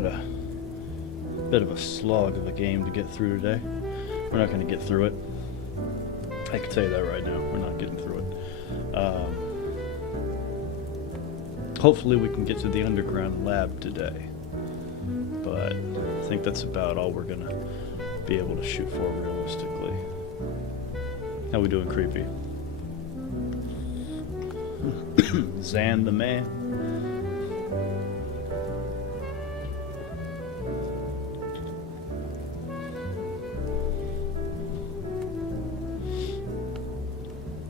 got a bit of a slog of a game to get through today. We're not going to get through it. I can tell you that right now. We're not getting through it. Hopefully we can get to the underground lab today. But I think that's about all we're going to be able to shoot for realistically. How we doing, Creepy? Zan the man.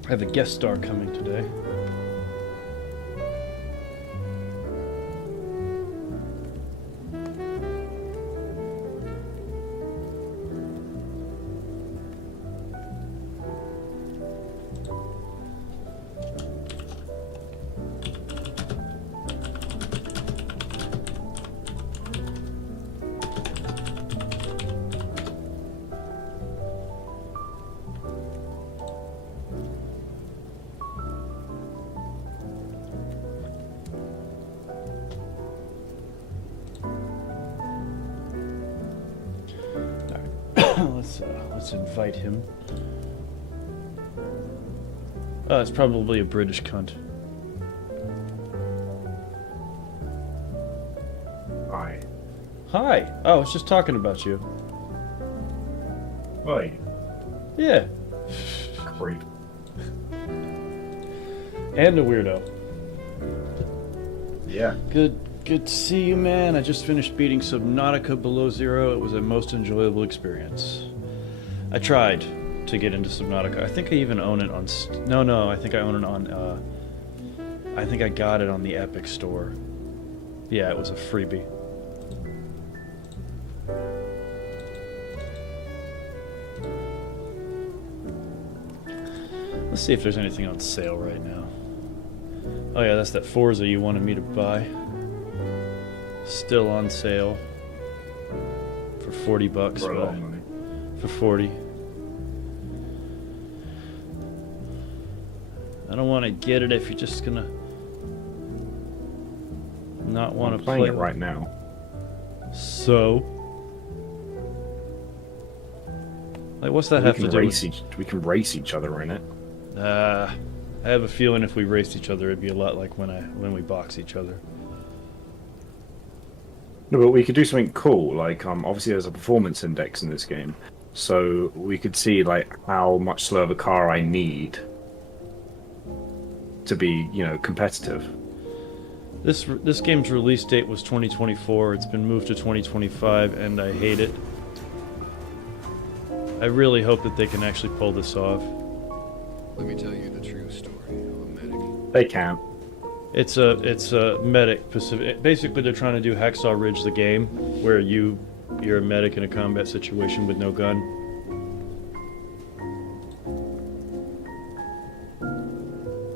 I have a guest star coming today. Let's invite him. It's probably a British cunt. Hi. Hi. Oh, I was just talking about you. Hi. Yeah. Creep. And a weirdo. Yeah. Good to see you, man. I just finished beating Subnautica Below Zero. It was a most enjoyable experience. I tried to get into Subnautica. I think I even own it on... No, I think I own it on... I think I got it on the Epic Store. Yeah, it was a freebie. Let's see if there's anything on sale right now. Oh yeah, that's that Forza you wanted me to buy. Still on sale. For 40 bucks. For a lot of money. For 40. I don't want to get it if you're just gonna not want to play Playing it right now. So, like, what's that have to do? We can race each other in it. I have a feeling if we raced each other, it'd be a lot like when we box each other. No, but we could do something cool. Like, obviously there's a performance index in this game, so we could see like how much slower of a car I need to be, competitive. This game's release date was 2024. It's been moved to 2025, and I hate it. I really hope that they can actually pull this off. Let me tell you the true story of a medic. They can. It's a medic Pacific. Basically, they're trying to do Hacksaw Ridge, the game, where you're a medic in a combat situation with no gun.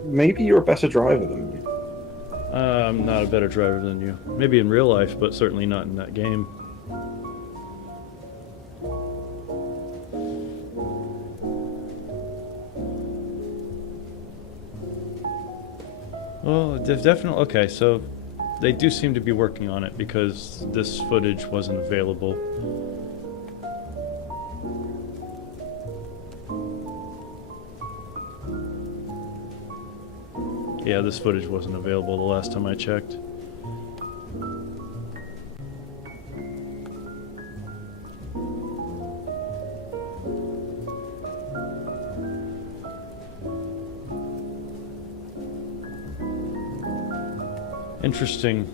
Maybe you're a better driver than me. I'm not a better driver than you. Maybe in real life, but certainly not in that game. Well, they've definitely... Okay, so they do seem to be working on it because this footage wasn't available. Yeah, this footage wasn't available the last time I checked. Interesting.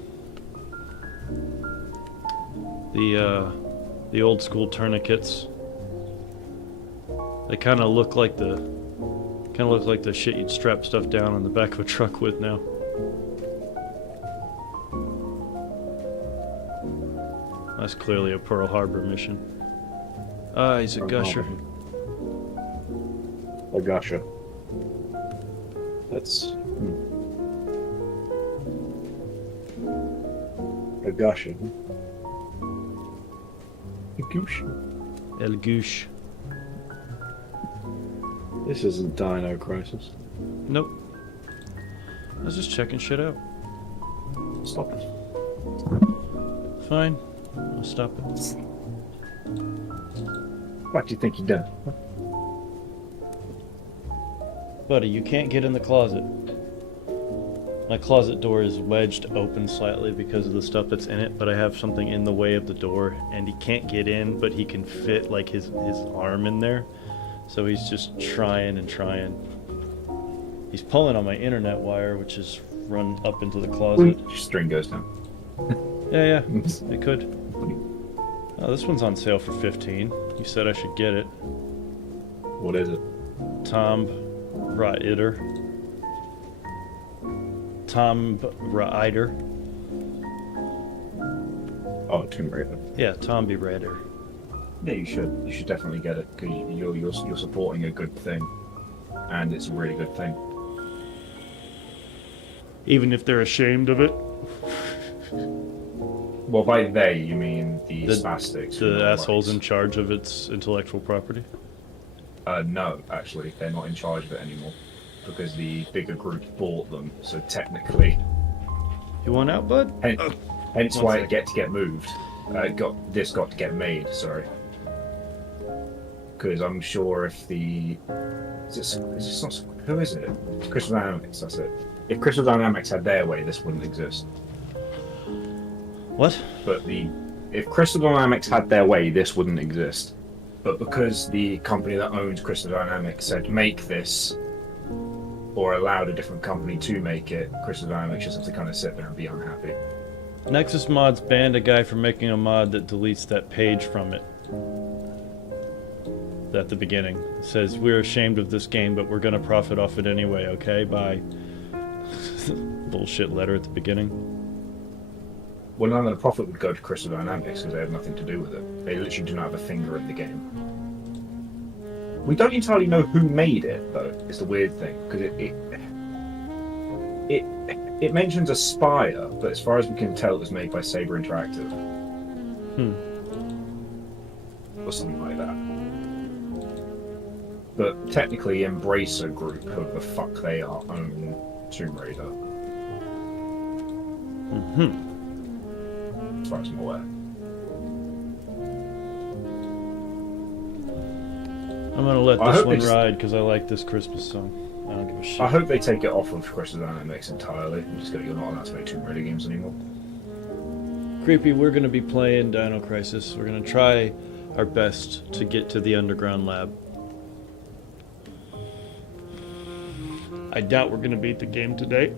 The old school tourniquets. They kind of look like the shit you'd strap stuff down on the back of a truck with now. That's clearly a Pearl Harbor mission. Ah, he's a gusher. A gusher. That's... A gusher. A goosh. El Goosh. This isn't Dino Crisis. Nope. I was just checking shit out. Stop it. Fine. I'll stop it. What do you think you done? Buddy, you can't get in the closet. My closet door is wedged open slightly because of the stuff that's in it, but I have something in the way of the door, and he can't get in, but he can fit like his arm in there. So he's just trying and trying. He's pulling on my internet wire, which is run up into the closet. Your string goes down. Yeah, it could. Oh, this one's on sale for 15. You said I should get it. What is it? Tomb Raider. Tomb Raider. Oh, Tomb Raider. Yeah, Tomb Raider. Yeah, you should. You should definitely get it because you're supporting a good thing, and it's a really good thing. Even if they're ashamed of it? Well, by they you mean the spastics, The assholes in rights. charge of its intellectual property? No, actually, they're not in charge of it anymore because the bigger group bought them. So technically, You want out, bud? hence One why sec. it get to get moved. Got to get made. Sorry, because I'm sure if the is this not, who is it? It's Crystal Dynamics. That's it. If Crystal Dynamics had their way, this wouldn't exist. What? But if Crystal Dynamics had their way, this wouldn't exist. But because the company that owns Crystal Dynamics said make this, or allowed a different company to make it, Crystal Dynamics just have to kind of sit there and be unhappy. Nexus Mods banned a guy from making a mod that deletes that page from it. At the beginning. It says, we're ashamed of this game, but we're gonna profit off it anyway, okay? Bye. Bullshit letter at the beginning. Well, none of the profit would go to Crystal Dynamics because they have nothing to do with it. They literally do not have a finger in the game. We don't entirely know who made it, though. It's the weird thing because it mentions Aspire, but as far as we can tell, it was made by Saber Interactive. Or something like that. But technically, Embracer Group, whoever the fuck they are, own Tomb Raider. As far as I'm aware. I'm gonna let I this hope one it's- ride because I like this Christmas song. I don't give a shit. I hope they take it off of Crystal Dynamics entirely and just go, you're not allowed to make Tomb Raider games anymore. Creepy, we're gonna be playing Dino Crisis. We're gonna try our best to get to the underground lab. I doubt we're gonna beat the game today,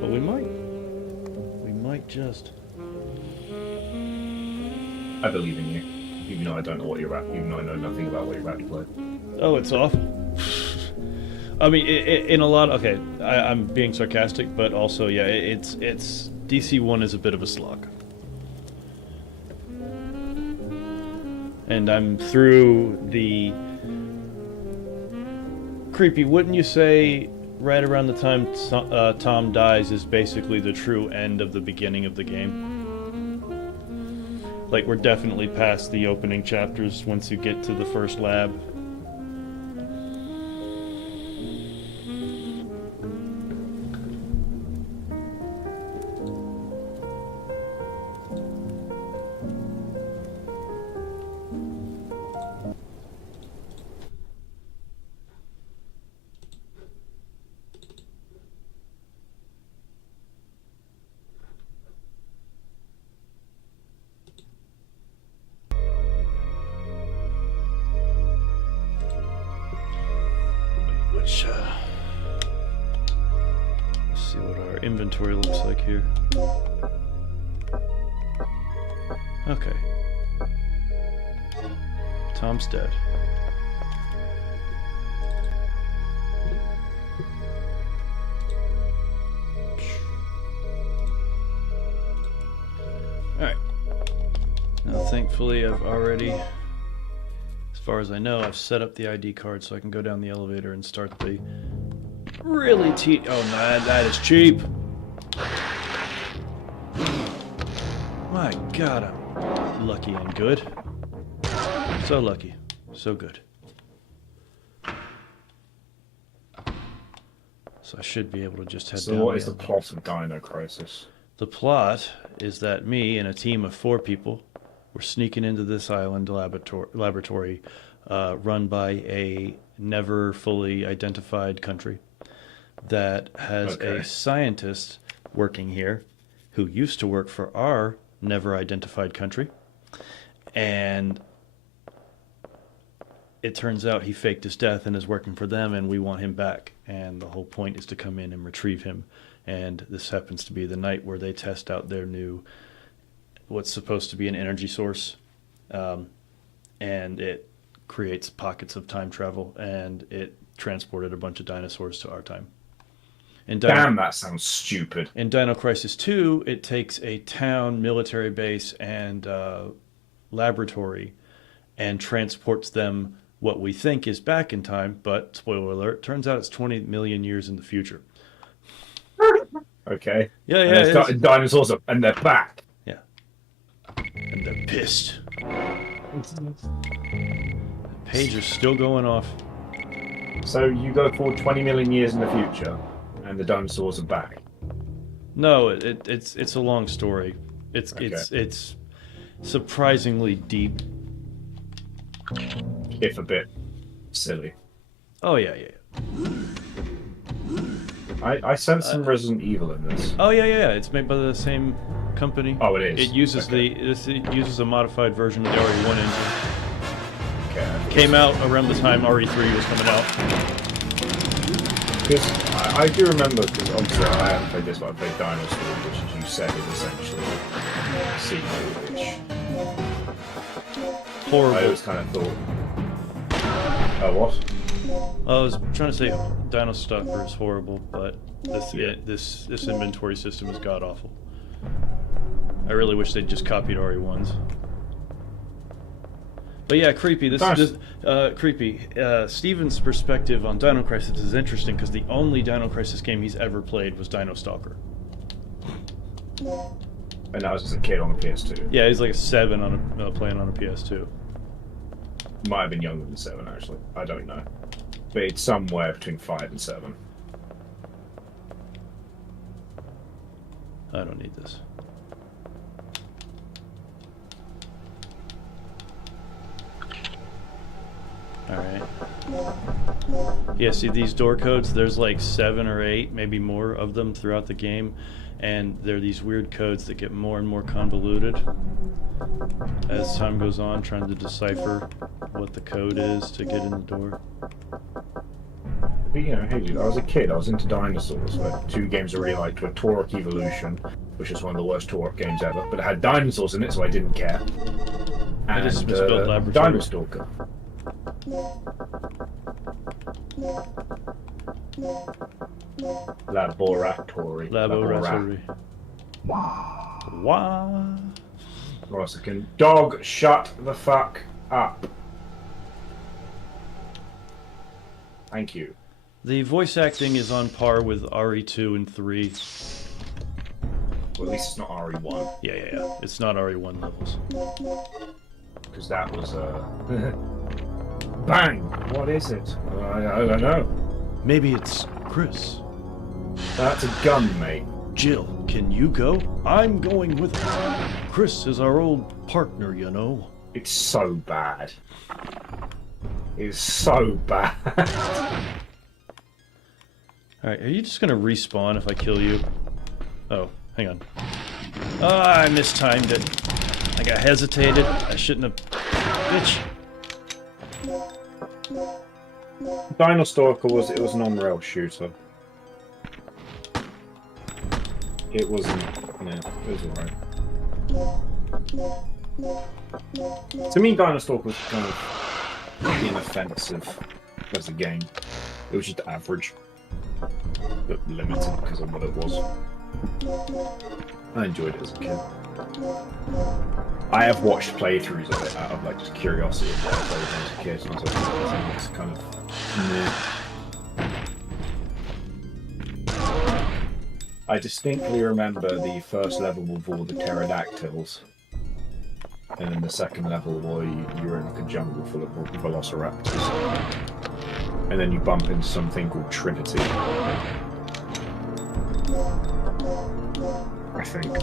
but we might. We might just. I believe in you, even though I don't know what you're about, even though I know nothing about what you're about to play. Oh, it's awful. I mean, in a lot. Okay, I'm being sarcastic, but also, yeah, it's DC1 is a bit of a slog, and I'm through the. Creepy, wouldn't you say right around the time Tom dies is basically the true end of the beginning of the game? Like, we're definitely past the opening chapters once you get to the first lab. Which, let's see what our inventory looks like here. Okay. Tom's dead. Alright. Now, thankfully, I've already, as far as I know, I've set up the ID card so I can go down the elevator and start the really oh, no, that is cheap. My God, I'm lucky and good. So lucky. So good. So I should be able to just head down. So what the is the elevator. plot of Dino Crisis? The plot is that me and a team of 4 people were sneaking into this island laboratory run by a never fully identified country that has a scientist working here who used to work for our never identified country. And it turns out he faked his death and is working for them, and we want him back. And the whole point is to come in and retrieve him. And this happens to be the night where they test out their new, what's supposed to be an energy source. And it creates pockets of time travel, and it transported a bunch of dinosaurs to our time. Damn, that sounds stupid. In Dino Crisis 2, it takes a town, military base, and laboratory and transports them what we think is back in time, but, spoiler alert, turns out it's 20 million years in the future. Okay. Yeah, and there's dinosaurs up, and they're back. Yeah. And they're pissed. The page is still going off. So you go forward 20 million years in the future, and the dinosaurs are back. No, it's a long story. It's surprisingly deep. If a bit silly. Oh yeah. I sense some Resident Evil in this. Oh yeah. It's made by the same company. Oh, it is. It uses it uses a modified version of the RE1 engine. Okay. Came out around the time RE3 was coming out. Because I do remember, because obviously I haven't played this, but I played Dinosaur, which, as you said, is essentially a sequel, which Horrible. I always kind of thought. Oh, what? I was trying to say Dino Stalker is horrible, but this inventory system is god awful. I really wish they'd just copied RE1's. But yeah, creepy. Creepy. Steven's perspective on Dino Crisis is interesting because the only Dino Crisis game he's ever played was Dino Stalker. And that was as a kid on a PS2. Yeah, he's like a 7 on playing on a PS2. Might have been younger than 7, actually. I don't know. But it's somewhere between 5 and 7. I don't need this. Alright. Yeah, see these door codes? There's like 7 or 8, maybe more of them throughout the game. And they're these weird codes that get more and more convoluted as time goes on, trying to decipher what the code is to get in the door. But you know, hey dude, I was a kid, I was into dinosaurs, but 2 games I really liked were Turok Evolution, which is one of the worst Turok games ever, but it had dinosaurs in it, so I didn't care. And just misspelled laboratory. Dino Stalker. Laboratory. Laboratory. Wow. Hold on a second. Dog, shut the fuck up. Thank you. The voice acting is on par with RE2 and 3. Well, at least it's not RE1. Yeah. It's not RE1 levels. Because that was bang! What is it? I don't know. Maybe it's Chris. That's a gun, mate. Jill, can you go? I'm going with her. Chris is our old partner, you know. It's so bad. It's so bad. Alright, are you just gonna respawn if I kill you? Oh, hang on. Oh, I mistimed it. Like I hesitated. I shouldn't have... Bitch. Dino Stalker was an on-rail shooter. It wasn't, yeah, it was alright. To me, Dino Stalker was kind of inoffensive as a game. It was just average, but limited because of what it was. I enjoyed it as a kid. I have watched playthroughs of it out of like just curiosity of what I played as a kid, and I was like, I think it's kind of meh. I distinctly remember the first level with all the pterodactyls, and then the second level where you were in like a jungle full of velociraptors, and then you bump into something called Trinity. I think.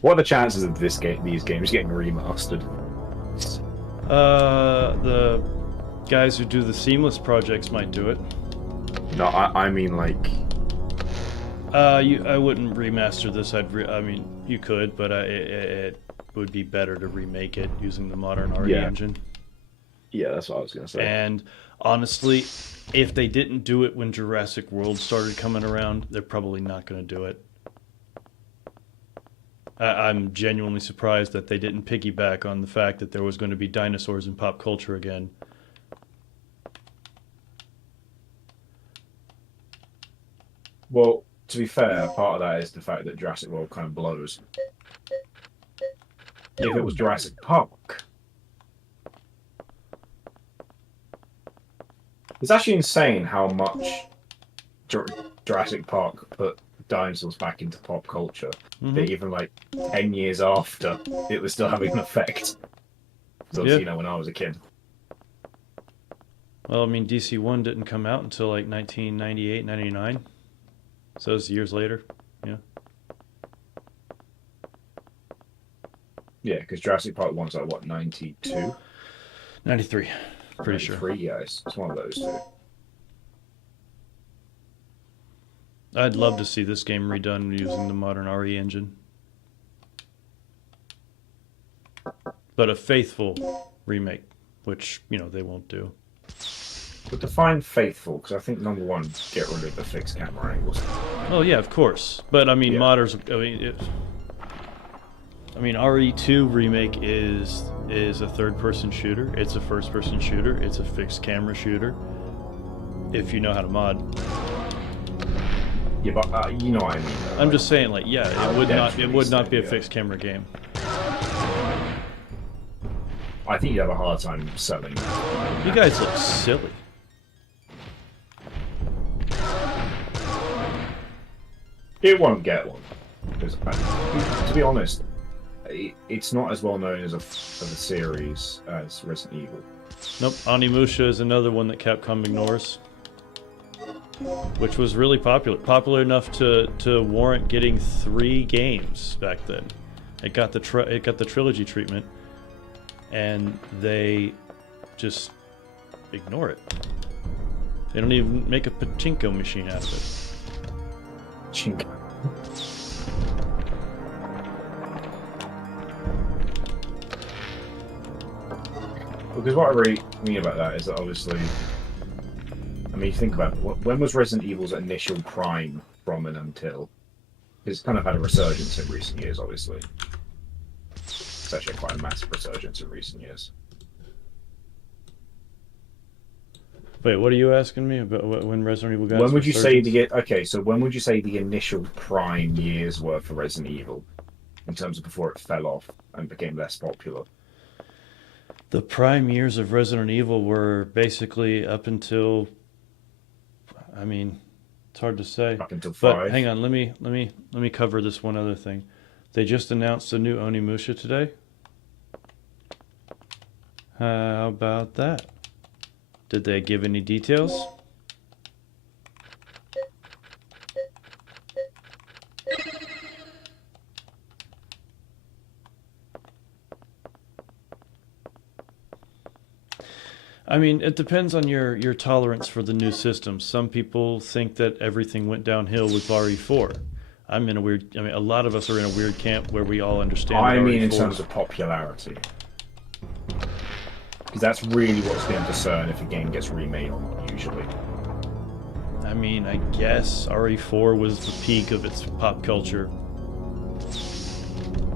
What are the chances of these games getting remastered? The guys who do the Seamless projects might do it. No, I mean like. I wouldn't remaster this. I mean, you could, but it would be better to remake it using the modern RE engine. Yeah, that's what I was gonna say. And honestly, if they didn't do it when Jurassic World started coming around, they're probably not going to do it. I'm genuinely surprised that they didn't piggyback on the fact that there was going to be dinosaurs in pop culture again. Well, to be fair, part of that is the fact that Jurassic World kind of blows. If it was Jurassic Park, it's actually insane how much Jurassic Park put dinosaurs back into pop culture. That even like 10 years after, it was still having an effect. So you know, when I was a kid. Well, I mean, DC-1 didn't come out until like 1998, 99. So it's years later, yeah. Yeah, because Jurassic Park 1's like, what, 92? 93, pretty sure. 93, yeah, it's one of those two. I'd love to see this game redone using the modern RE engine. But a faithful remake, which, you know, they won't do. But define faithful, because I think number one, get rid of the fixed camera angles. Oh yeah, of course. But I mean, modders. I mean, RE2 remake is a third-person shooter. It's a first-person shooter. It's a fixed camera shooter. If you know how to mod. Yeah, but you know what I mean. Though, I'm just saying, like, yeah, it would not be a fixed camera game. I think you'd have a hard time selling that. You guys look silly. It won't get one. Because, to be honest, it's not as well known as a series as Resident Evil. Nope, Onimusha is another one that Capcom ignores. Which was really popular enough to warrant getting 3 games back then. It got the trilogy treatment, and they just ignore it. They don't even make a pachinko machine out of it. Chinko. Because what I really mean about that is that obviously, I mean, think about it. When was Resident Evil's initial prime from and until? It's kind of had a resurgence in recent years, obviously. It's actually quite a massive resurgence in recent years. Wait, what are you asking me about when Resident Evil got? When would you say when would you say the initial prime years were for Resident Evil, in terms of before it fell off and became less popular? The prime years of Resident Evil were basically up until. I mean, it's hard to say. Up until 5. But hang on, let me cover this one other thing. They just announced a new Onimusha today. How about that? Did they give any details? I mean, it depends on your tolerance for the new system. Some people think that everything went downhill with RE4. A lot of us are in a weird camp where we all understand. I mean, in terms of popularity. Because that's really what's going to discern if a game gets remade or not, usually. I mean, I guess RE4 was the peak of its pop culture.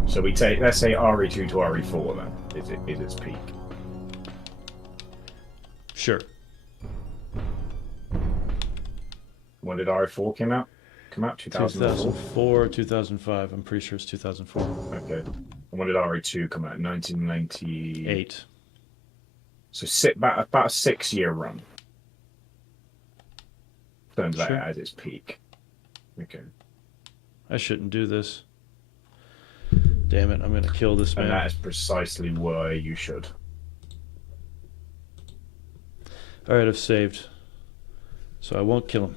So let's say RE2 to RE4 then, is its peak. Sure. When did RE4 come out? 2004, 2005. I'm pretty sure it's 2004. Okay. And when did RE2 come out? 1998. So about a 6-year run. Turns out at its peak. Okay. I shouldn't do this. Damn it, I'm gonna kill this man. And that is precisely where you should. Alright, I've saved. So I won't kill him.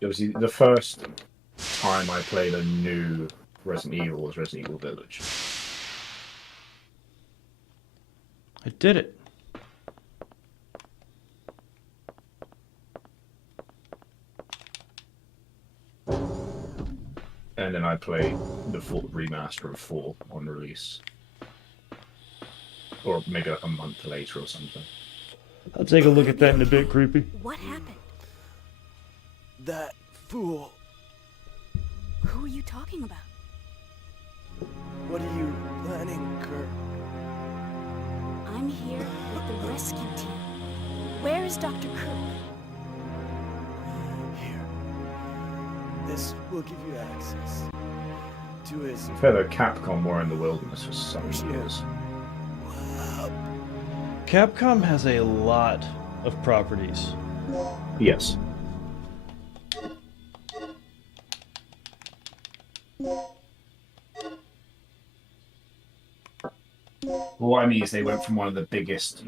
It was the first time I played a new Resident Evil was Resident Evil Village. I did it. And then I played the full remaster of 4 on release. Or maybe like a month later or something. I'll take a look at that in a bit, creepy. What happened? That fool. Who are you talking about? What are you planning, Kurt? I'm here with the rescue team. Where is Dr. Kirk? Here. This will give you access to his Fair though, Capcom were in the wilderness for some years. lab. Capcom has a lot of properties. Yes. What I mean is they went from one of the biggest,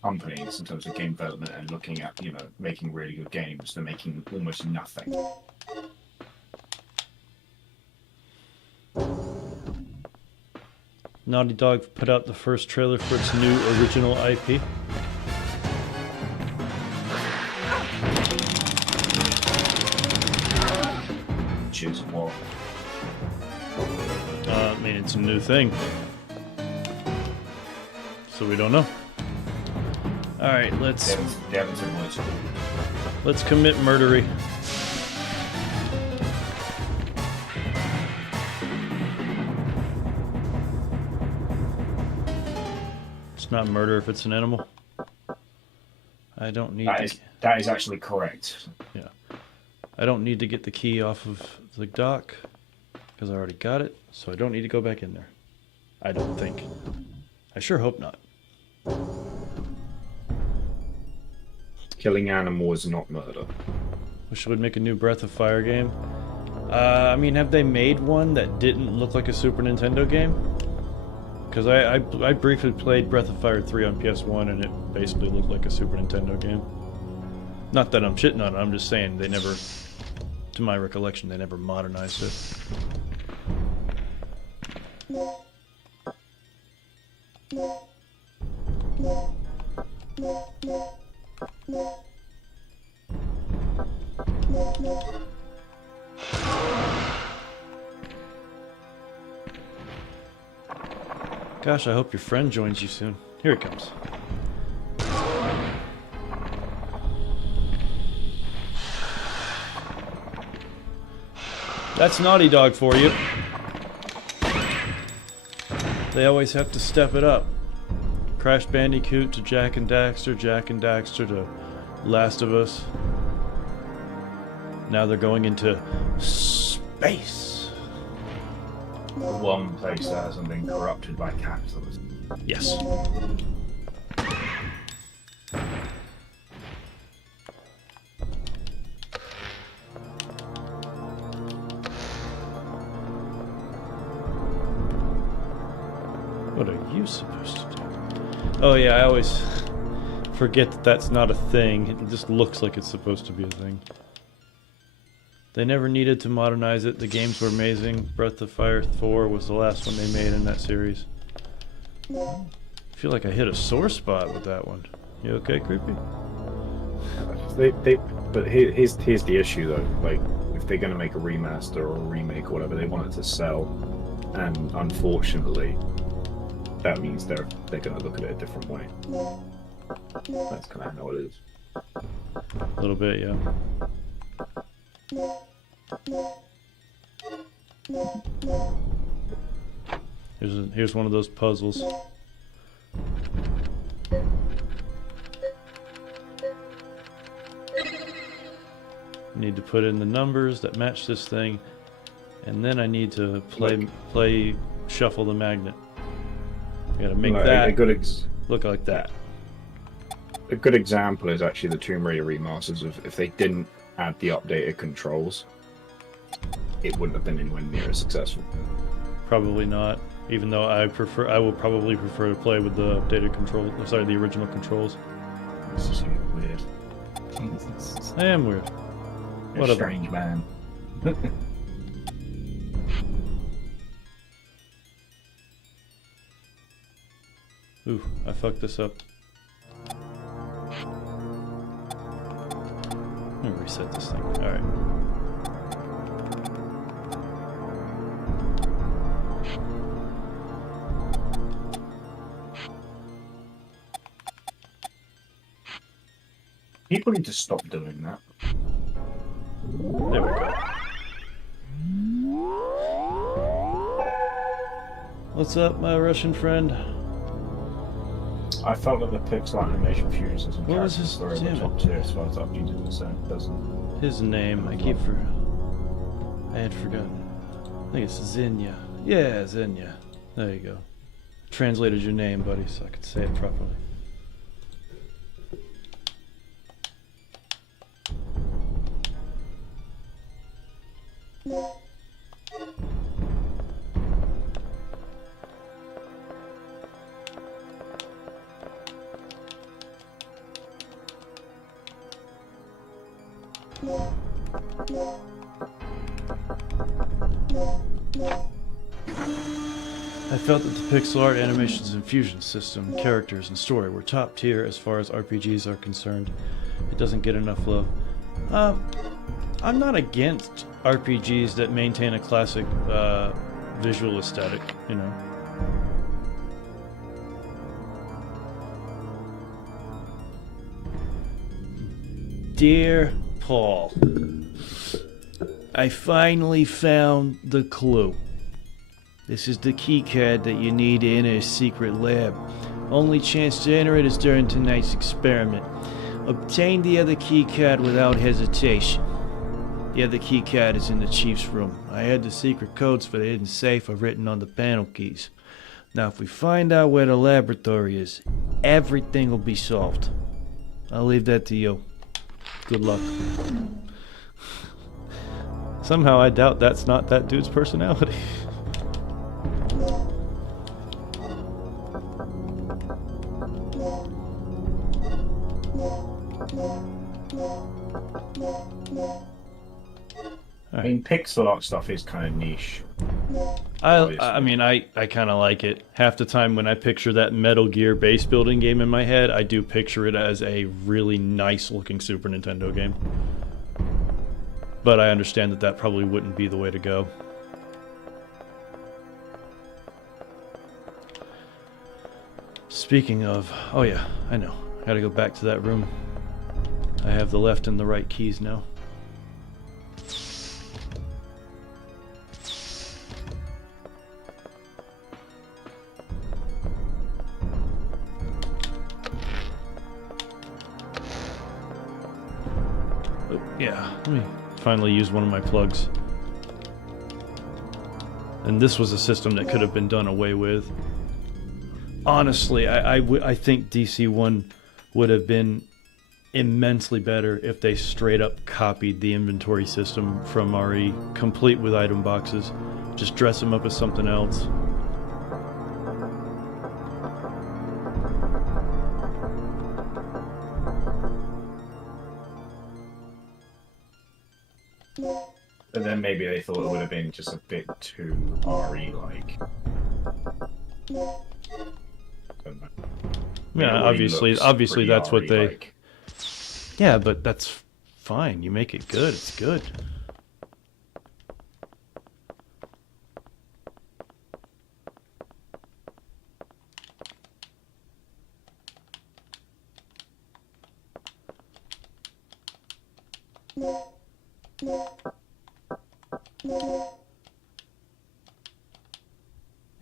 companies in terms of game development and looking at, making really good games to making almost nothing. Naughty Dog put out the first trailer for its new original IP. Choose more. I mean, it's a new thing. So we don't know. Alright, They let's haven't said much. commit murdery. It's not murder if it's an animal. I don't need That is actually correct. Yeah. I don't need to get the key off of the dock because I already got it, so I don't need to go back in there. I don't think. I sure hope not. Killing animals is not murder. Wish I would make a new Breath of Fire game. I mean, have they made one that didn't look like a Super Nintendo game? Because I briefly played Breath of Fire 3 on PS1 and it basically looked like a Super Nintendo game. Not that I'm shitting on it, I'm just saying they never, to my recollection, they never modernized it. Gosh, I hope your friend joins you soon. Here it comes. That's Naughty Dog for you. They always have to step it up. Crash Bandicoot to Jak and Daxter, Jak and Daxter to Last of Us. Now they're going into space. The one place that hasn't been corrupted by capitalism. Yes. What are you supposed to do? Oh yeah, I always forget that that's not a thing. It just looks like it's supposed to be a thing. They never needed to modernize it. The games were amazing. Breath of Fire 4 was the last one they made in that series. I feel like I hit a sore spot with that one. You okay, Creepy? But here's the issue though. Like, if they're gonna make a remaster or a remake or whatever, they want it to sell, and unfortunately, that means they're gonna look at it a different way. That's kind of how it is. A little bit, yeah. Here's one of those puzzles. I need to put in the numbers that match this thing, and then I need to play shuffle the magnet. I gotta make that look like that. A good example is actually the Tomb Raider remasters of if they didn't add the updated controls, it wouldn't have been anywhere near as successful. Probably not. Even though I will probably prefer to play with the updated control. Sorry, the original controls. This is weird. I am weird. What a strange man. Ooh, I fucked this up. Let me reset this thing. Alright. People need to stop doing that. There we go. What's up, my Russian friend? I felt that the pixel animation fusion system What was characters his- were in the damn top it. tier as far as updates are concerned. Doesn't. His name, I had forgotten. I think it's Xenia. Yeah, Xenia. There you go. Translated your name, buddy, so I could say it properly. I felt that the pixel art animations and fusion system, characters, and story were top tier as far as RPGs are concerned. It doesn't get enough love. I'm not against RPGs that maintain a classic visual aesthetic, you know. Dear Paul, I finally found the clue. This is the keycard that you need to enter a secret lab. Only chance to enter it is during tonight's experiment. Obtain the other keycard without hesitation. The other keycard is in the chief's room. I had the secret codes for the hidden safe are written on the panel keys. Now if we find out where the laboratory is, everything will be solved. I'll leave that to you. Good luck. Somehow I doubt that's not that dude's personality. I mean, pixel art stuff is kind of niche. I mean, I kind of like it. Half the time when I picture that Metal Gear base building game in my head, I do picture it as a really nice looking Super Nintendo game. But I understand that that probably wouldn't be the way to go. Speaking of, oh yeah, I know. I gotta go back to that room. I have the left and the right keys now. Oh, yeah, let me finally use one of my plugs. And this was a system that could have been done away with. Honestly, I think DC1 would have been immensely better if they straight up copied the inventory system from RE, complete with item boxes. Just dress them up as something else. But then maybe they thought it would have been just a bit too RE-like. Yeah, obviously that's what they... RE-like. Yeah, but that's fine. You make it good, it's good.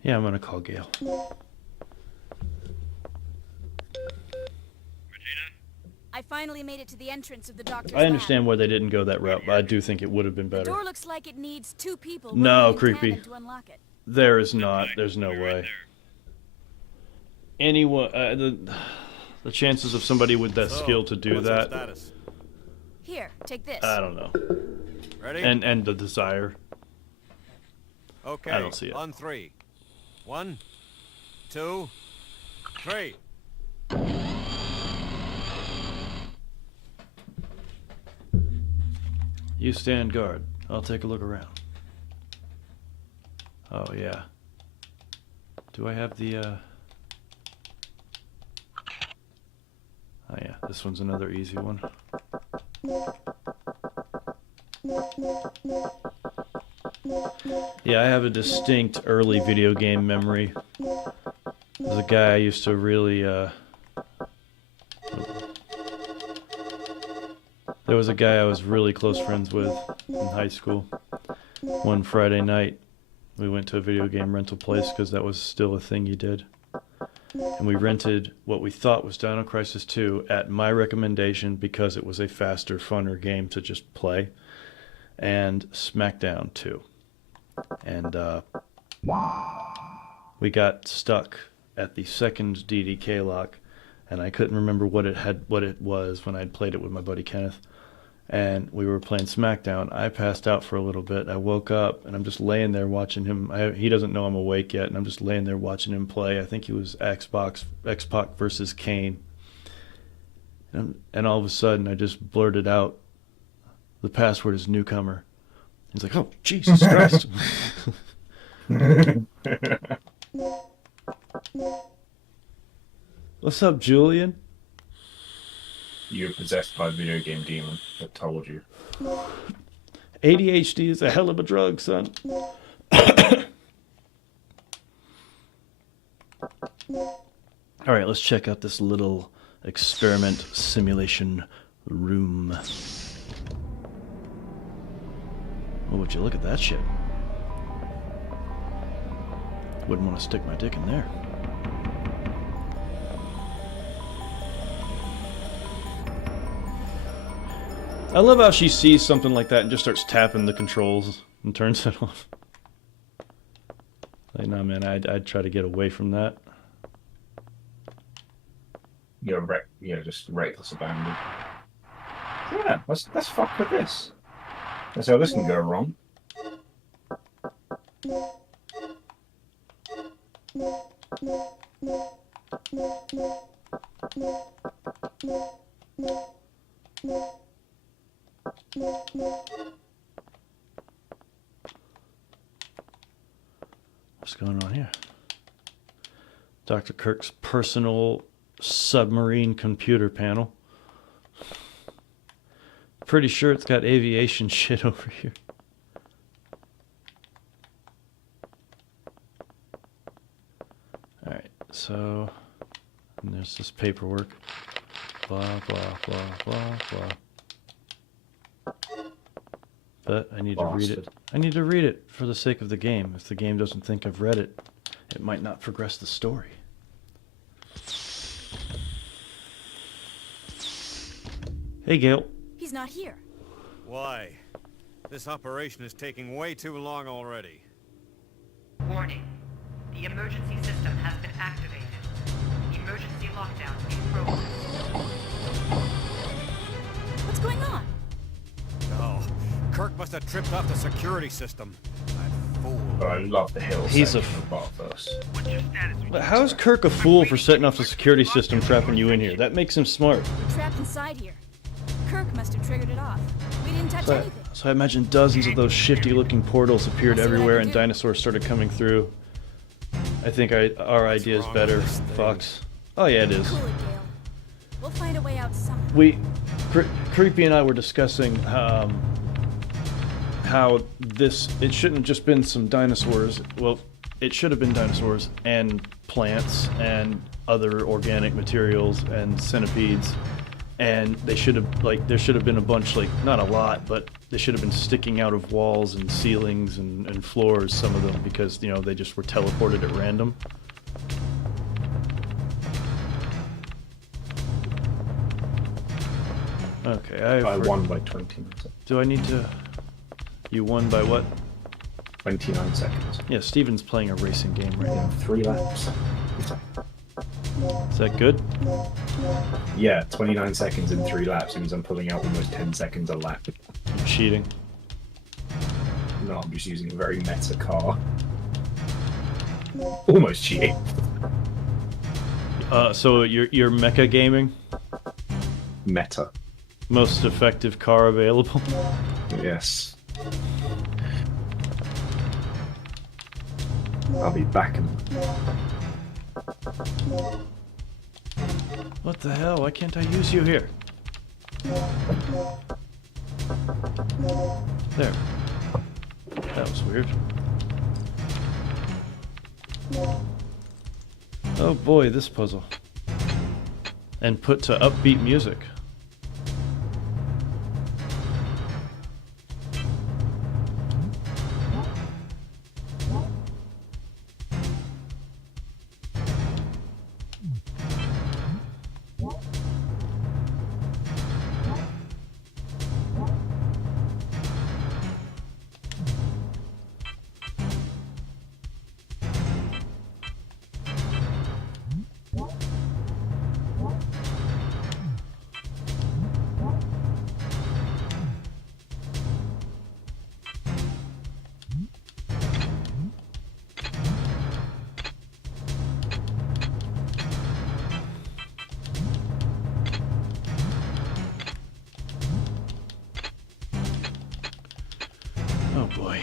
Yeah, I'm gonna call Gail. Regina? I finally made it to the entrance of the doctor's I understand lab. why they didn't go that route, but I do think it would have been The better. door looks like it needs 2 people No, working in creepy. tandem to unlock it. There is not. There's no way. Anyone, the chances of somebody with that skill to do what's our that, status? Here, take this. I don't know. Ready? And the desire. Okay. I don't see it. On 3. 1, 2, 3. You stand guard. I'll take a look around. Oh yeah. Do I have the Oh yeah, this one's another easy one. Yeah, I have a distinct early video game memory. There's a guy I used to really there was a guy I was really close friends with in high school. One Friday night, we went to a video game rental place because that was still a thing you did. And we rented what we thought was Dino Crisis 2 at my recommendation because it was a faster, funner game to just play. And SmackDown 2. And we got stuck at the second DDK lock, and I couldn't remember what it was when I'd played it with my buddy Kenneth. And we were playing SmackDown. I passed out for a little bit. I woke up, and I'm just laying there watching him. He doesn't know I'm awake yet, and I'm just laying there watching him play. I think he was X-Pac versus Kane. And all of a sudden, I just blurted out, the password is newcomer. He's like, oh, Jesus Christ. What's up, Julian? You're possessed by a video game demon that told you. ADHD is a hell of a drug, son. Alright, let's check out this little experiment simulation room. Oh, would you look at that shit? Wouldn't want to stick my dick in there. I love how she sees something like that and just starts tapping the controls and turns it off. Like, nah, man, I'd try to get away from that. You're just reckless abandon. Yeah, let's fuck with this. That's how this can go wrong. What's going on here? Dr. Kirk's personal submarine computer panel. Pretty sure it's got aviation shit over here. Alright, so and there's this paperwork. Blah, blah, blah, blah, blah. But I need to read it. I need to read it for the sake of the game. If the game doesn't think I've read it, it might not progress the story. Hey, Gail. He's not here. Why? This operation is taking way too long already. Warning. The emergency system has been activated. Emergency lockdown in progress. What's going on? Oh, Kirk must have tripped off the security system. That fool. But I love the hill. He's a section of Barthos. What's your status? But how's Kirk a fool for setting off the security system trapping you in here? That makes him smart. We're trapped inside here. Kirk must have triggered it off. We didn't touch anything. So I imagine dozens of those shifty-looking portals appeared I'll see what I everywhere can and do. dinosaurs started coming through. I think our idea is wrong better, with this thing? Fox. Oh yeah, it is. Cool it, Gale. We'll find a way out somehow. Creepy and I were discussing how it shouldn't have just been some dinosaurs. Well, it should have been dinosaurs and plants and other organic materials and centipedes. And they should have, there should have been a bunch, not a lot, but they should have been sticking out of walls and ceilings and floors, some of them, because, they just were teleported at random. Okay, I won by 29 seconds. Do I need to... You won by what? 29 seconds. Yeah, Steven's playing a racing game right now. 3 laps. Is that good? Yeah, 29 seconds in 3 laps means I'm pulling out almost 10 seconds a lap. You're cheating. No, I'm just using a very meta car. Almost cheating. So you're mecha gaming? Meta. Most effective car available? Yes. I'll be back in... What the hell? Why can't I use you here? There. That was weird. Oh boy, this puzzle. And put to upbeat music. Oh boy.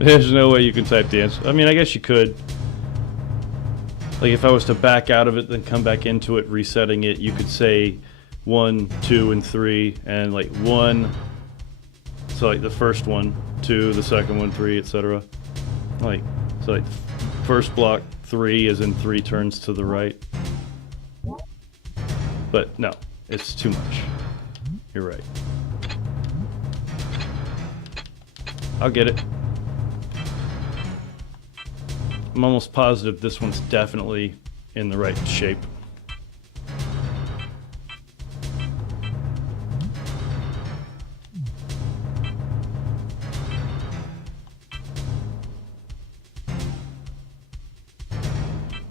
There's no way you can type the answer. I mean, I guess you could. Like, if I was to back out of it, then come back into it, resetting it, you could say 1, 2, and 3, and like 1, so like the first one, 2, the second one, 3, etc. Like, so like first block 3 is in 3 turns to the right. But no, it's too much. You're right. I'll get it. I'm almost positive this one's definitely in the right shape.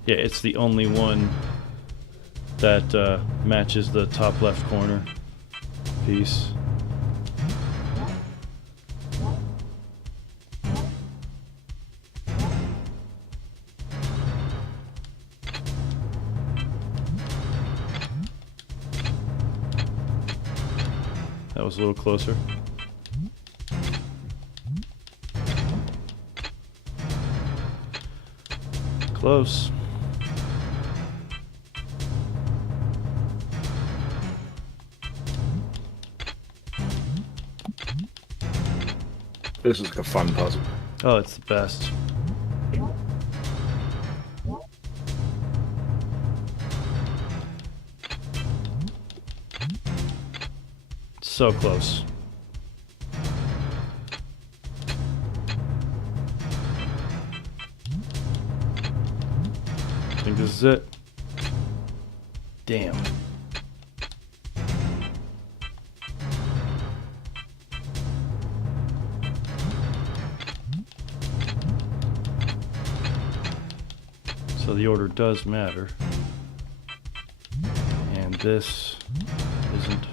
Yeah, it's the only one that matches the top left corner piece. That was a little closer. Close. This was like a fun puzzle. Oh, it's the best. So close. I think this is it. Damn. So the order does matter. And this isn't.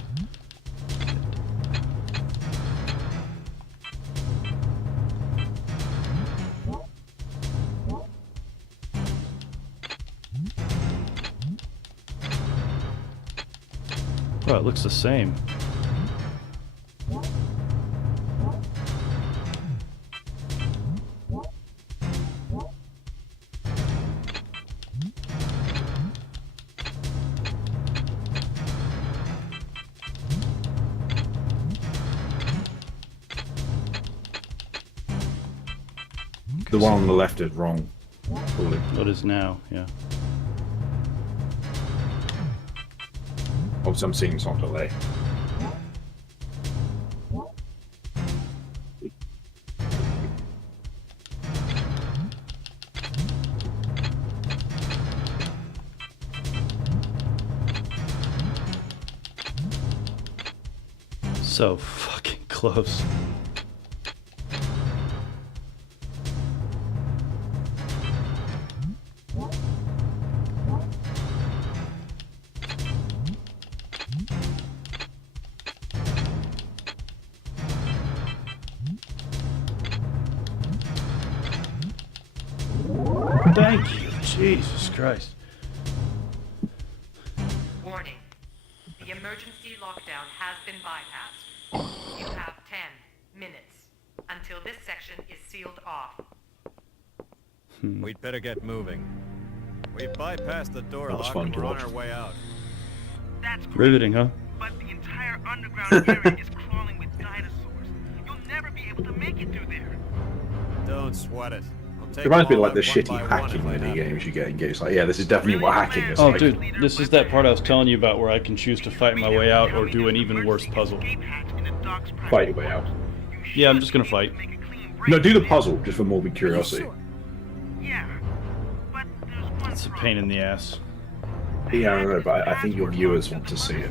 Oh, it looks the same. The one on the left is wrong. Surely. What is now? Yeah. Obviously, I'm seeing some delay. So fucking close. Thank you, Jesus Christ. Warning. The emergency lockdown has been bypassed. You have 10 minutes until this section is sealed off. We'd better get moving. We bypassed the door That was lock fun and to we're on watch. our way out. That's great, Riveting, huh? but the entire underground area is crawling with dinosaurs. You'll never be able to make it through there. Don't sweat it. I'll take It reminds me them of all like the out one shitty by one hacking if I mini have to. games you get in games. Like, yeah, this is definitely what hacking is. Oh, like. dude, this is that part I was telling you about where I can choose to fight my way out or do an even worse puzzle. Fight your way out. Yeah, I'm just gonna fight. No, do the puzzle just for morbid curiosity. Yeah, but there's one It's a pain in the ass. Yeah, I don't know, but I think your viewers want to see it.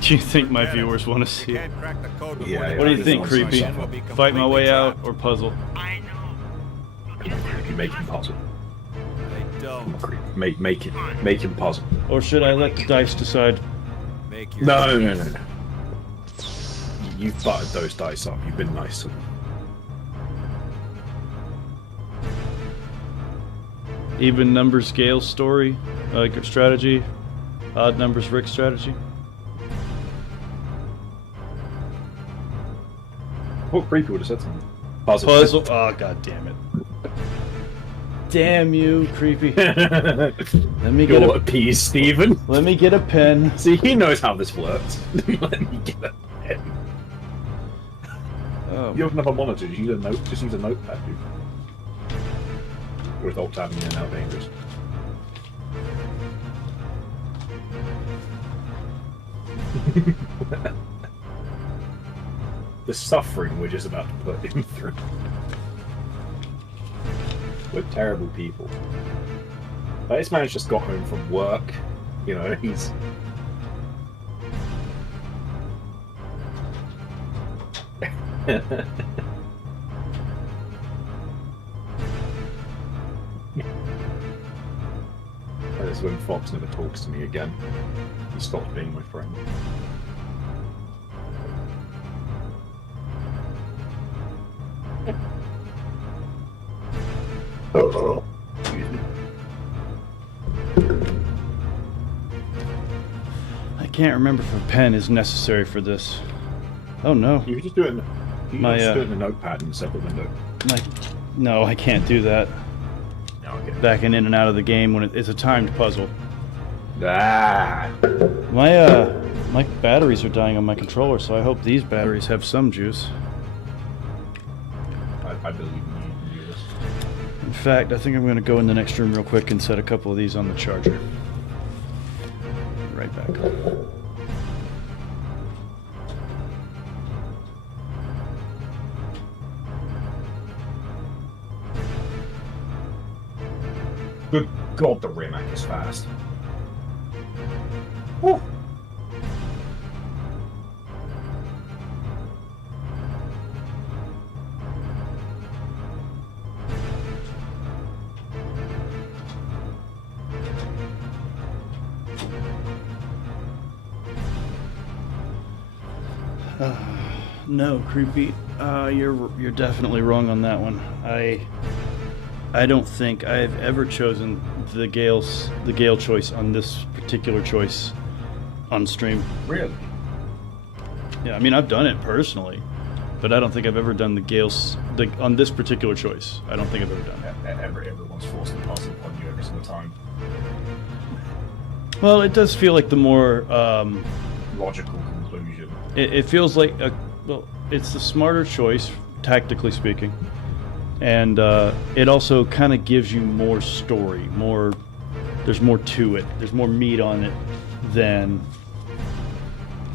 Do you think my viewers want to see it? Can't crack the code before Yeah, they yeah. What do you this think, one's Creepy? nice. Will be Fight my way completely out trapped. or puzzle? I know. You'll just have Creepy to making trust puzzle. They don't. Creepy. Make him puzzle. Or should I let the dice decide? Make your No. You've buttered those dice up. You've been nice to them. Even numbers scale story, strategy, odd numbers Rick strategy. What Creepy would have said something? Puzzle. Puzzle. Oh, god damn it! Damn you, Creepy. Let me get You're a. appeased, Stephen. Let me get a pen. See, he knows how this works. Let me get a pen. Oh, You have another monitor. Just use a notepad, dude. Or is alt tabbing in and out dangerous? The suffering we're just about to put him through. We're terrible people. But this man's just got home from work. You know, he's... That is when Fox never talks to me again. He stopped being my friend. Excuse me. I can't remember if a pen is necessary for this. Oh no, You could just do it in, My, just do it in a notepad in a separate window. no, I can't do that. No, okay. Backing in and out of the game when it's a timed puzzle. Ah! My batteries are dying on my controller, so I hope these batteries have some juice. I believe in you can do this. In fact, I think I'm going to go in the next room real quick and set a couple of these on the charger. Right back. Good God, the Rimac is fast. Woo. No, Creepy. You're definitely wrong on that one. I don't think I've ever chosen the Gale choice on this particular choice on stream. Really? Yeah, I mean I've done it personally, but I don't think I've ever done on this particular choice. I don't think I've ever done it. Everyone's forced the puzzle upon you every single time. Well, it does feel like the more Logical conclusion. it feels like it's the smarter choice, tactically speaking. And it also kind of gives you more story, there's more to it. There's more meat on it than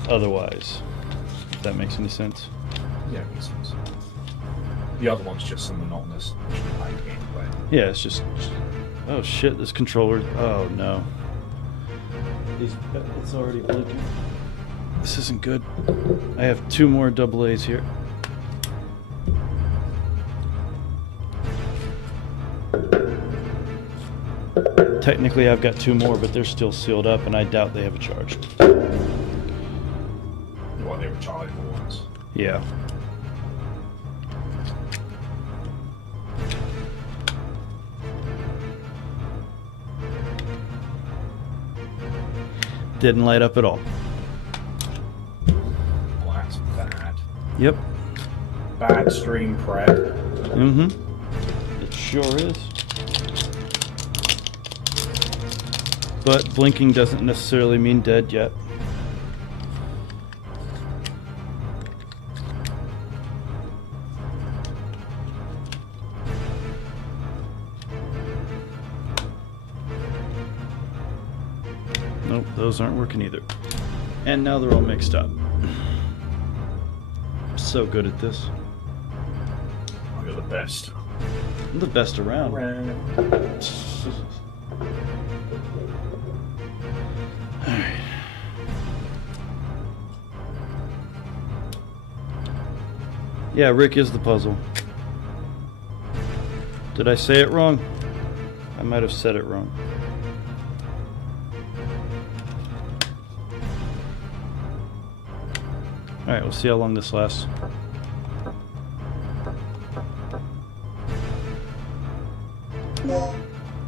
otherwise. If that makes any sense. Yeah, it makes sense. The other one's just some monotonous like gameplay. Yeah, it's just oh shit, this controller. Oh no. It's already blinking. This isn't good. I have 2 more AA's here. Technically, I've got 2 more, but they're still sealed up, and I doubt they have a charge. What, they were chargeable ones? Yeah. Didn't light up at all. Well, that's bad. Yep. Bad stream prep. Mm-hmm. It sure is. But blinking doesn't necessarily mean dead yet. Nope, those aren't working either. And now they're all mixed up. I'm so good at this. You're the best. I'm the best around. Alright. Yeah, Rick is the puzzle. Did I say it wrong? I might have said it wrong. Alright, we'll see how long this lasts.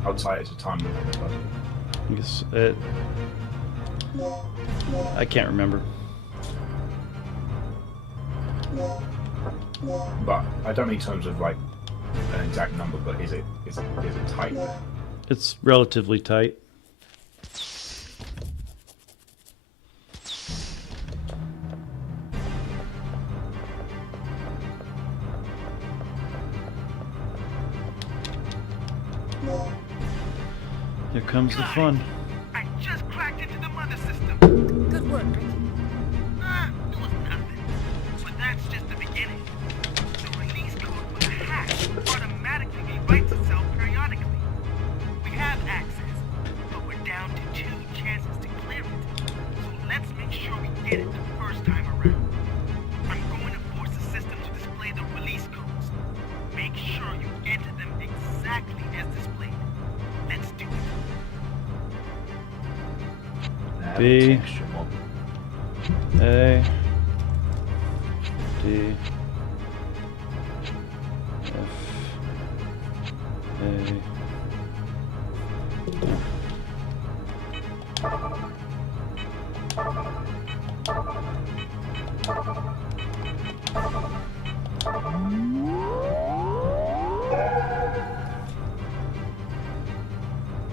How tight is the time limit on the puzzle? I guess it... I can't remember. But I don't mean in terms of like an exact number, but is it tight? It's relatively tight. Here comes the fun. I just cracked into the mother system. Good work, Rick. It was nothing. But that's just the beginning. The release code for the hack automatically rewrites itself periodically. We have access, but we're down to 2 chances to clear it. So let's make sure we get it the first time around. I'm going to force the system to display the release codes. Make sure you enter them exactly as displayed. Let's do it. B. Texture mod. A D F A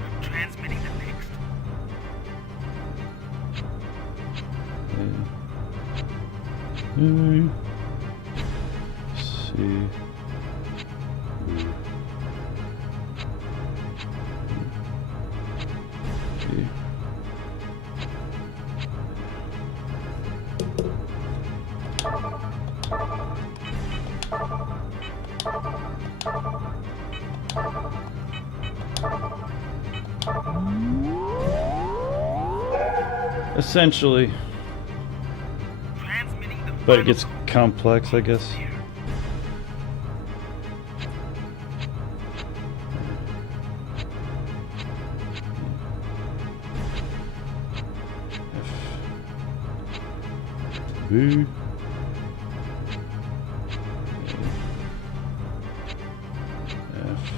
I'm transmitting the text. A C D. Essentially, Transmitting the but it final gets code. complex, I guess. Here. B F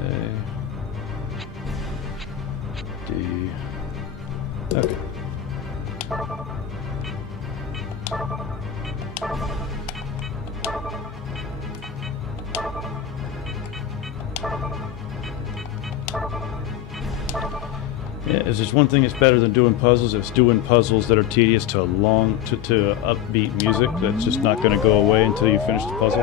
A D. Okay. Yeah, is there's one thing that's better than doing puzzles, it's doing puzzles that are tedious to upbeat music that's just not going to go away until you finish the puzzle.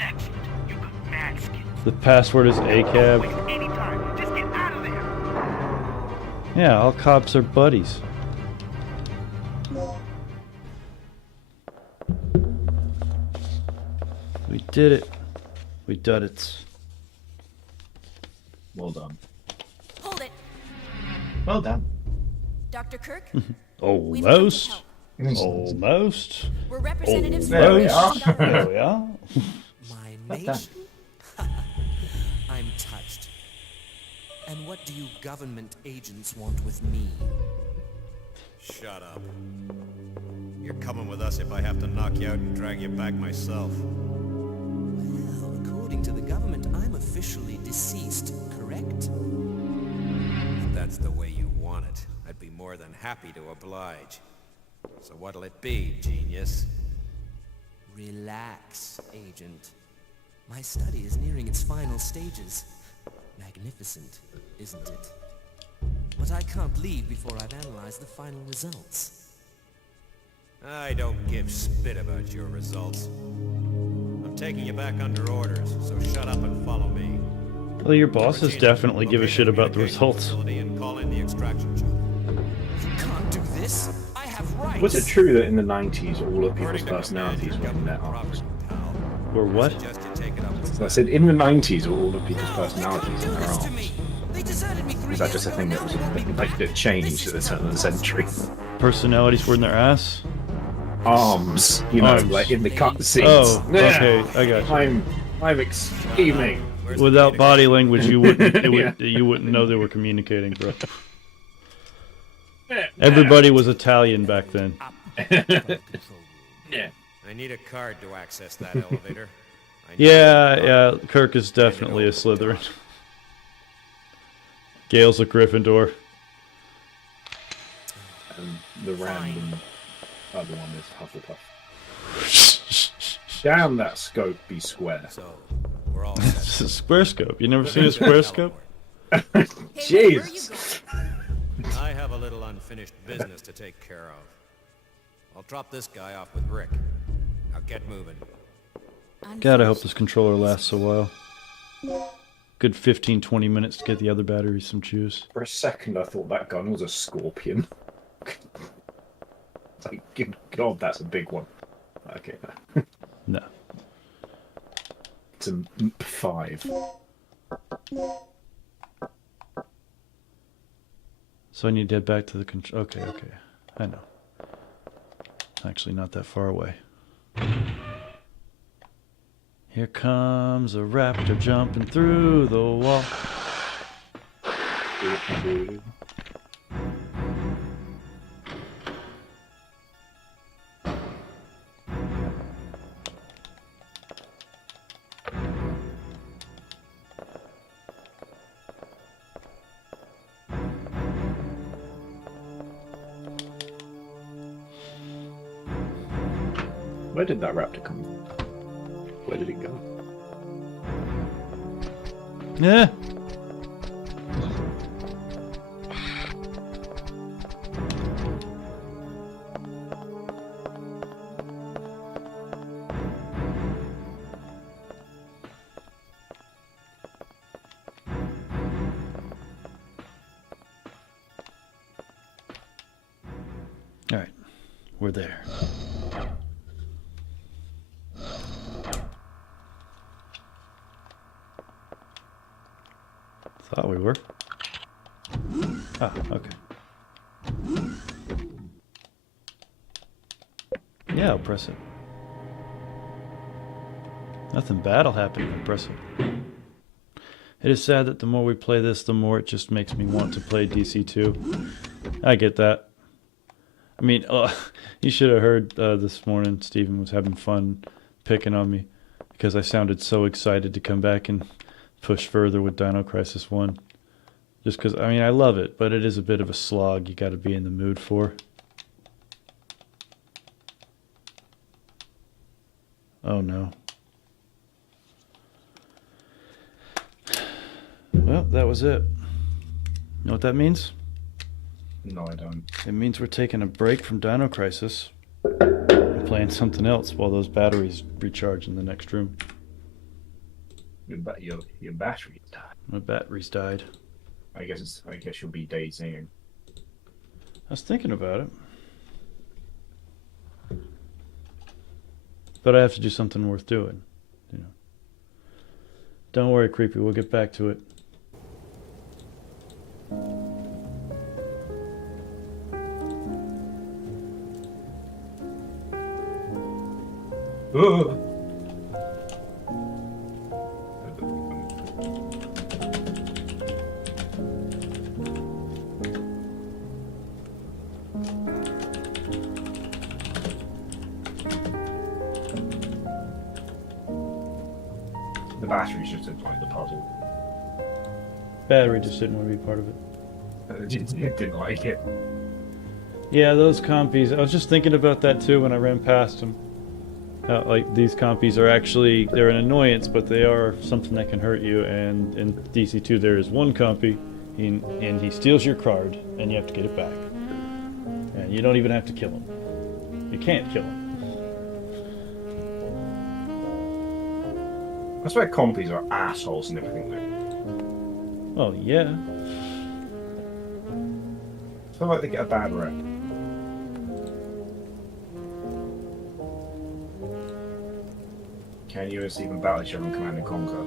Excellent. You got mad skills. The password is Don't ACAB. waste any time. Just get out of there. Yeah, all cops are buddies. We did it. We did it. Well done. Hold it. Well done. Dr. Kirk? We've come to Almost. help. Almost. We're representatives from There the we British are. There government. we are. My Well done. nation? I'm touched. And what do you government agents want with me? Shut up. You're coming with us if I have to knock you out and drag you back myself. Well, according to the government, I'm officially deceased, correct? If that's the way you want it, I'd be more than happy to oblige. So what'll it be, genius? Relax, Agent. My study is nearing its final stages. Magnificent, isn't it? But I can't leave before I've analyzed the final results. I don't give spit about your results. I'm taking you back under orders, so shut up and follow me. Well, your bosses Regina, definitely give a locate shit the about the communications results. facility and call in the extraction chute. You can't do this! I have rights! Was it true that in the 90s all of people's According to personalities command, were your net government arms? property, pal. Or what? Suggest you take it up with So I said in the 90s all of people's No, they couldn't personalities do in their this to arms. me! They deserted me 3 Is that years just a ago, thing now that was they want me like back. that changed This at the is turn of the century? Personalities were in their ass? Arms, you know, Arms. like in the cut scenes. Oh, okay, I got you. I'm scheming. Where's the Without body language, you wouldn't Yeah. you wouldn't know they were communicating, bro. Everybody was Italian back then. Yeah. I need a card to access that elevator. I need Yeah, a yeah. Kirk is definitely a Slytherin. Gale's a Gryffindor. And the random other one is Hufflepuff. Damn, that scope be square. So, we're all set. It's a square scope. You never seen a square scope? Hey, wait, where are you Jeez. going? I have a little unfinished business to take care of. I'll drop this guy off with Rick. Now get moving. God, I hope this controller lasts a while. Good 15-20 minutes to get the other batteries some juice. For a second, I thought that gun was a scorpion. It's like, good God, that's a big one. Okay, No. it's a 5. So I need to head back to the control. Okay, okay. I know. Actually, not that far away. Here comes a raptor jumping through the wall. Where did that raptor come from? Where did it go? Yeah. All right, we're there. Thought we were. Ah, okay. Yeah, I'll press it. Nothing bad will happen if I press it. It is sad that the more we play this, the more it just makes me want to play DC2. I get that. I mean, you should have heard this morning Steven was having fun picking on me because I sounded so excited to come back and push further with Dino Crisis 1. Just because, I mean, I love it, but it is a bit of a slog you got to be in the mood for. Oh no. Well, that was it. Know what that means? No, I don't. It means we're taking a break from Dino Crisis and playing something else while those batteries recharge in the next room. Your battery died. My batteries died. I guess you'll be dazing. I was thinking about it. But I have to do something worth doing. You know. Don't worry, Creepy, we'll get back to it. Ugh. The batteries just didn't like the puzzle. Battery just didn't want to be part of it. It didn't like it. Yeah, those compies. I was just thinking about that too when I ran past them. Like, these compies are actually, they're an annoyance, but they are something that can hurt you. And in DC2 there is one compy, and he steals your card, and you have to get it back. And you don't even have to kill him. You can't kill him. I swear compies are assholes and everything. Oh, yeah. I feel like they get a bad rep. Can you even battle each other in Command and Conquer?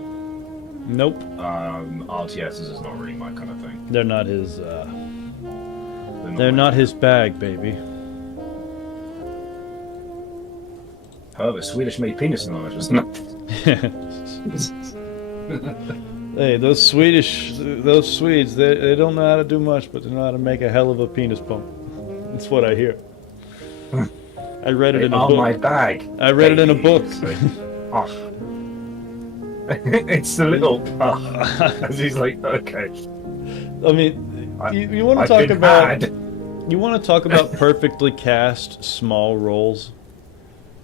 Nope. RTSs is not really my kind of thing. They're not his, they're not his bag, baby. However, Swedish made penis knowledge, isn't it? Hey, those Swedes, they don't know how to do much, but they know how to make a hell of a penis pump. That's what I hear. I read it in a book. My bag. I read it in a book. Oh. It's the little. As he's like, okay. I mean, you want to talk about perfectly cast small roles?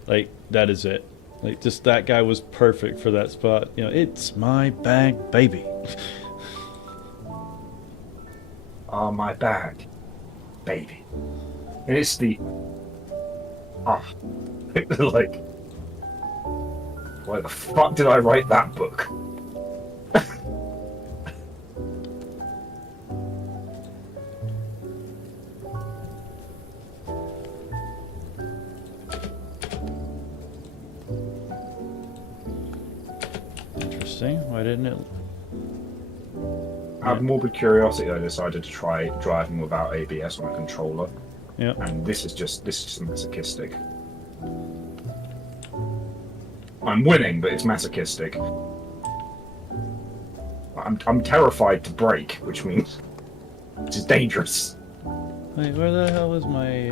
Like, that is it. Like, just that guy was perfect for that spot. You know, it's my bag, baby. My bag, baby. And it's the. Like, why the fuck did I write that book? Interesting. Why didn't it? Out of morbid curiosity, I decided to try driving without ABS on a controller. Yeah. And this is just masochistic. I'm winning, but it's masochistic. I'm terrified to brake, which means which is dangerous. Wait, where the hell is my?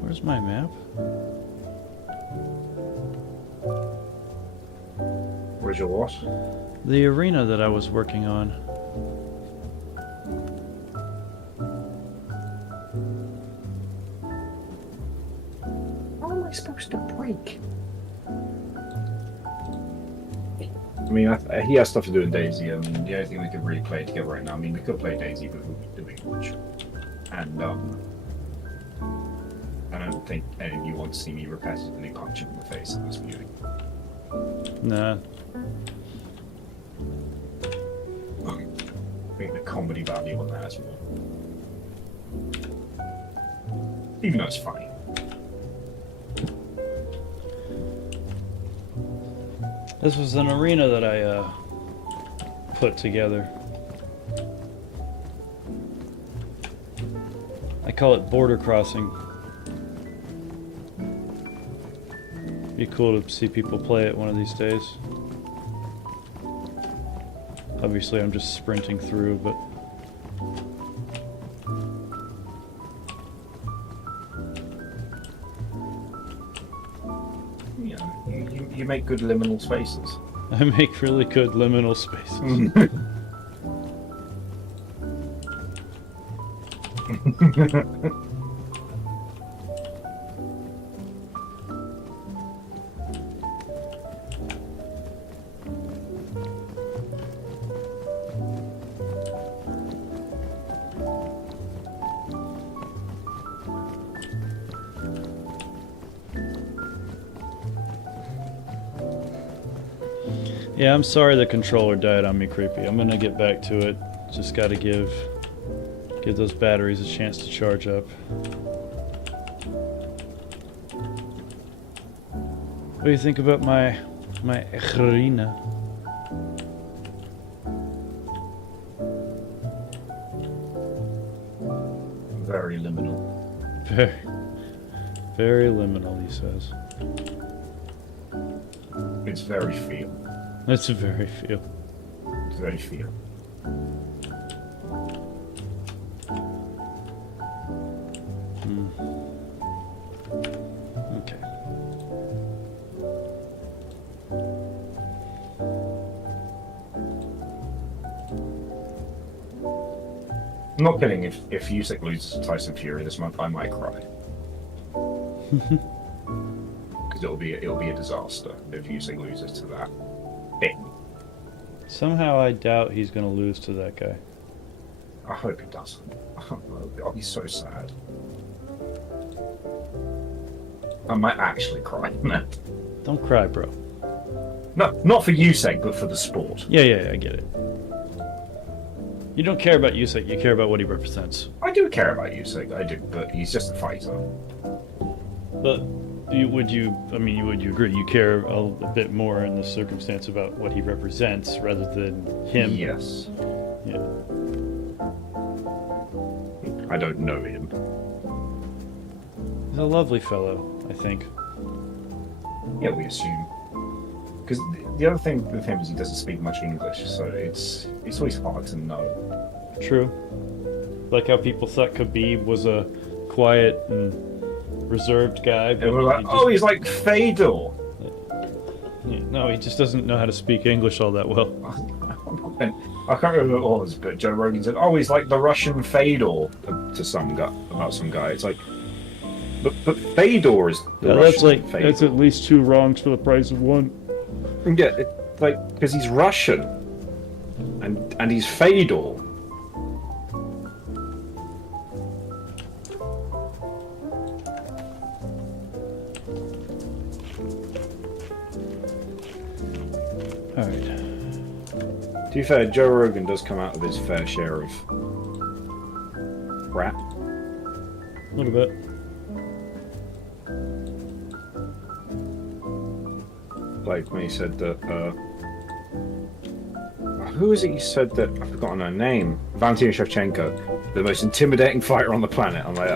Where's my map? Where's your what? The arena that I was working on. How am I supposed to brake? I mean, he has stuff to do in DayZ. I mean, the only thing we could really play together right now. I mean, we could play DayZ, but we'll be doing much. And I don't think any of you want to see me repetitively punch him in the face in this viewing. Nah. I think the comedy value on that as well. Even though it's funny. This was an arena that I put together. I call it border crossing. Be cool to see people play it one of these days. Obviously I'm just sprinting through, but Yeah, you make good liminal spaces. I make really good liminal spaces. Yeah, I'm sorry the controller died on me, creepy. I'm gonna get back to it. Just gotta give those batteries a chance to charge up. What do you think about my arena? Very liminal. Very, very liminal, he says. It's very feel. That's a very feel. It's very feel. Okay. I'm not kidding. If Usyk loses to Tyson Fury this month, I might cry. Because it'll be a disaster if Usyk loses to that thing. Somehow I doubt he's gonna lose to that guy. I hope he doesn't. I'll be so sad. I might actually cry. No, Don't cry, bro. not for Usyk, but for the sport. Yeah, I get it. You don't care about Usyk, you care about what he represents. I do care about Usyk, I do, but he's just a fighter. But would you agree? You care a bit more in this circumstance about what he represents rather than him? Yes. Yeah. I don't know him. He's a lovely fellow, I think. Yeah, we assume. Because the other thing with him is he doesn't speak much English, so it's always hard to know. True. Like how people thought Khabib was a quiet and reserved guy, but And we're like, he's like Fedor. no, he just doesn't know how to speak English all that well. I can't remember what it was, but Joe Rogan said, he's like the Russian Fedor to some guy, about some guy. It's like, but Fedor is the Russian Fedor. That's at least two wrongs for the price of one. Yeah, because he's Russian, and he's Fedor. Alright. To be fair, Joe Rogan does come out of his fair share of crap. A little bit. Like when he said that, who is it he said that, I've forgotten her name, Valentina Shevchenko, the most intimidating fighter on the planet. I'm like,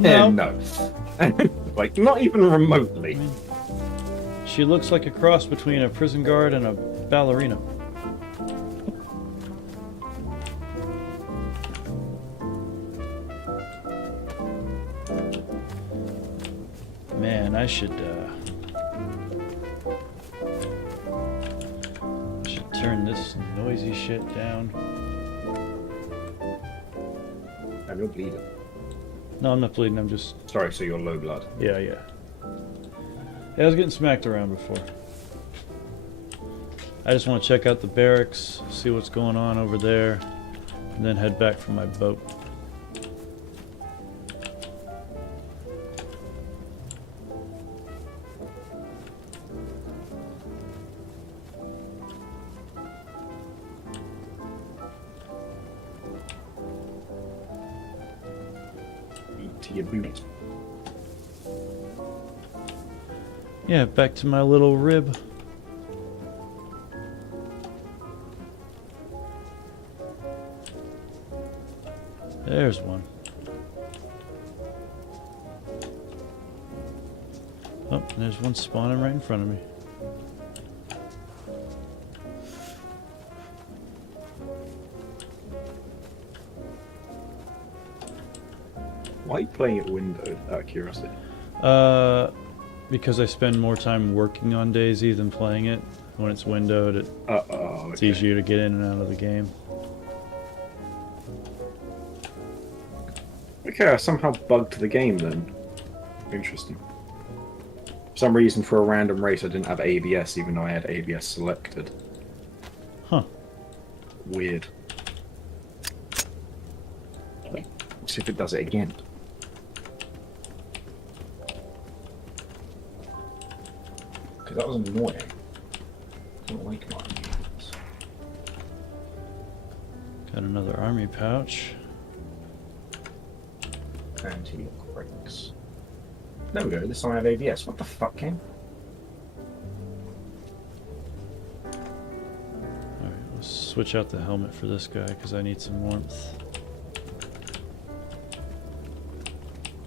no. Like, not even remotely. She looks like a cross between a prison guard and a ballerina. Man, I should turn this noisy shit down. And you're bleeding. No, I'm not bleeding, I'm just... Sorry, so you're low blood. Yeah. Yeah, I was getting smacked around before. I just want to check out the barracks, see what's going on over there, and then head back for my boat. To your boot. Yeah, back to my little rib. There's one. Oh, and there's one spawning right in front of me. Why are you playing it windowed, out of curiosity? Because I spend more time working on DayZ than playing it. When it's windowed, it's easier to get in and out of the game. Okay, I somehow bugged the game then. Interesting. For some reason, for a random race, I didn't have ABS, even though I had ABS selected. Huh. Weird. Let's see if it does it again. Because that was annoying. don't like my mutants. Got another army pouch. Anti-brakes. There we go, this time I have ABS. What the fuck, King? Alright, let's switch out the helmet for this guy because I need some warmth.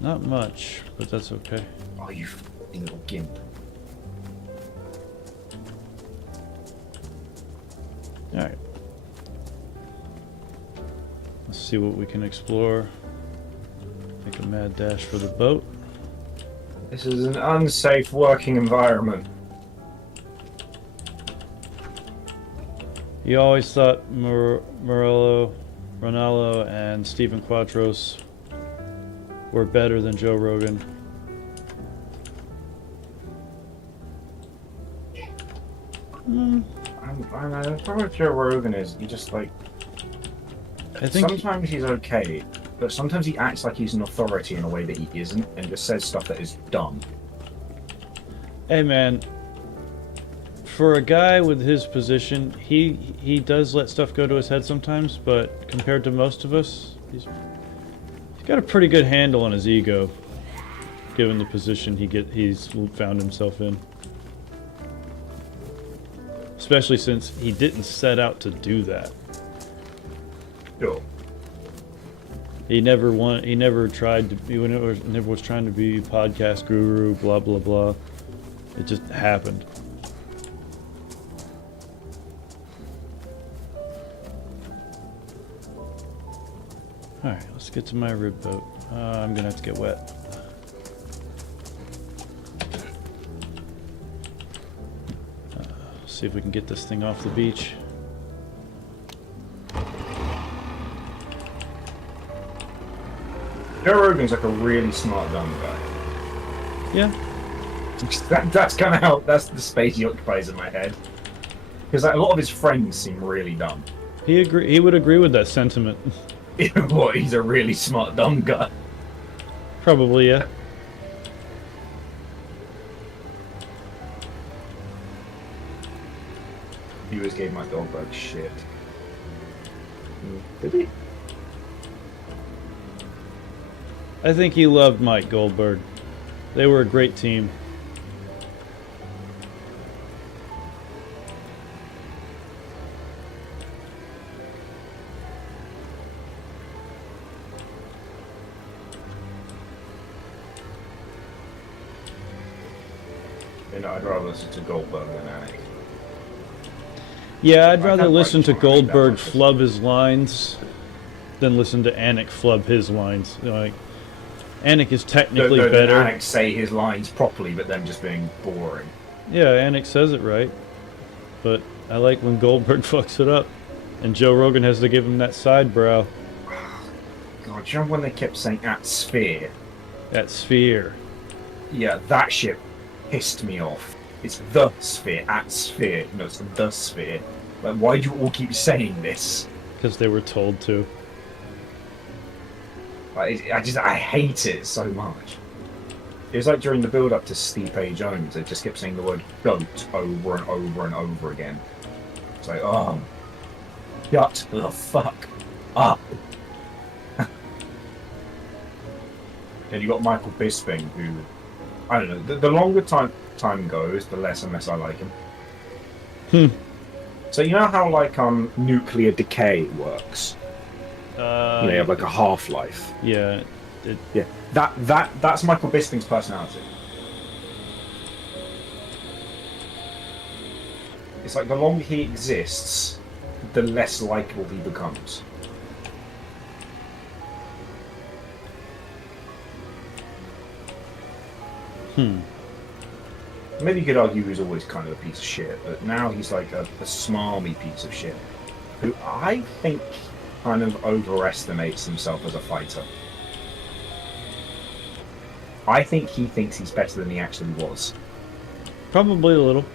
Not much, but that's okay. Oh, you fucking little gimp. Alright. Let's see what we can explore. Make a mad dash for the boat. This is an unsafe working environment. You always thought Morello, Ronaldo, and Stephen Quadros were better than Joe Rogan. The problem with Joe Rogan is he just like. I think Sometimes he's okay, but sometimes he acts like he's an authority in a way that he isn't, and just says stuff that is dumb. Hey man, for a guy with his position, he does let stuff go to his head sometimes, but compared to most of us, he's got a pretty good handle on his ego, given the position he's found himself in. Especially since he didn't set out to do that. Sure. He never tried to. He never was trying to be podcast guru. Blah blah blah. It just happened. All right, let's get to my rib boat. I'm gonna have to get wet. See if we can get this thing off the beach. Joe Rogan's like a really smart, dumb guy. Yeah. That's kind of how, that's the space he occupies in my head. Because like, a lot of his friends seem really dumb. He would agree with that sentiment. What? He's a really smart, dumb guy. Probably, yeah. Viewers gave Mike Goldberg shit. Did he? I think he loved Mike Goldberg. They were a great team. You know, I'd rather listen to Goldberg than Anik. Yeah, I'd rather listen to like Goldberg that. flub his lines than listen to Anik flub his lines. You know, like, Anik is technically No, better. Anik say his lines properly, but them just being boring. Yeah, Anik says it right. But I like when Goldberg fucks it up. And Joe Rogan has to give him that side brow. God, do you remember when they kept saying at Sphere? That sphere. Yeah, that shit pissed me off. It's the Sphere, at Sphere. No, it's the Sphere. Like, why do you all keep saying this? Because they were told to. Like, I hate it so much. It was like during the build-up to Stipe Jones, they just kept saying the word GOAT over and over and over again. It's like, oh, shut the fuck up. And you got Michael Bisping, who, I don't know, the longer time goes, the less and less I like him. So you know how like nuclear decay works? You have like a half-life. Yeah. Yeah, that's Michael Bisping's personality. It's like the longer he exists, the less likable he becomes. Maybe you could argue he's always kind of a piece of shit, but now he's like a smarmy piece of shit, who I think kind of overestimates himself as a fighter. I think he thinks he's better than he actually was. Probably a little.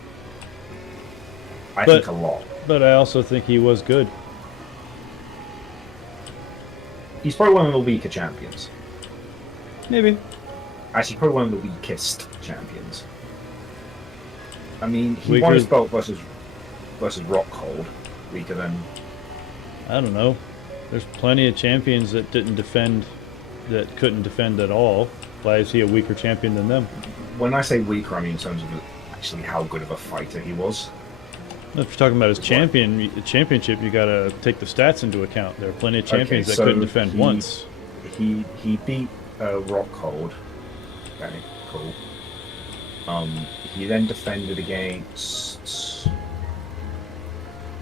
I think a lot. But I also think he was good. He's probably one of the weaker champions. Maybe. Actually, probably one of the weakest champions. I mean, he Weaker- won his belt versus versus Rockhold weaker than? I don't know. There's plenty of champions that didn't defend, that couldn't defend at all. Why is he a weaker champion than them? When I say weaker, I mean in terms of actually how good of a fighter he was. If you're talking about his championship, you gotta take the stats into account. There are plenty of champions that couldn't defend once. He beat Rockhold. Okay, cool. He then defended against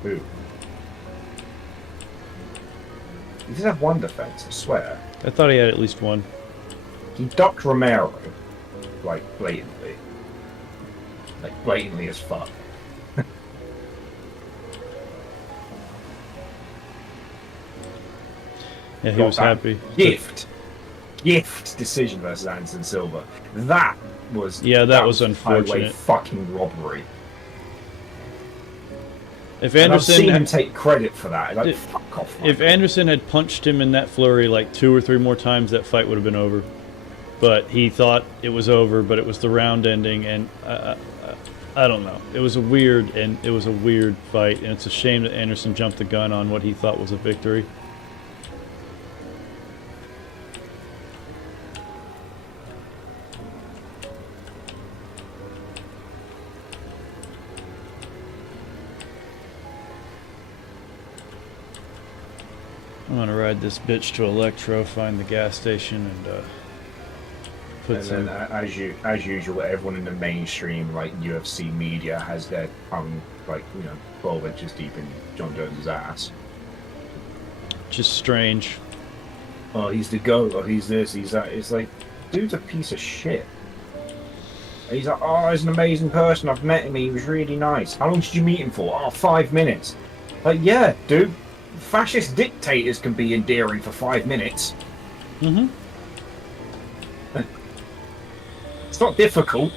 who? He did have one defense, I swear. I thought he had at least one. He ducked Romero, like blatantly as fuck. Yeah, he was happy. Gift decision versus Anderson Silva. That was that was unfortunate. Highway fucking robbery. If And I've Anderson seen him take credit for that. Like, fuck off. if Anderson had punched him in that flurry like 2 or 3 more times, that fight would have been over. But he thought it was over, but it was the round ending, and I don't know. It was a weird fight, and it's a shame that Anderson jumped the gun on what he thought was a victory. I'm gonna ride this bitch to Electro, find the gas station, and put some. Then, as usual, everyone in the mainstream, like UFC media, has their tongue, 12 inches deep in John Jones's ass. Just strange. Oh, he's the GOAT, or he's this, he's that. It's like, dude's a piece of shit. He's like, oh, he's an amazing person. I've met him. He was really nice. How long did you meet him for? Oh, 5 minutes. Like, yeah, dude. Fascist dictators can be endearing for 5 minutes. Mm-hmm. It's not difficult.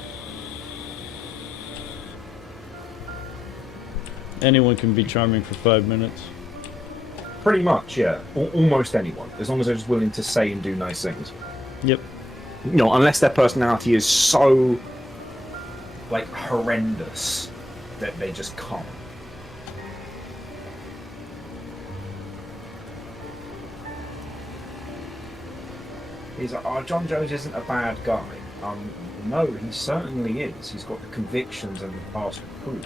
Anyone can be charming for 5 minutes. Pretty much, yeah. Almost anyone, as long as they're just willing to say and do nice things. Yep. Unless their personality is so, horrendous that they just can't. He's like, oh, John Jones isn't a bad guy. No, he certainly is. He's got the convictions and the past to prove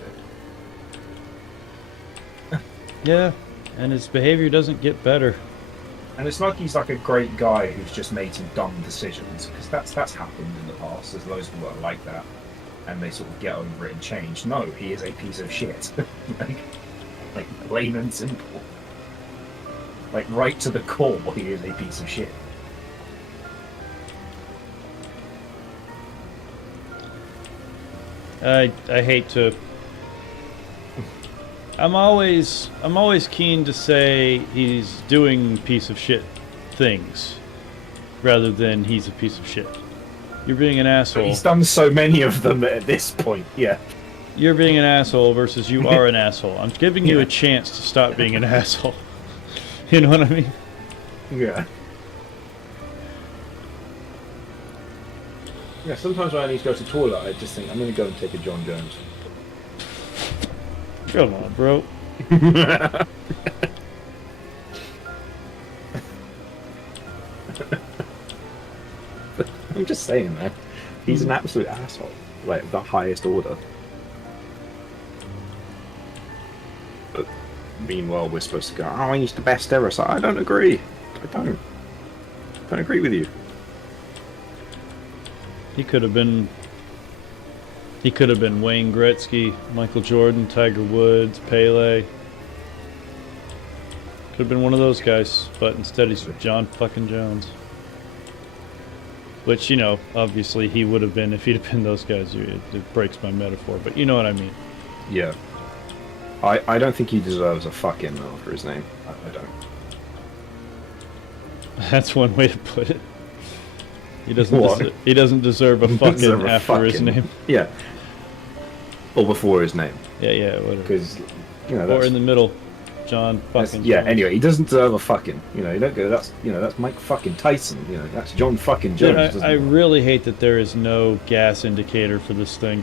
it. Yeah, and his behavior doesn't get better. And it's like he's like a great guy who's just made some dumb decisions, because that's happened in the past. There's loads of people that are like that, and they sort of get over it and change. No, he is a piece of shit. like plain and simple. Like right to the core, he is a piece of shit. I hate to. I'm always keen to say he's doing piece of shit things, rather than he's a piece of shit. You're being an asshole. But he's done so many of them at this point. Yeah. You're being an asshole versus you are an asshole. I'm giving you a chance to stop being an asshole. You know what I mean? Yeah. Yeah, sometimes when I need to go to the toilet, I just think, I'm going to go and take a John Jones. Come on, bro. I'm just saying, man. He's an absolute asshole. Like, the highest order. But meanwhile, we're supposed to go, oh, he's the best ever. So I don't agree. I don't agree with you. He could have been Wayne Gretzky, Michael Jordan, Tiger Woods, Pele. Could have been one of those guys, but instead he's John fucking Jones. Which, obviously he would have been if he'd have been those guys. It breaks my metaphor, but you know what I mean. Yeah. I don't think he deserves a fucking after his name. I don't. That's one way to put it. He doesn't deserve a fucking after his name. Yeah. Or before his name. Yeah, whatever. Because, or in the middle, John fucking. Yeah. Jones. Anyway, he doesn't deserve a fucking. You don't go. That's Mike fucking Tyson. That's John fucking Jones. Dude, I really hate that there is no gas indicator for this thing.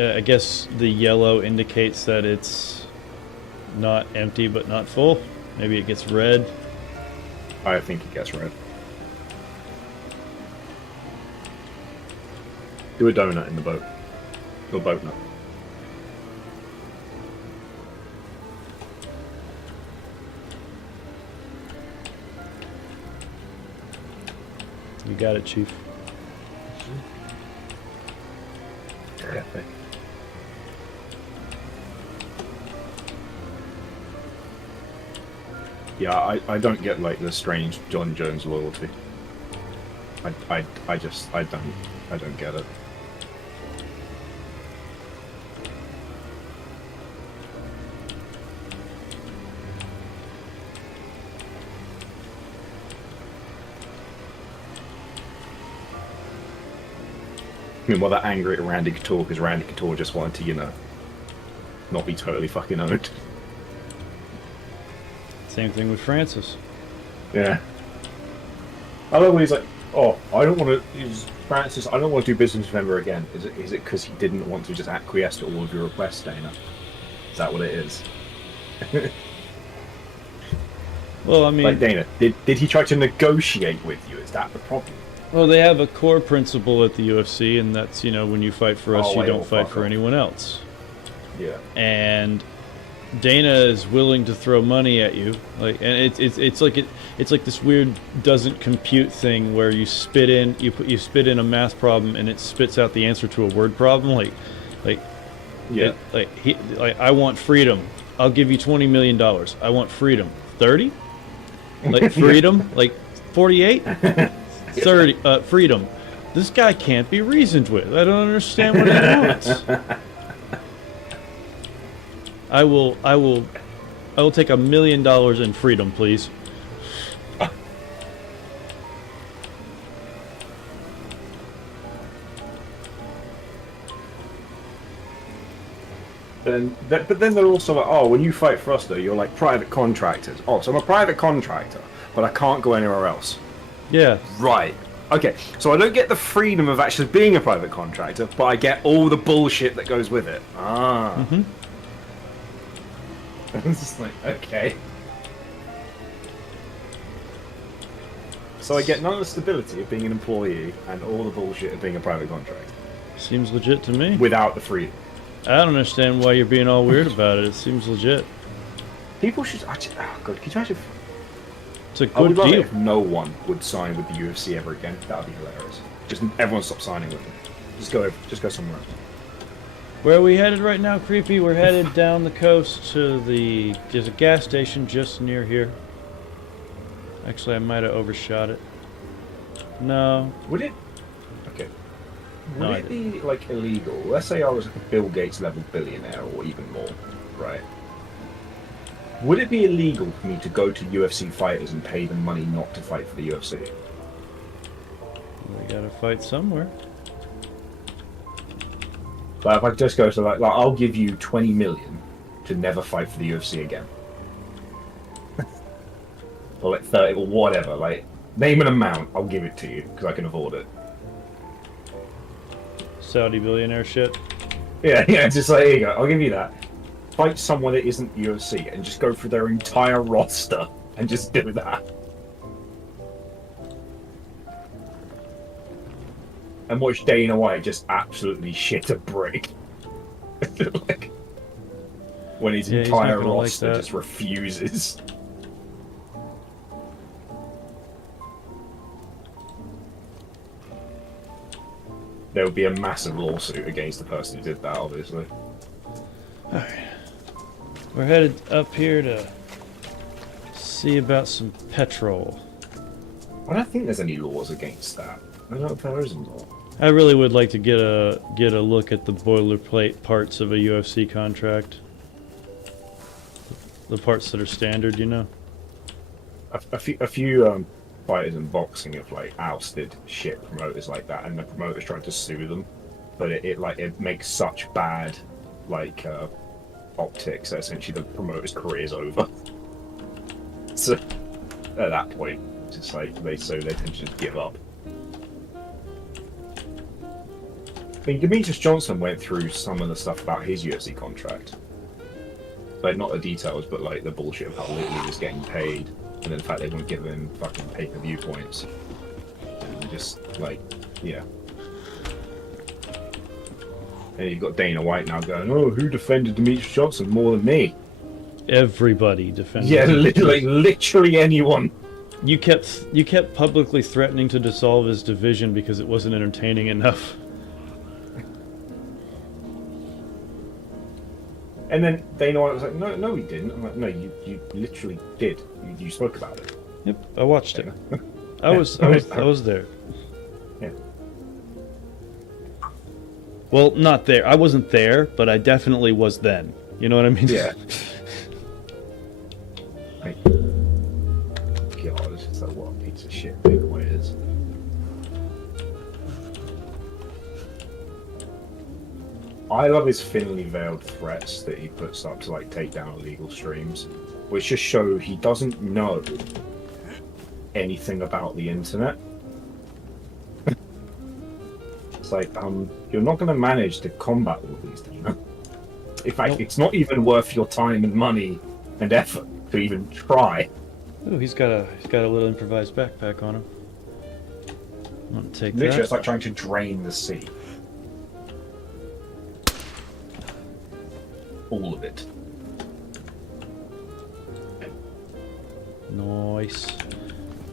I guess the yellow indicates that it's not empty but not full. Maybe it gets red. I think it gets red. Do a donut in the boat. Or boat nut. You got it, Chief. Cafe. Yeah, I don't get like the strange John Jones loyalty. I don't get it. I mean, well, they're angry at Randy Couture because Randy Couture just wanted to, you know, not be totally fucking owned. Same thing with Francis. Yeah. I love when he's like, "Oh, I don't want to." Francis, I don't want to do business with him ever again. Is it because he didn't want to just acquiesce to all of your requests, Dana? Is that what it is? Well, I mean, Like, Dana, did he try to negotiate with you? Is that the problem? well, they have a core principle at the UFC, and that's, you know, when you fight for us, Oh, you wait, don't well, fight fuck for off. anyone else. Yeah. And Dana is willing to throw money at you, like, and it's like this weird doesn't compute thing where you spit in a math problem and it spits out the answer to a word problem, Yeah. I want freedom. I'll give you $20 million. I want freedom. 30? Like freedom? Like 48? 30. Freedom. This guy can't be reasoned with. I don't understand what he wants. I will take $1 million in freedom, please. But then they're also like, oh, when you fight for us, though, you're like private contractors. Oh, so I'm a private contractor, but I can't go anywhere else. Yeah. Right. Okay, so I don't get the freedom of actually being a private contractor, but I get all the bullshit that goes with it. Ah. Mm-hmm. It's just like, okay. So I get none of the stability of being an employee and all the bullshit of being a private contractor Seems legit to me. without the freedom. I don't understand why you're being all weird about it. It seems legit. People should actually. Oh god, can you imagine? It's a I would good love it deal. if no one would sign with the UFC ever again. That would be hilarious. Just everyone stop signing with them. Just go somewhere else. Where are we headed right now, Creepy? We're headed down the coast to there's a gas station just near here. Actually, I might have overshot it. No. Would it? Okay. Would No, I it be like illegal? Let's say I was like a Bill Gates level billionaire or even more, right? Would it be illegal for me to go to UFC fighters and pay them money not to fight for the UFC? We gotta fight somewhere. Like if I just go to like I'll give you 20 million to never fight for the UFC again. Or like 30 or whatever, like name an amount, I'll give it to you because I can afford it. Saudi billionaire shit. Yeah, just like, here you go, I'll give you that. Fight someone that isn't UFC and just go through their entire roster and just do that. And watch Dana White just absolutely shit a brick. Like, when his Yeah, he's not entire gonna like roster that. just refuses. There would be a massive lawsuit against the person who did that, obviously. Alright. We're headed up here to see about some petrol. I don't think there's any laws against that. I don't know if there is a law. I really would like to get a look at the boilerplate parts of a UFC contract. The parts that are standard, you know. A few fighters in boxing have like ousted shit promoters like that, and the promoters tried to sue them, but it makes such bad like optics that essentially the promoter's career is over. So at that point, it's just like they tend to just give up. I mean, Demetrius Johnson went through some of the stuff about his UFC contract. Like, not the details, but like the bullshit of how little he was getting paid, and then the fact they wouldn't give him fucking pay-per-view points. And just, like, yeah. And you've got Dana White now going, oh, who defended Demetrius Johnson more than me? Everybody defended. Yeah, literally anyone. You kept publicly threatening to dissolve his division because it wasn't entertaining enough. And then Dana White was like, no, he didn't. I'm like, no, you literally did. You spoke about it. Yep, I watched it. I was there. Yeah. Well, not there. I wasn't there, but I definitely was then. You know what I mean? Yeah. Like, God, it's just like, what a piece of shit Big Boy is. I love his thinly veiled threats that he puts up to like take down illegal streams, which just show he doesn't know anything about the internet. It's like, you're not going to manage to combat all these things. In fact, it's not even worth your time and money and effort to even try. Ooh, he's got a little improvised backpack on him. I'm gonna take Literally, that. it's like trying to drain the sea. All of it. Nice.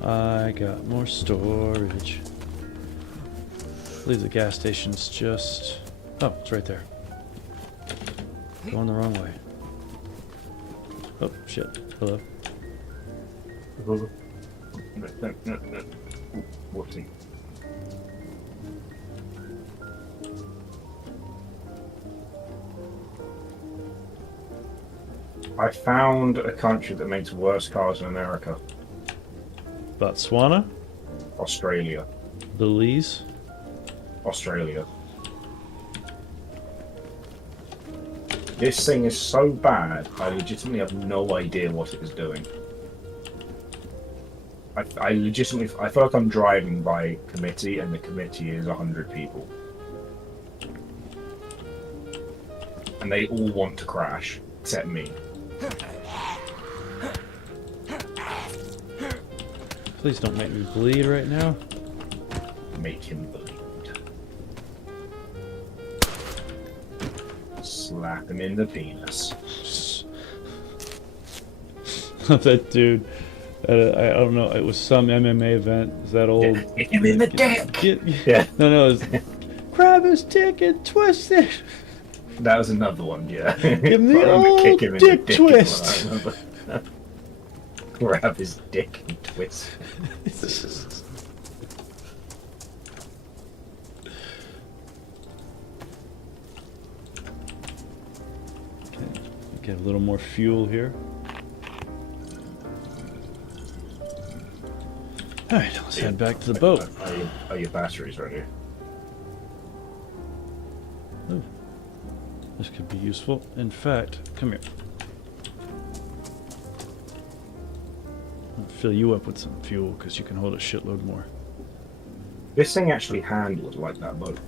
I got more storage. I believe the gas station's just... Oh, it's right there. Going the wrong way. Oh, shit. Hello. Whoopsie. I found a country that makes worse cars than America. Botswana? Australia. Belize? Australia. This thing is so bad, I legitimately have no idea what it is doing. I legitimately, I feel like I'm driving by committee, and the committee is 100 people. And they all want to crash, except me. Please don't make me bleed right now. Make him bleed. Slap him in the penis. That dude, I don't know, it was some MMA event. Is that old? Hit him in the dick! Yeah. No, it's grab his dick and twist it. That was another one, yeah. Give him the I'm gonna old kick him in dick the dick twist. is what I remember. Grab his dick and twist. Okay, get a little more fuel here. Alright, let's head back to the boat. Are your batteries ready? Ooh, this could be useful. In fact, come here. I'll fill you up with some fuel because you can hold a shitload more. This thing actually handles like that boat.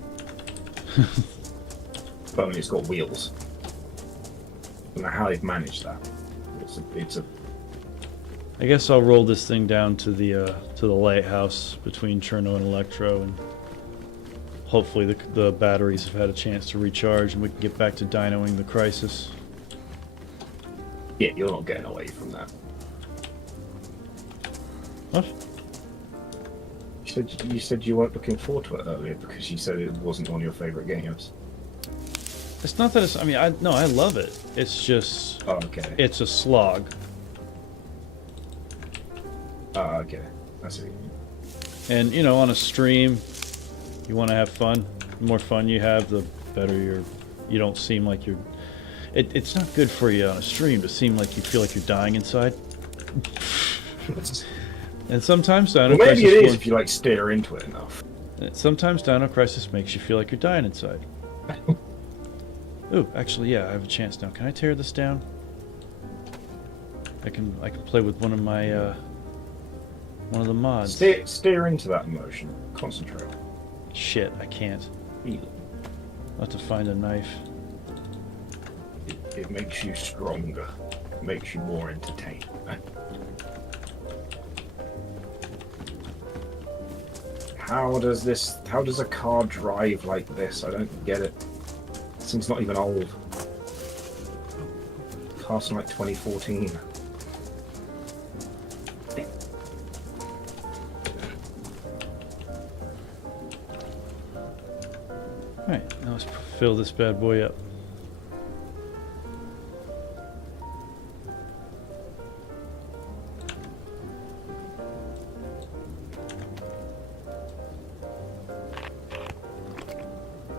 But only it's got wheels. I don't know how they've managed that. It's a I guess I'll roll this thing down to the lighthouse between Cherno and Electro, and hopefully the batteries have had a chance to recharge and we can get back to dynoing the Crisis. yeah, you're not getting away from that. What? You said you weren't looking forward to it earlier because you said it wasn't one of your favourite games. It's not that it's... I mean, I love it. It's just... Oh, okay. It's a slog. Oh, okay. I see. And, you know, on a stream, you want to have fun. The more fun you have, the better you don't seem like you're... It's not good for you on a stream to seem like you feel like you're dying inside. And sometimes Dino Well, maybe Crisis it is if you like stare into it enough. Sometimes Dino Crisis makes you feel like you're dying inside. Ooh, actually, yeah, I have a chance now. Can I tear this down? I can play with one of my one of the mods. Steer into that emotion. Concentrate. Shit, I can't. Feel I'll have to find a knife. It makes you stronger. It makes you more entertained. How does a car drive like this? I don't get it. This thing's not even old. Car's from like 2014. Alright, now let's fill this bad boy up.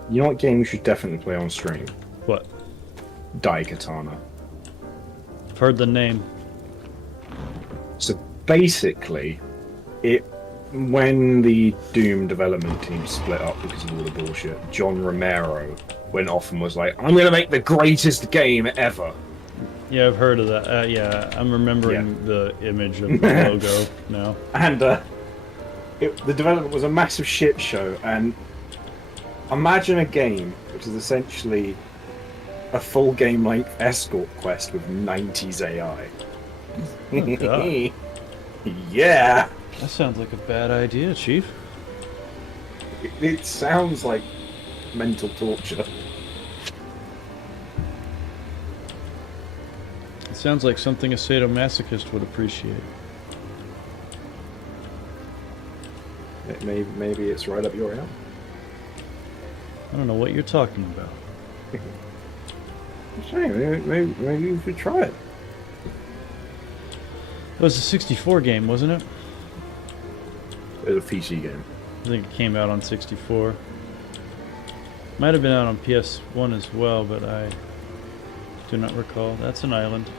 You know what game you should definitely play on stream? What? Daikatana. I've heard the name. So basically, when the Doom development team split up because of all the bullshit, John Romero went off and was like, "I'm going to make the greatest game ever." Yeah, I've heard of that. Yeah, I'm remembering the image of the logo now. And the development was a massive shit show. And imagine a game which is essentially a full game-length escort quest with 90s AI. Oh, God. Yeah. That sounds like a bad idea, Chief. It sounds like mental torture. It sounds like something a sadomasochist would appreciate. Maybe it's right up your alley. I don't know what you're talking about. I'm saying, maybe you should try it. It was a 64 game, wasn't it? It's a PC game. I think it came out on 64. Might have been out on PS1 as well, but I do not recall. That's an island.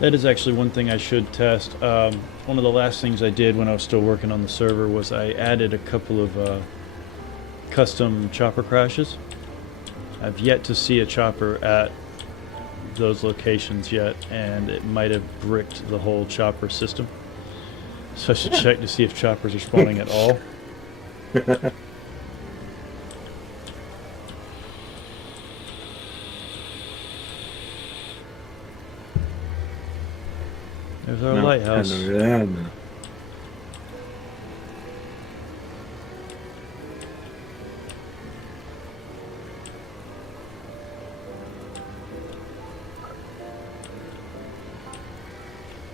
That is actually one thing I should test. One of the last things I did when I was still working on the server was I added a couple of custom chopper crashes. I've yet to see a chopper at those locations yet, and it might have bricked the whole chopper system. So I should check to see if choppers are spawning at all. There's our lighthouse. And then...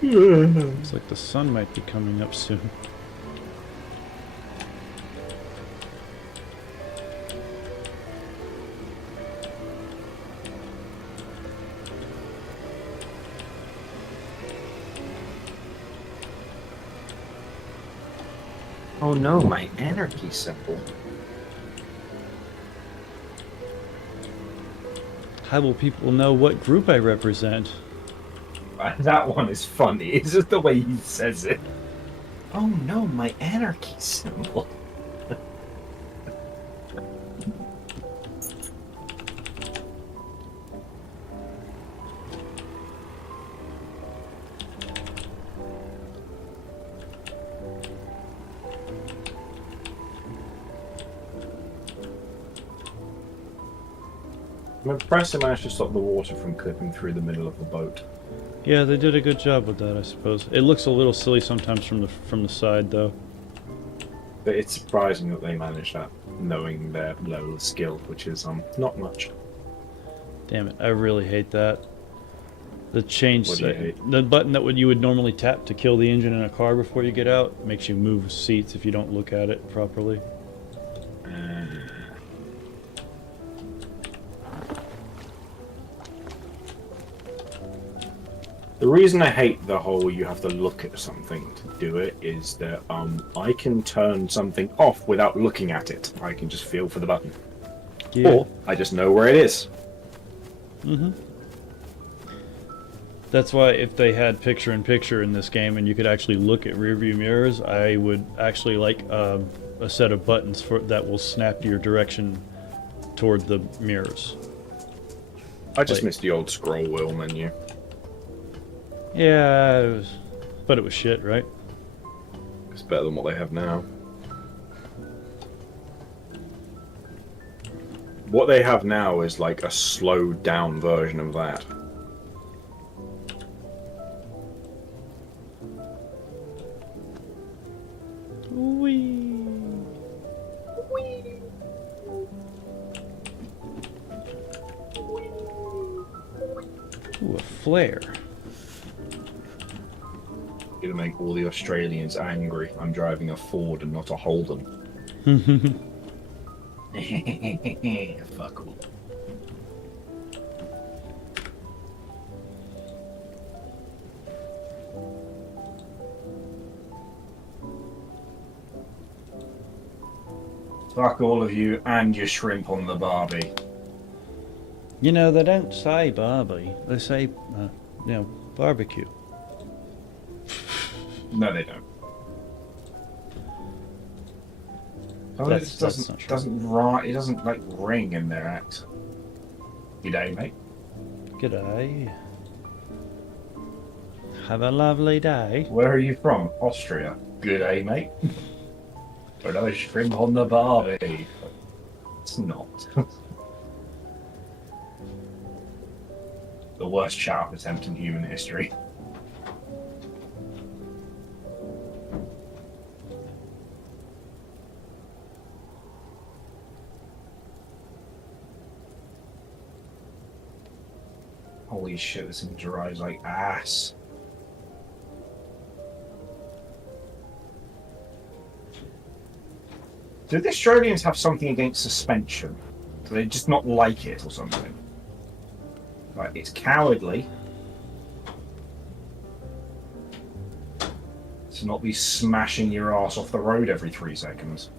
Looks like the sun might be coming up soon. Oh no, my anarchy symbol. How will people know what group I represent? That one is funny. It's just the way he says it. Oh no, my anarchy symbol. I'm impressed they managed to stop the water from clipping through the middle of the boat. Yeah, they did a good job with that, I suppose. It looks a little silly sometimes from the side, though. But it's surprising that they managed that, knowing their level of skill, which is not much. Damn it, I really hate that. The change, What do you hate? the button that you would normally tap to kill the engine in a car before you get out makes you move seats if you don't look at it properly. The reason I hate the whole you have to look at something to do it is that I can turn something off without looking at it. I can just feel for the button. Yeah. Or I just know where it is. Mm-hmm. That's why if they had picture-in-picture in this game and you could actually look at rearview mirrors, I would actually like a set of buttons that will snap your direction toward the mirrors. I just Like- missed the old scroll wheel menu. Yeah, it was, but it was shit, right? It's better than what they have now. What they have now is like a slowed down version of that. Wee. Ooh, a flare. Gonna make all the Australians angry. I'm driving a Ford and not a Holden. Fuck all. Fuck all of you and your shrimp on the Barbie. You know, they don't say Barbie. They say, barbecue. No, they don't. Oh, That's it doesn't, not true. it doesn't like ring in their accent. G'day, mate. G'day. Have a lovely day. Where are you from? Austria. G'day, mate. Or another shrimp on the Barbie. It's not. The worst shout attempt in human history. Holy shit, this image arrives like ass. Do the Australians have something against suspension? Do they just not like it or something? Like, it's cowardly to not be smashing your ass off the road every 3 seconds.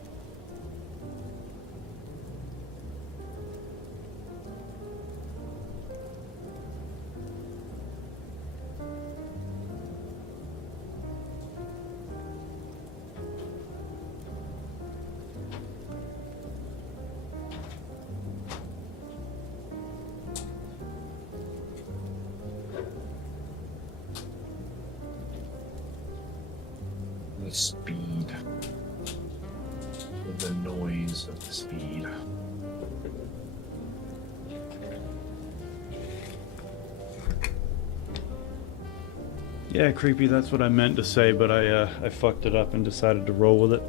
The speed. The noise of the speed. Yeah, creepy, that's what I meant to say, but I fucked it up and decided to roll with it.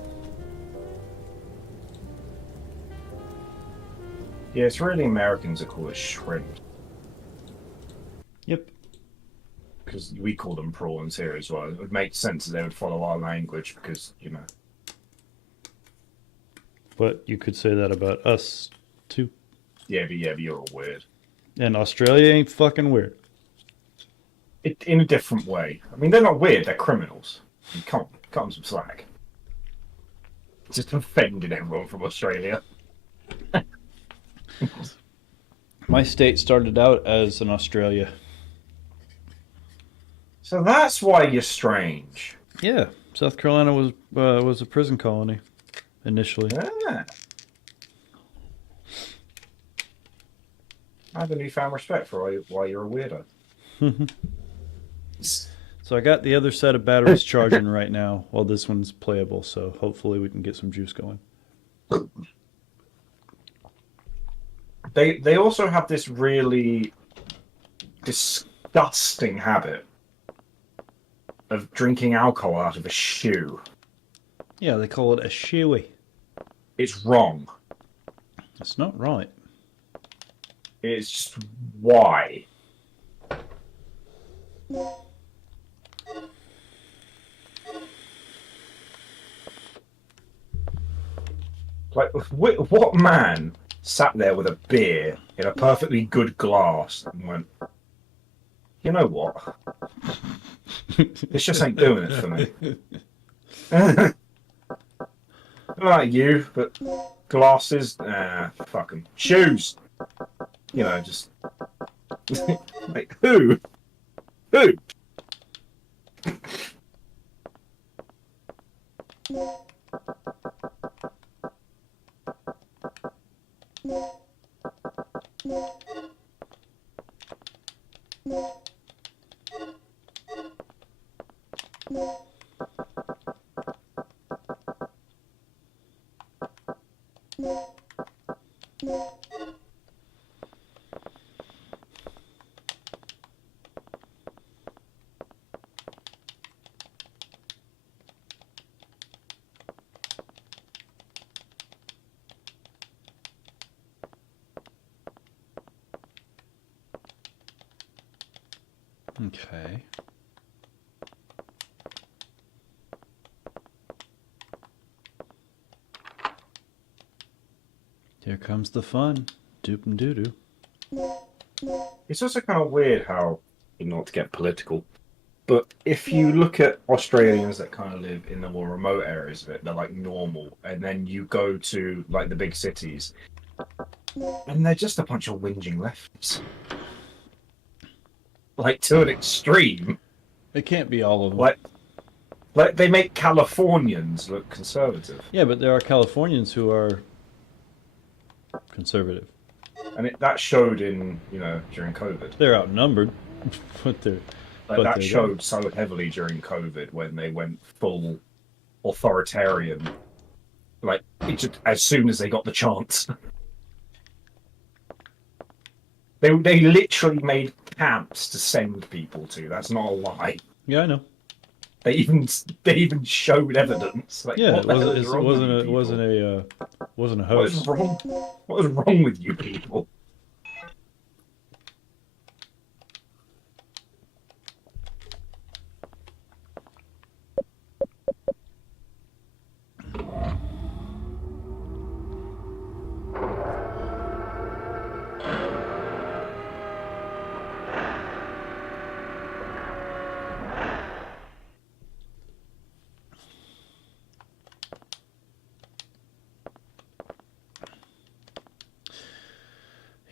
Yeah, it's really Americans that call it shrimp. Yep. Because we call them prawns here as well. It would make sense that they would follow our language because, you know. But you could say that about us, too. Yeah, but you're all weird. And Australia ain't fucking weird. In a different way. I mean, they're not weird, they're criminals. Come on, some slack. Just offended everyone from Australia. My state started out as an Australia. So that's why you're strange. Yeah, South Carolina was a prison colony initially. Ah. I have a newfound respect for why you're a weirdo. So I got the other set of batteries charging right now while this one's playable, so hopefully we can get some juice going. They also have this really disgusting habit of drinking alcohol out of a shoe. Yeah, they call it a shoey. It's wrong. It's not right. It's just why. Like, what man sat there with a beer in a perfectly good glass and went, you know what? This just ain't doing it for me. I like you, but glasses, fuck 'em. Shoes! You know, just... like, who? Who? Okay. Here comes the fun. Doop and doo doo. It's also kind of weird how, not to get political, but if you look at Australians that kind of live in the more remote areas of it, they're like normal, and then you go to like the big cities, and they're just a bunch of whinging lefties. Like to an extreme. It can't be all of them. Like they make Californians look conservative. Yeah, but there are Californians who are conservative. And that showed in, during COVID. They're outnumbered, but they're... Like that showed so heavily during COVID when they went full authoritarian. Like, as soon as they got the chance. They literally made camps to send people to. That's not a lie. Yeah, I know. They even showed evidence. Like, Yeah, what it wasn't a hoax. What was wrong with you people?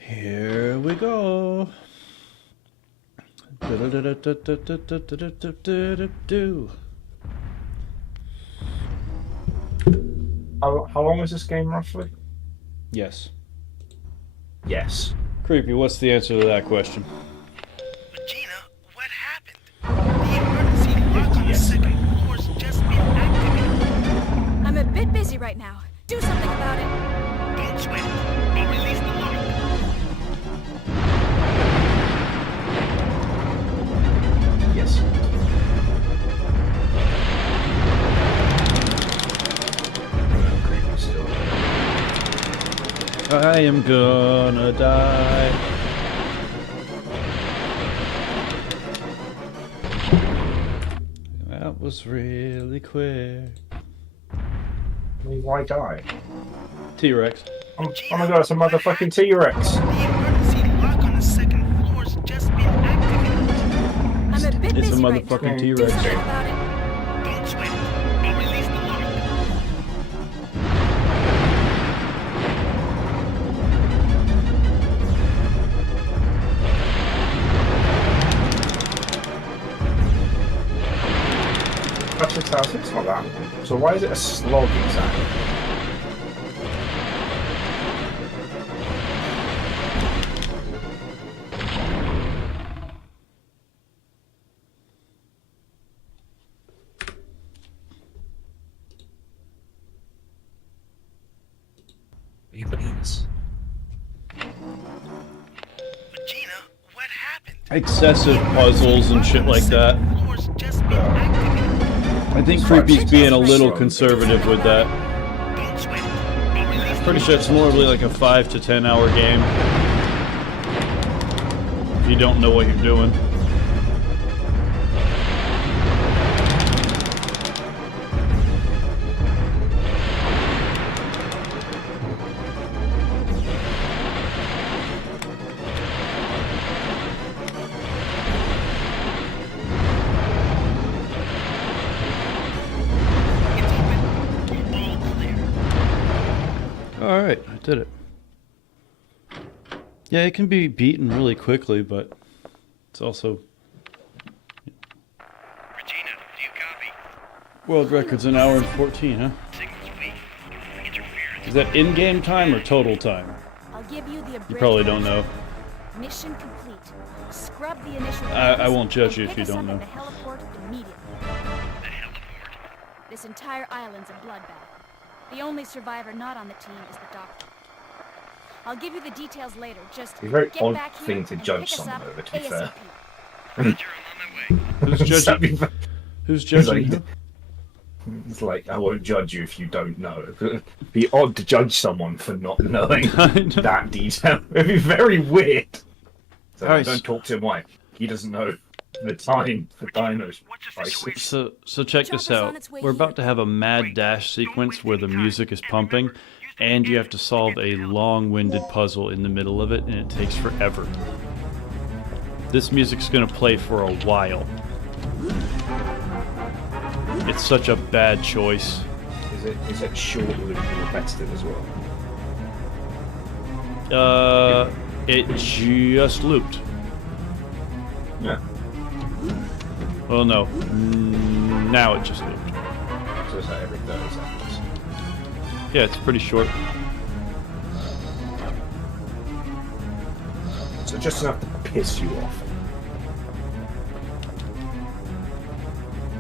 Here we go. How long is this game roughly? Yes. Yes. Creepy, what's the answer to that question? Regina, what happened? The emergency lock on the second floor's just been activated. I'm a bit busy right now. Do something about it. Don't sweat it. I'll release the lock. Yes. I am gonna die. That was really quick. Why die? T-Rex. Oh my god, it's a motherfucking T-Rex. The emergency lock on the second floor's just been activated. I'm a bit It's a busy right now. motherfucking Do T-Rex. something about it. Don't sweat it. I'll release the lock. That's 6,000, it's not that. So why is it a slog exactly? You please. Regina, what happened? Excessive puzzles and shit like that. Floor's just been activated. I think Creepy's being a little conservative with that. Don't sweat it. I'll release Pretty sure it's normally like a 5 to 10 hour game. If you don't know what you're doing. Alright, I did it. Yeah, it can be beaten really quickly, but it's also... Regina, do you copy? World record's an hour and 14, huh? Signal's weak. Interference. Is that in-game time or total time? I'll give you the You probably don't know. Mission complete. Scrub the initial. I won't judge you and if you pick us don't up know. at the heliport immediately. The heliport. This entire island's a bloodbath. The only survivor not on the team is the doctor. I'll give you the details later. Just It's a very get odd back here thing to and judge pick us someone up over, to be fair. ASAP. Roger, I'm on my way. Who's judging? Who's judging? It's like- It's like, I won't judge you if you don't know. It'd be odd to judge someone for not knowing that detail. It'd be very weird. So Alright, don't talk to him. Why? He doesn't know the time for dinos. What's the Crisis. situation? So check this Chopper's on out. its way We're about here. to have a mad dash sequence where the music is pumping, and you have to solve a long-winded puzzle in the middle of it, and it takes forever. This music's gonna play for a while. It's such a bad choice. Is it short-lived and repetitive as well? It just looped. Yeah. Well, no. Now it just looped. So it's like every 30 seconds. Yeah, it's pretty short. So just enough to piss you off.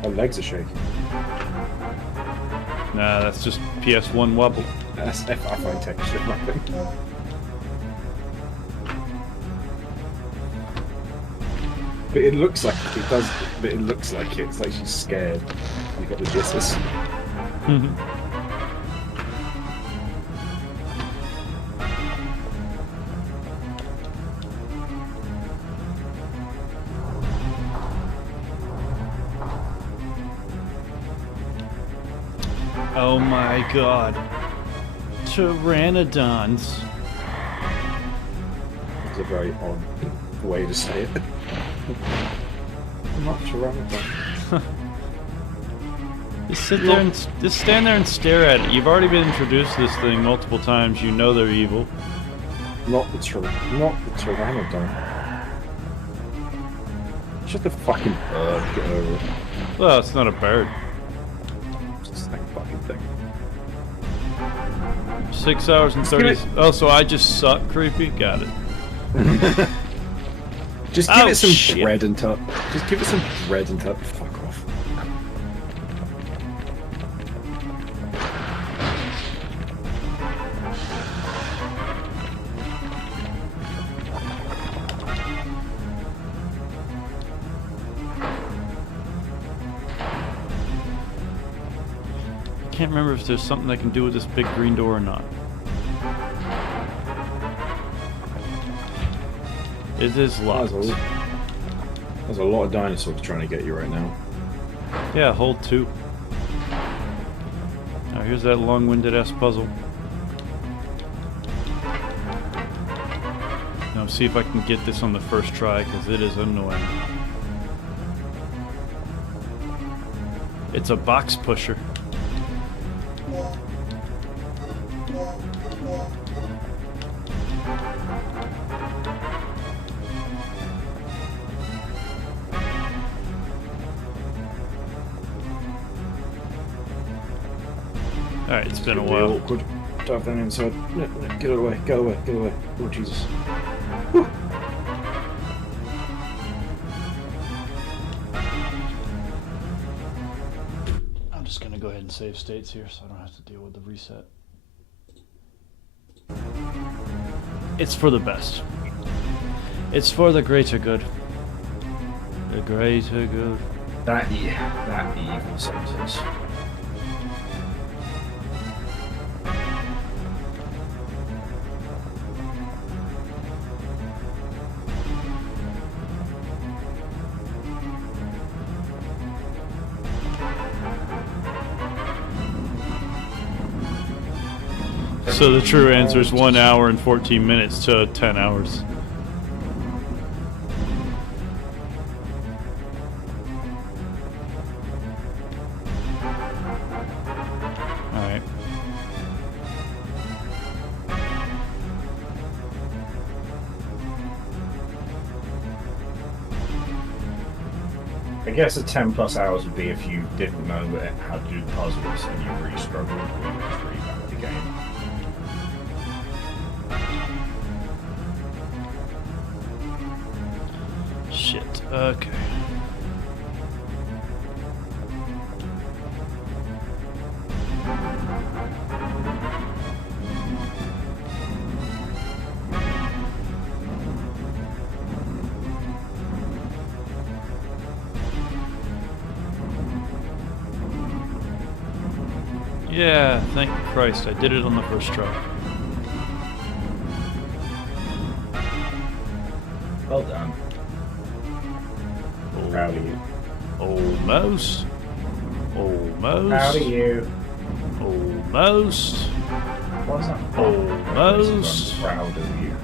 My legs are shaking. Nah, that's just PS1 wobble. That's FI texture, nothing. But it looks like it does. But it looks like it. It's like she's scared. You got the jitters. Oh my god. Pteranodons. It's a very odd way to say it. Not pteranodon. Just stand there and stare at it. You've already been introduced to this thing multiple times. You know they're evil. Not the pteranodon. It's just a fucking bird. Get over it. Well, it's not a bird. It's the same fucking thing. 6 hours and 30. Oh, so I just suck, creepy. Got it. Just give Oh, it some shit. bread and tuck. Just give it some bread and tuck. Fuck off. I can't remember if there's something I can do with this big green door or not. It is locked. There's a lot of dinosaurs trying to get you right now. Yeah, hold 2. Now here's that long-winded ass puzzle. Now see if I can get this on the first try, because it is annoying. It's a box pusher. Alright, it's been a Really while. awkward. Dive down inside. No, get away, get away, get away. Oh Jesus. I'm just gonna go ahead and save states here so I don't have to deal with the reset. It's for the best. It's for the greater good. The greater good. That evil sentence. So the true answer is 1 hour and 14 minutes to 10 hours. Alright. I guess the 10 plus hours would be if you didn't know how to do the puzzles and you really struggled, or you were just really bad at the game. Okay. Yeah, thank Christ, I did it on the first try. Well done. Proud of you. Almost. Almost. Proud of you. Almost. What's that? Almost. I'm proud of you.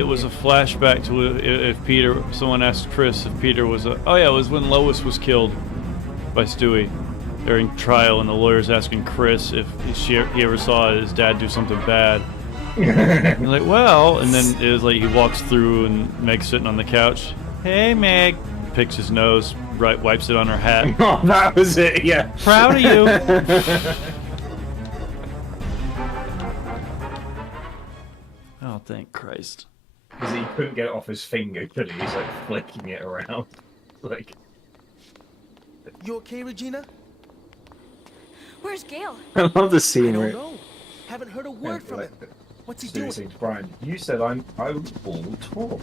It was a flashback to if Peter. Someone asked Chris if Peter was a. Oh yeah, it was when Lois was killed by Stewie during trial, and the lawyer's asking Chris if he ever saw his dad do something bad. And he's like, well, and then it was like he walks through and Meg's sitting on the couch. Hey, Meg. Picks his nose, wipes it on her hat. Oh, that was it. Yeah. Proud of you. Oh, thank Christ. Because he couldn't get it off his finger, could he? He's like flicking it around. Like. You okay, Regina? Where's Gale? I love the I scene don't where. know. Haven't heard a word from him. What's he Stewie doing? saying to Brian, you said I was all tall.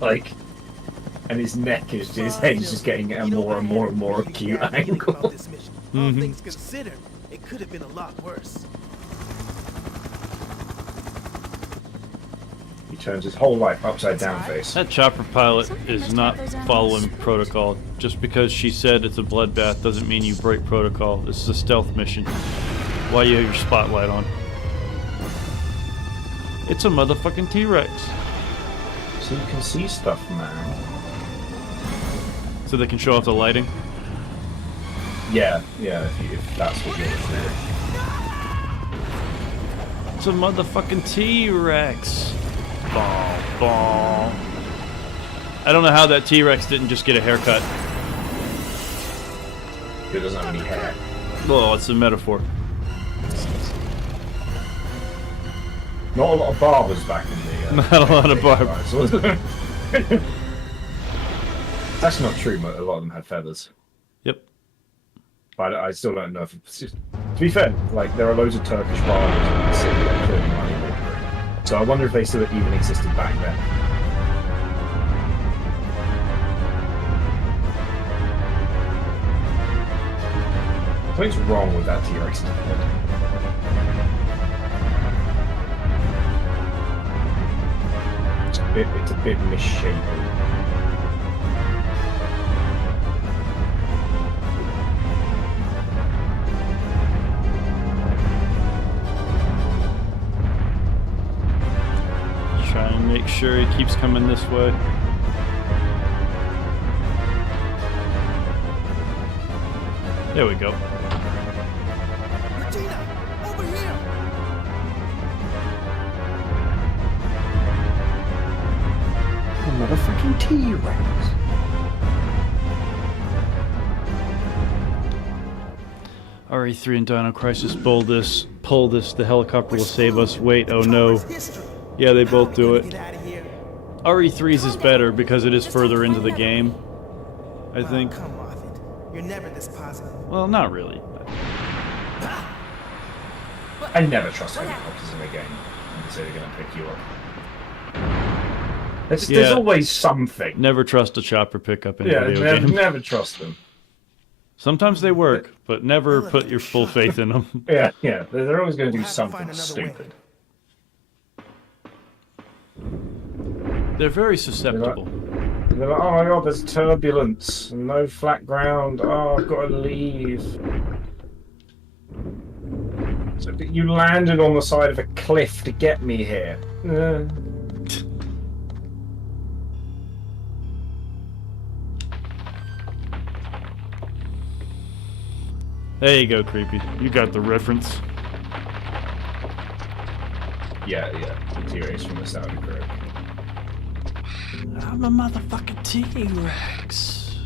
Like, and his neck is, his head is just getting at a more and more and more acute angle. All things considered, it could have been a lot worse. He turns his whole life upside down face. That chopper pilot is not following protocol. Just because she said it's a bloodbath doesn't mean you break protocol. This is a stealth mission. Why you have your spotlight on? It's a motherfucking T-Rex. So you can see stuff, man. So they can show off the lighting? Yeah, if that's what you're for. It's a motherfucking T-Rex. Ball, ball. I don't know how that T-Rex didn't just get a haircut. It doesn't have any hair. Well, it's a metaphor. Not a lot of barbers back in the... Not a lot of barbers. That's not true, but a lot of them had feathers. Yep. But I still don't know if it's just, to be fair, like, there are loads of Turkish barbers in the city that clearly money laundering. So I wonder if they still even existed back then. Something's wrong with that T-Rex head. It's a bit misshapen. Try and make sure he keeps coming this way. There we go. Regina, over here! Motherfucking T-Rex. RE3 and Dino Crisis pull this, the helicopter will save us. Wait, oh no. Yeah, they both do it. RE3's is better because it is further into the game, I think. Come off it. You're never this positive. Well, not really. I never trust helicopters in a game. They say they're going to pick you up. There's always something. Never trust a chopper pickup in a Yeah, video game. never trust them. Sometimes they work, but never put your full faith in them. Yeah, they're always going to do We'll have to find something another way. stupid. They're very susceptible. They're like, oh my god, there's turbulence, no flat ground, oh, I've got to leave. So you landed on the side of a cliff to get me here. There you go, creepy. You got the reference. Yeah, the T-Rex from the Saudi crew. I'm a motherfucking T-Rex.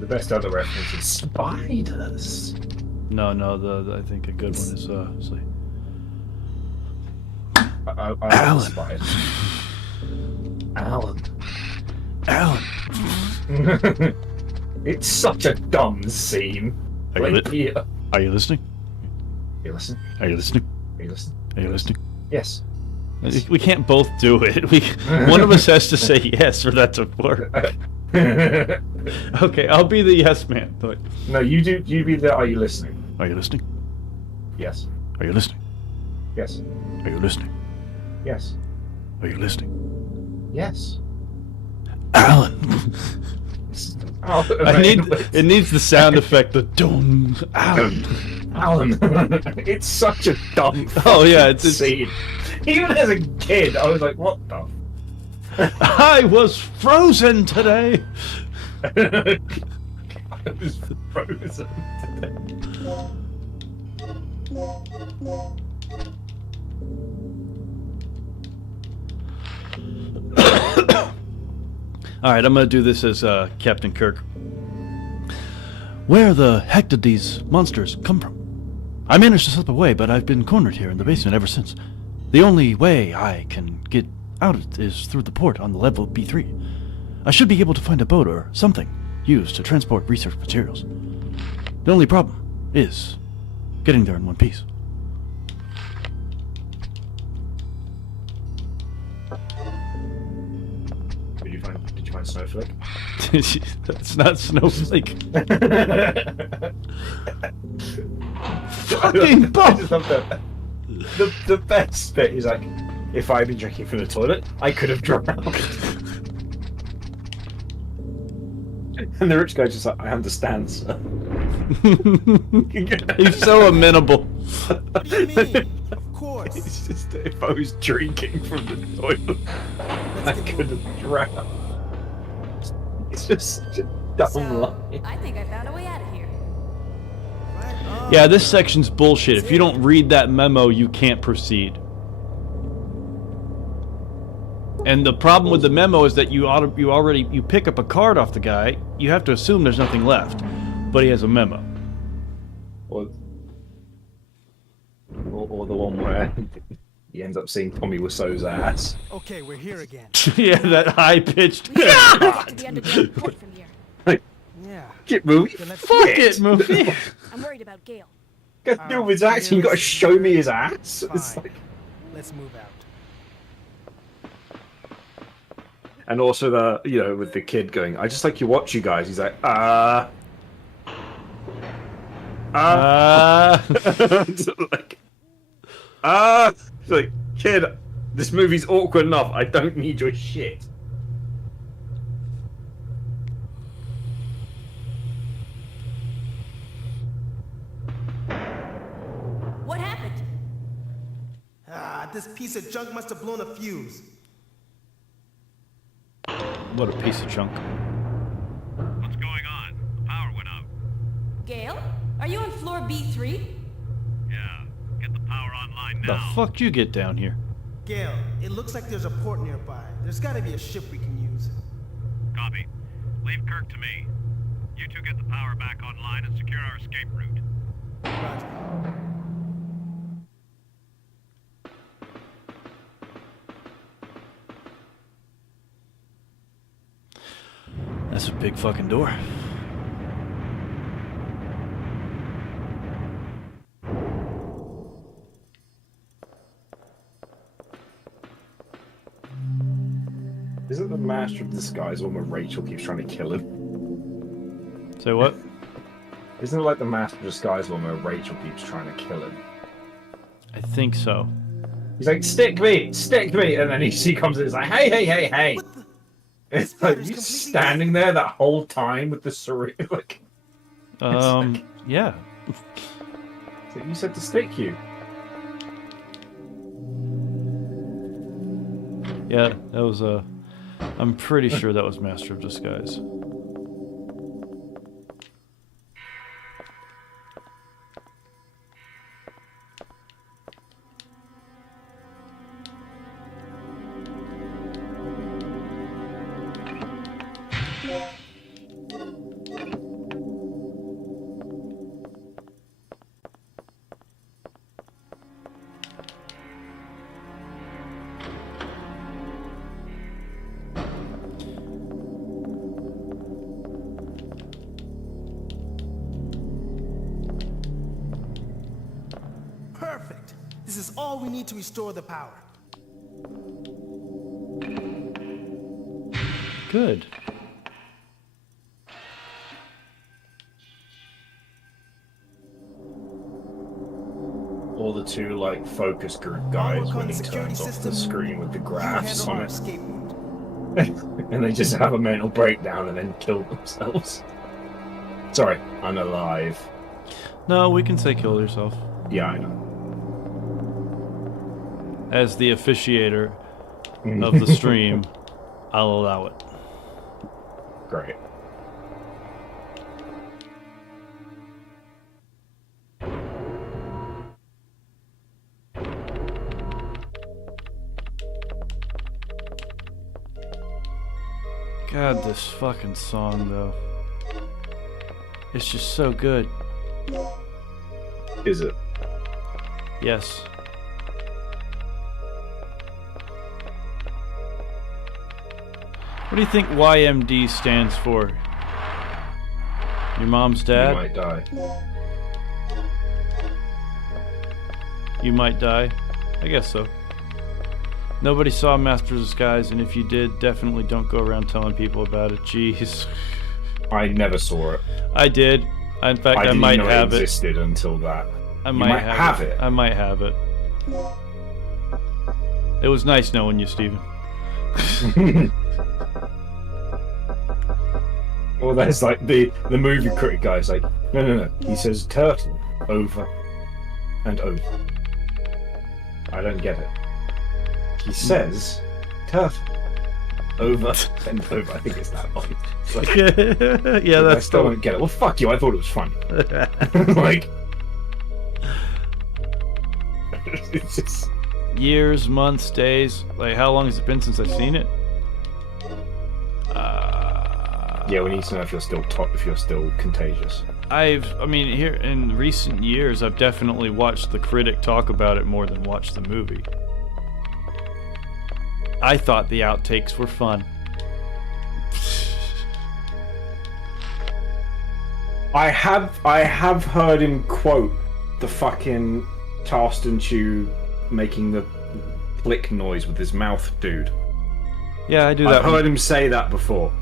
The best other reference is spiders. No, I think a good one is say. Alan. Alan. Alan. It's such a dumb scene. Are you, yeah. are you listening? You listen? Are you listening? Are you listening? Are you listening? Yes. We can't both do it. One of us has to say yes for that to work. Okay, I'll be the yes man. But No, you do. You be the. Are you listening? are you listening? Yes. Are you listening? Yes. Are you listening? Yes. Are you listening? Yes. Alan. Oh, It needs the sound effect, the dong. Alan. Alan. It's such a dumb. Oh yeah, it's scene. Even as a kid, I was like, "What the?" I was frozen today. I was frozen. Alright, I'm gonna do this as Captain Kirk. Where the heck did these monsters come from? I managed to slip away, but I've been cornered here in the basement ever since. The only way I can get out is through the port on the level B3. I should be able to find a boat or something used to transport research materials. The only problem is getting there in one piece. Did you find Snowflake? That's not Snowflake. Fucking I Bob! just love that. The best bit is like, if I'd been drinking from the toilet, I could have drowned. And the rich guy's just like, I understand, sir. He's so amenable. What do you mean? Of course. It's just that if I was drinking from the toilet, I could have drowned. It's just such a dumb line. I think I found a way out of here. Right on. Yeah, this section's bullshit. If you don't read that memo, you can't proceed. And the problem with the memo is that you pick up a card off the guy, you have to assume there's nothing left. But he has a memo. Or the one where he ends up seeing Tommy Wiseau's ass. Okay, we're here again. Yeah, that high-pitched. We should get to the underground port from here. Yeah. Get movie. Then let's Fuck it, movie. I'm worried about Gale. Got to do with his ass. You got to show me his ass. It's Fine. like, Let's move out. and also with the kid going, I just like to watch you guys. He's like, It's like, kid, this movie's awkward enough. I don't need your shit. What happened? Ah, this piece of junk must have blown a fuse. What a piece of junk. What's going on? The power went out. Gale? Are you on floor B3? Yeah. Get the power online The now. fuck you get down here? Gale, it looks like there's a port nearby. There's gotta be a ship we can use. Copy. Leave Kirk to me. You two get the power back online and secure our escape route. Roger. That's a big fucking door. Isn't the Master of Disguise one where Rachel keeps trying to kill him? Say what? Isn't it like the Master of Disguise one where Rachel keeps trying to kill him? I think so. He's like, stick me, and then she comes in and is like, hey. What the? It's This like matter's you completely standing there that whole time with the syringe. Like, Yeah. so you said to stick you. Yeah, that was I'm pretty sure that was Master of Disguise. This is all we need to restore the power. Good. Or the two like focus group guys when he turns off the screen with the graphs on it. Escape route. And they just have a mental breakdown and then kill themselves. Sorry, I'm alive. No, we can say kill yourself. Yeah, I know. As the officiator of the stream, I'll allow it. Great. God, this fucking song, though. It's just so good. Is it? Yes. What do you think YMD stands for? Your mom's dad? You might die. You might die? I guess so. Nobody saw Master of Disguise, and if you did, definitely don't go around telling people about it. Jeez. I never saw it. I did. In fact, I didn't might know have it it. existed until that. I You might have it. it. I might have it. It was nice knowing you, Steven. Well, there's like the movie critic guy's like, no. He says turtle over and over. I don't get it. He says turtle over and over. I think it's that one. Like, Yeah, I that's still the don't get it. Well, fuck you. I thought it was funny. Like, it's just. years, months, days. Like, how long has it been since I've seen it? Yeah, we need to know if you're still if you're still contagious. I mean, here in recent years, I've definitely watched the critic talk about it more than watched the movie. I thought the outtakes were fun. I have heard him quote the fucking Tarston Chew making the click noise with his mouth, dude. Yeah, I do that. I've heard him say that before.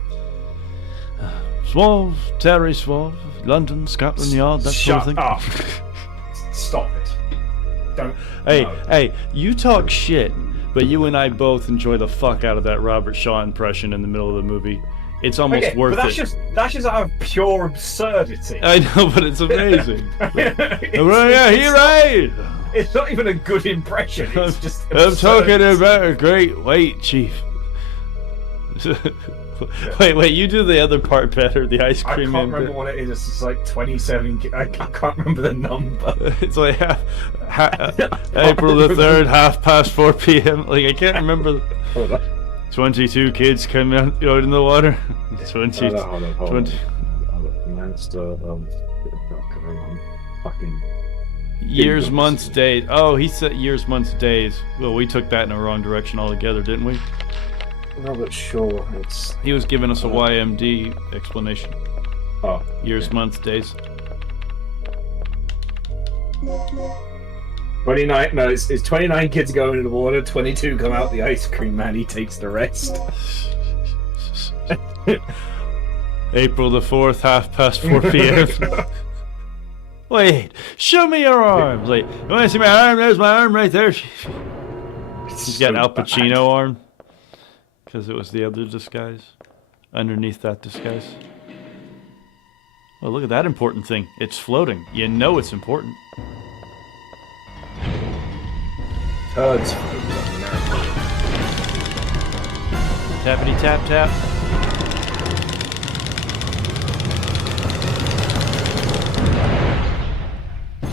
Suave, Terry Suave, London, Scotland Yard, that sort of Shut thing. up. Stop it. Don't. Hey, no. hey, you talk shit, but you and I both enjoy the fuck out of that Robert Shaw impression in the middle of the movie. It's almost Okay, worth but that's it. that's just out of pure absurdity. I know, but it's amazing. It's Yeah, he right. It's not even a good impression. It's just. I'm talking absurd. about a great white chief. Wait, you do the other part better, the ice I cream can't man remember bit. what it is. It's just like 27. I can't remember the number. It's like April the 3rd, 4:30 p.m. Like, I can't remember. Hold on. 22 kids came out in the water. 20. Hold on. 20. Monster. Fucking. Years, months, days. Oh, he said years, months, days. Well, we took that in the wrong direction altogether, didn't we? Robert Shaw. It's. He was giving us a YMD explanation. Oh. Years, months, days. 29. No, it's 29 kids going in the water. 22 come out the ice cream man. He takes the rest. April the 4th, 4:30 p.m. Wait, show me your arms. Like, you want to see my arm? There's my arm right there. He's got Al Pacino arm. Because it was the other disguise. Underneath that disguise. Well, look at that important thing. It's floating. You know it's important. Turds. Tappity tap tap.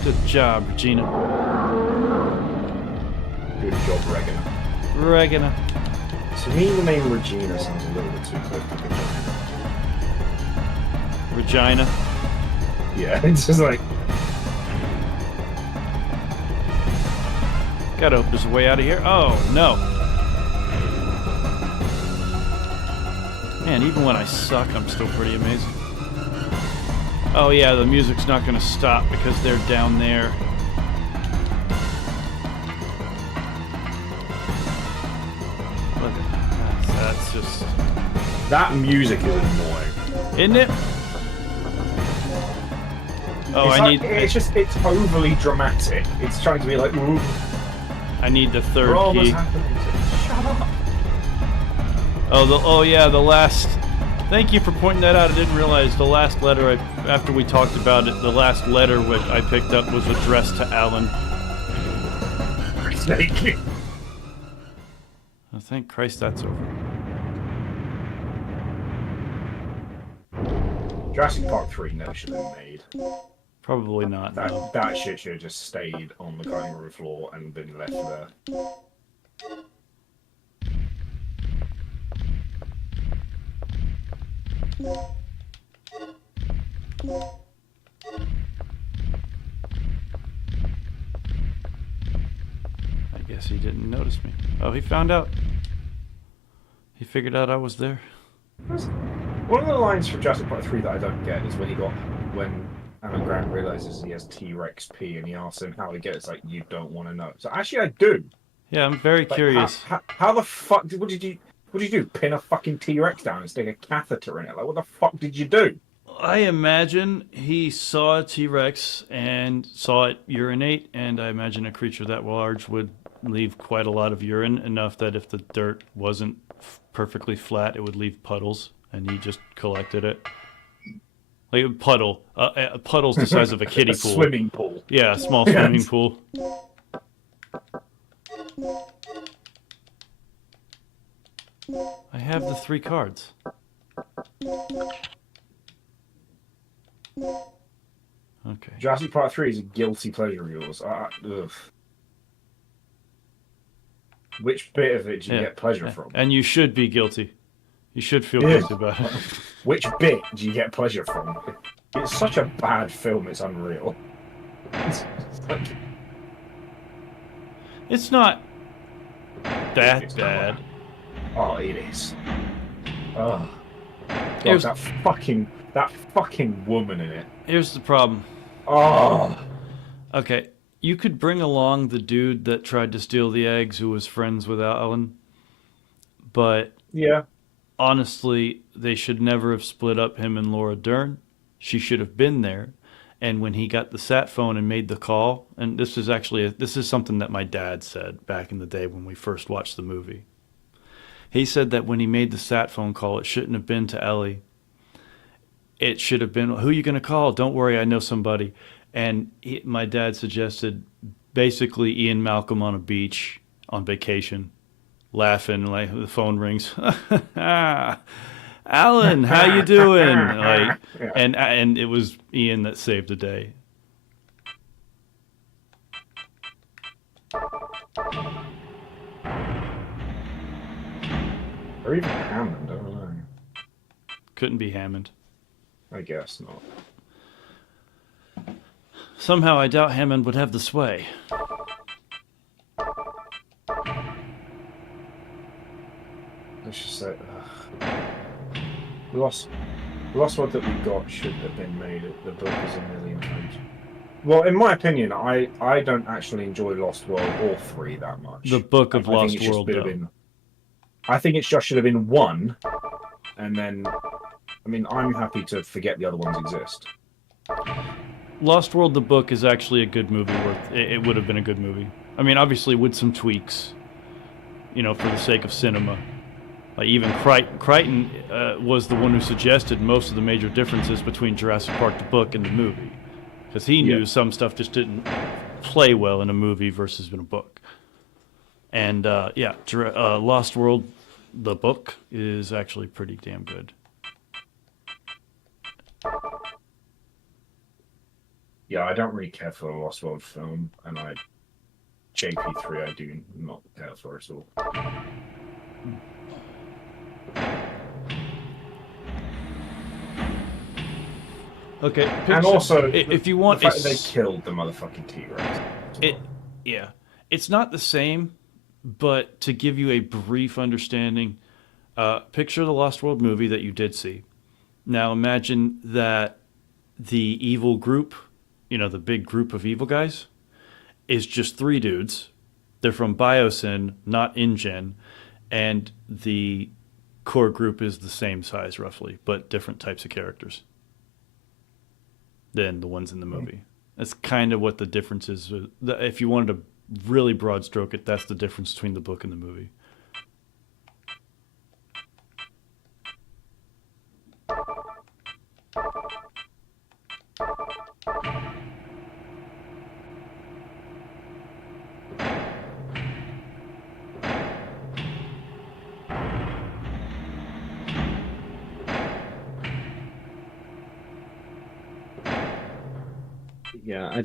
Good job, Regina. Good job, Regina. To me, the name Regina sounds a little bit too close to Regina. Regina. Yeah, it's just like. Gotta hope there's a way out of here. Oh, no. Man, even when I suck, I'm still pretty amazing. Oh yeah, the music's not gonna stop because they're down there. that's just... That music is annoying. Isn't it? Oh, it's overly dramatic. It's trying to be like, ooh, I need the third all key. that's happening. Shut up. Oh yeah, the last... Thank you for pointing that out. I didn't realize the last letter, after we talked about it, the last letter which I picked up was addressed to Alan. Thank you. Oh, thank Christ that's over. Jurassic Park 3 never should have been made. Probably not. No. That shit should have just stayed on the cutting room floor and been left there. I guess he didn't notice me. Oh, he found out. He figured out I was there. One of the lines from Jurassic Park 3 that I don't get is when Alan Grant realizes he has T-Rex P and he asks him how he gets, like, you don't want to know. So actually I do. Yeah, I'm very curious. How the fuck what did you do? Pin a fucking T-Rex down and stick a catheter in it? Like, what the fuck did you do? I imagine he saw a T-Rex and saw it urinate, and I imagine a creature that large would leave quite a lot of urine, enough that if the dirt wasn't perfectly flat, it would leave puddles, and he just collected it. Like a puddle. A puddle's the size of a kiddie pool. Swimming pool. Yeah, a small swimming pool. I have the 3 cards. Okay. Jurassic Park 3 is a guilty pleasure of yours. Ugh. Which bit of it do you get pleasure from? And you should be guilty. You should feel guilty about it. Which bit do you get pleasure from? It's such a bad film, it's unreal. It's not that bad. Oh, it is. Oh. Here's- God, that fucking woman in it. Here's the problem. Oh. Okay, you could bring along the dude that tried to steal the eggs who was friends with Alan, but Yeah. honestly, they should never have split up him and Laura Dern. She should have been there. And when he got the sat phone and made the call, and this is something that my dad said back in the day when we first watched the movie. He said that when he made the sat phone call, it shouldn't have been to Ellie. It should have been, who are you going to call? Don't worry, I know somebody. And my dad suggested basically Ian Malcolm on a beach on vacation, laughing like the phone rings. Alan, how you doing? Like, and it was Ian that saved the day. Or even Hammond, I don't know. Couldn't be Hammond. I guess not. Somehow I doubt Hammond would have the sway. Let's just say, Lost World that we got should have been made. The book is a million times. Well, in my opinion, I don't actually enjoy Lost World or 3 that much. The book of Lost World, I think it just should have been 1, and then, I mean, I'm happy to forget the other ones exist. Lost World, the book, is actually a good movie. It would have been a good movie. I mean, obviously with some tweaks, you know, for the sake of cinema. Like even Crichton was the one who suggested most of the major differences between Jurassic Park the book and the movie, because he knew some stuff just didn't play well in a movie versus in a book. And Lost World, the book, is actually pretty damn good. Yeah, I don't really care for the Lost World film, and JP3 I do not care for at all. Okay, and also, if you want, the fact that they killed the motherfucking T-Rex. It's not the same, but to give you a brief understanding, picture the Lost World movie that you did see. Now imagine that the evil group, you know, the big group of evil guys, is just 3 dudes. They're from Biosyn, not InGen, and the core group is the same size roughly, but different types of characters than the ones in the movie. That's kind of what the difference is. If you wanted to really broad stroke it, that's the difference between the book and the movie. Yeah,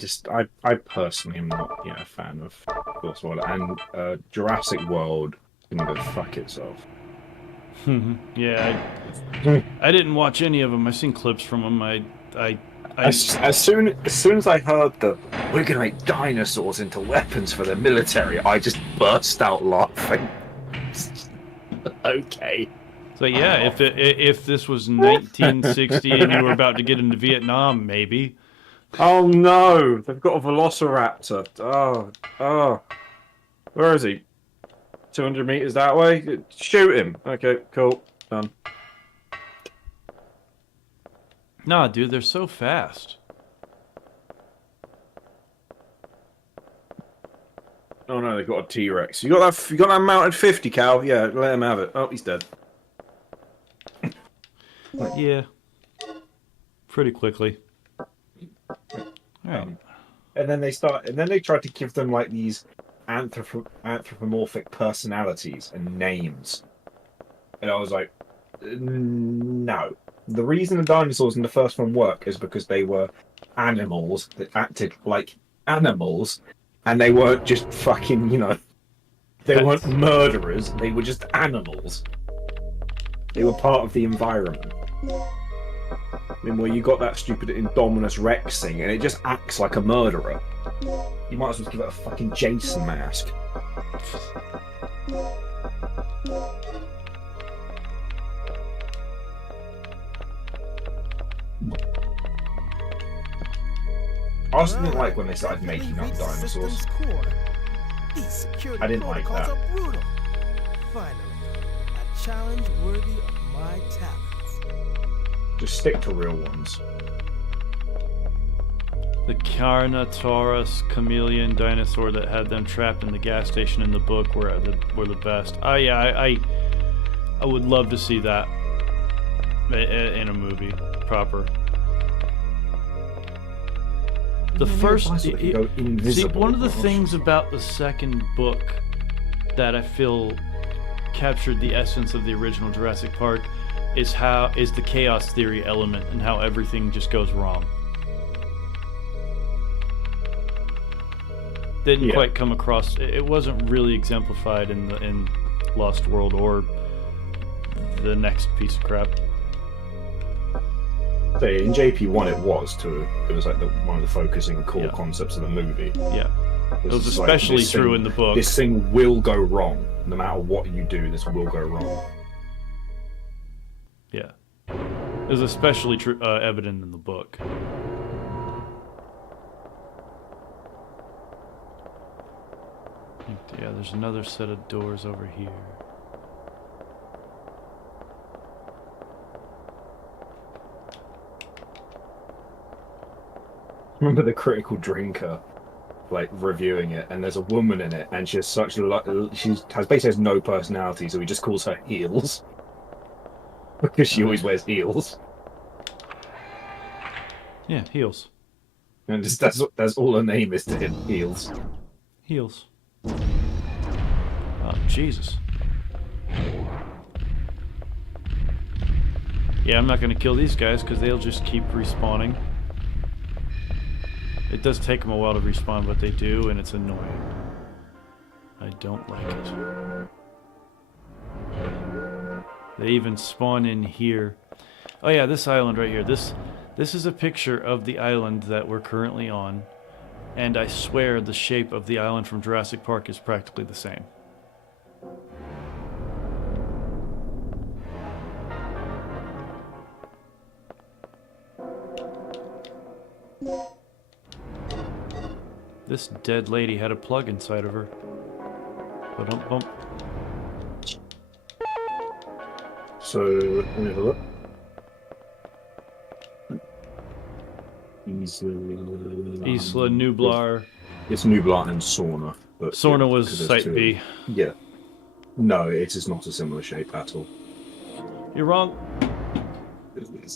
I personally am not a fan of Lost World, and Jurassic World can go fuck itself. Yeah, I didn't watch any of them. I've seen clips from them. As soon as I heard that we're gonna make dinosaurs into weapons for the military, I just burst out laughing. Okay. So yeah, if this was 1960 and you were about to get into Vietnam, maybe. Oh no, they've got a velociraptor. Oh. Where is he? 200 meters that way? Shoot him. Okay, cool. Done. Nah, dude, they're so fast. Oh no, they've got a T-Rex. You got that mounted 50 cal? Yeah, let him have it. Oh, he's dead. Yeah. Pretty quickly. Alright. And then they try to give them like these anthropomorphic personalities and names. And I was like, no. The reason the dinosaurs in the first one work is because they were animals that acted like animals, and they weren't just fucking, they weren't murderers, they were just animals. They were part of the environment. I mean, well, you got that stupid Indominus Rex thing, and it just acts like a murderer. You might as well give it a fucking Jason mask. I also didn't like when they started making up dinosaurs. I didn't like that. Finally, a challenge worthy of my talents. Just stick to real ones. The Carnotaurus chameleon dinosaur that had them trapped in the gas station in the book were the best. Oh yeah, I would love to see that in a movie proper. The first, see, one of the things about the second book that I feel captured the essence of the original Jurassic Park is the chaos theory element and how everything just goes wrong. Didn't quite come across. It wasn't really exemplified in Lost World or the next piece of crap. So in JP1 it was too. It was like one of the focusing core concepts of the movie. Yeah. It was especially true in the book. This thing will go wrong. No matter what you do, this will go wrong. Yeah. It was especially evident in the book. Yeah, there's another set of doors over here. Remember the Critical Drinker, like reviewing it, and there's a woman in it, and she has basically has no personality, so he just calls her Heels because she always wears heels. Yeah, Heels. And just, that's all her name is to him, Heels. Heels. Oh, Jesus. Yeah, I'm not going to kill these guys because they'll just keep respawning. It does take them a while to respawn, but they do, and it's annoying. I don't like it. They even spawn in here. Oh yeah, this island right here. This is a picture of the island that we're currently on, and I swear the shape of the island from Jurassic Park is practically the same. This dead lady had a plug inside of her. Ba-dum-bum. So, let me have a look. Isla Nublar. It's Nublar and Sorna. But Sorna was because there's Site two. B. Yeah. No, it is not a similar shape at all. You're wrong.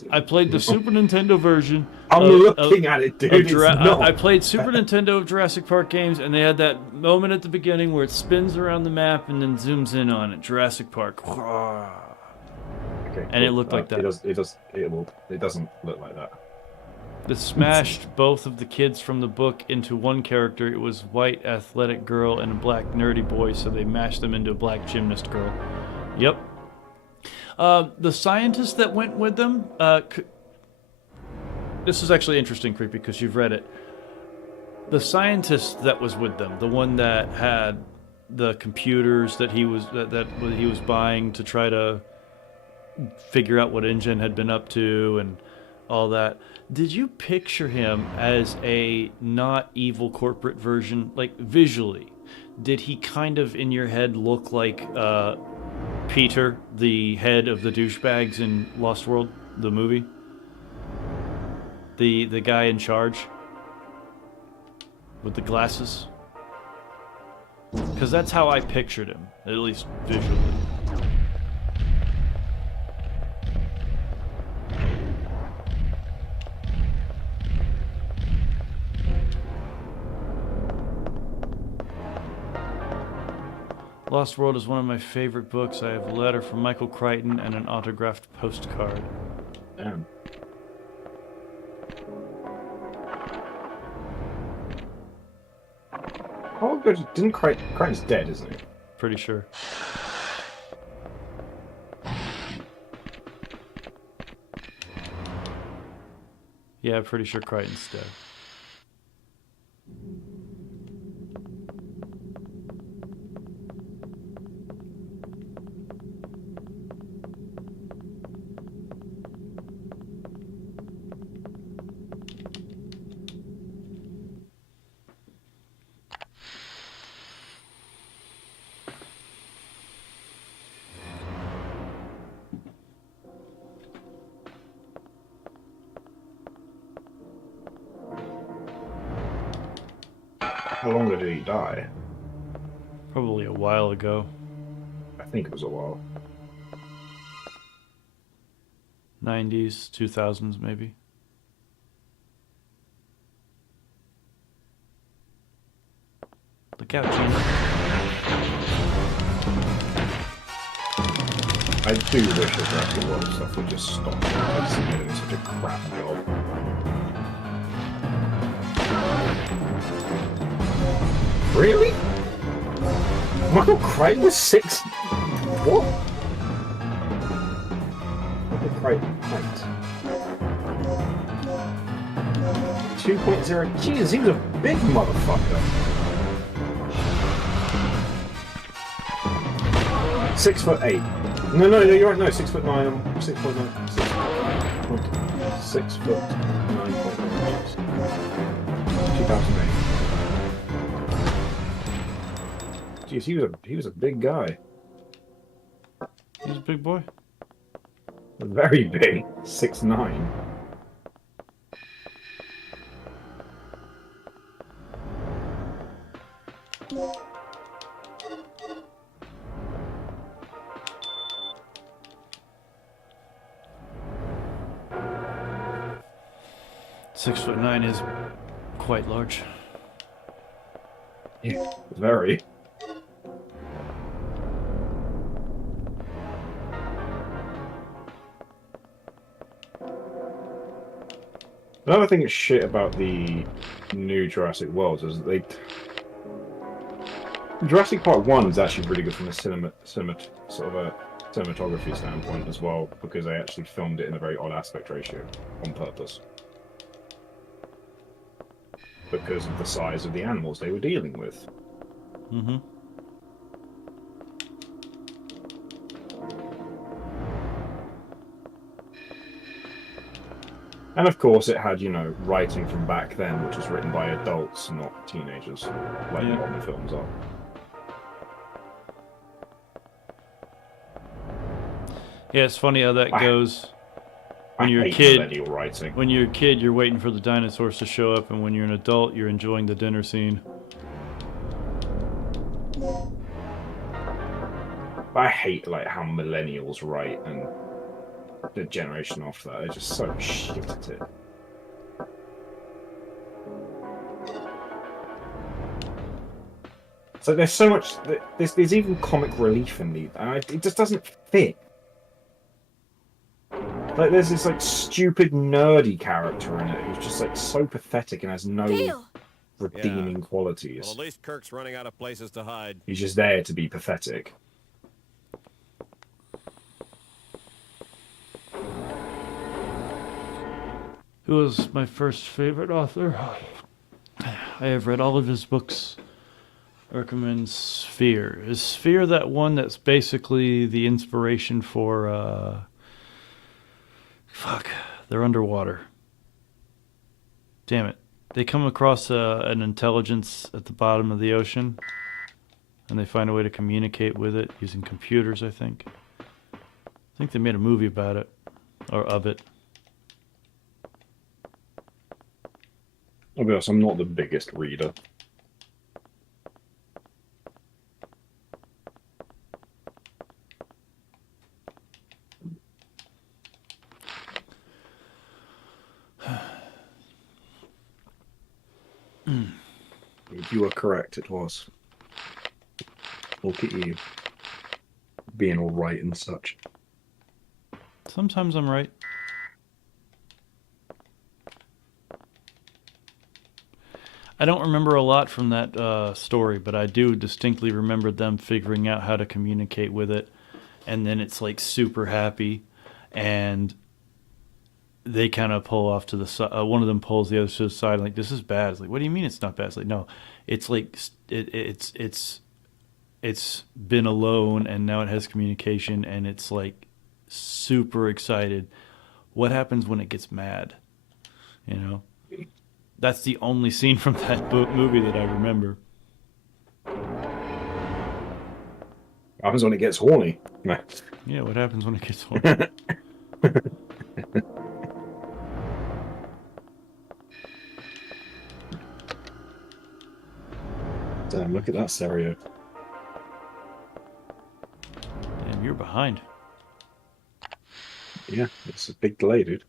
I played the Super Nintendo version. I'm looking at it, dude. It's not. I played Super Nintendo of Jurassic Park games, and they had that moment at the beginning where it spins around the map and then zooms in on it. Jurassic Park. Okay, And it looked like that. It doesn't look like that. They smashed both of the kids from the book into one character. It was white athletic girl and a black nerdy boy, so they mashed them into a black gymnast girl. Yep. The scientist that went with them, this is actually interesting, Creepy, because you've read it. The scientist that was with them, the one that had the computers that he was he was buying to try to figure out what InGen had been up to and all that. Did you picture him as a not evil corporate version, like visually? Did he kind of in your head look like Peter, the head of the douchebags in Lost World, the movie? The guy in charge with the glasses? Because that's how I pictured him, at least visually. Lost World is one of my favorite books. I have a letter from Michael Crichton and an autographed postcard. Damn. Oh, good. Didn't Crichton's dead, isn't he? Pretty sure. Yeah, I'm pretty sure Crichton's dead. How long ago did he die? Probably a while ago. I think it was a while. 90s, 2000s maybe. Look out, Gina. I do wish that Jurassic World stuff would just stop. It's doing such a crap job. Really? Michael Crichton was 6. What? Michael Crichton height. 2.0. Jesus, he was a big motherfucker. 6'8". No, you're right. No, 6'9". 6'9". 2008. Jeez, he was a big guy. He's a big boy. Very big. 6'9". 6'9" is quite large. Yeah, very. Another thing that's shit about the new Jurassic Worlds is that Jurassic Park 1 is actually really good from a cinematography standpoint as well, because they actually filmed it in a very odd aspect ratio on purpose. Because of the size of the animals they were dealing with. Mm-hmm. And of course it had, writing from back then, which was written by adults, not teenagers, like modern films are. Yeah, it's funny how that goes. When I you're a hate kid, millennial writing. when you're a kid, you're waiting for the dinosaurs to show up, and when you're an adult, you're enjoying the dinner scene. I hate like how millennials write and the generation after that. They're just so shit at it. So there's so much. There's even comic relief in these, and it just doesn't fit. Like there's this like stupid nerdy character in it who's just like so pathetic and has no Gale! redeeming qualities. Well, at least Kirk's running out of places to hide. He's just there to be pathetic. Who was my first favorite author? I have read all of his books. I recommend Sphere. Is Sphere that one that's basically the inspiration for, they're underwater. Damn it. They come across an intelligence at the bottom of the ocean, and they find a way to communicate with it using computers, I think. I think they made a movie about it, or of it. I'll be honest, I'm not the biggest reader. You were correct, it was. Look at you. Being all right and such. Sometimes I'm right. I don't remember a lot from that story, but I do distinctly remember them figuring out how to communicate with it, and then it's like super happy, and they kind of pull off to the side. One of them pulls the other to the side, like, this is bad. It's like, what do you mean it's not bad? It's like, no, it's like it's been alone, and now it has communication, and it's like super excited. What happens when it gets mad? You know? That's the only scene from that movie that I remember. What happens when it gets horny? Yeah, what happens when it gets horny? Damn, look at that stereo. Damn, you're behind. Yeah, it's a big delay, dude.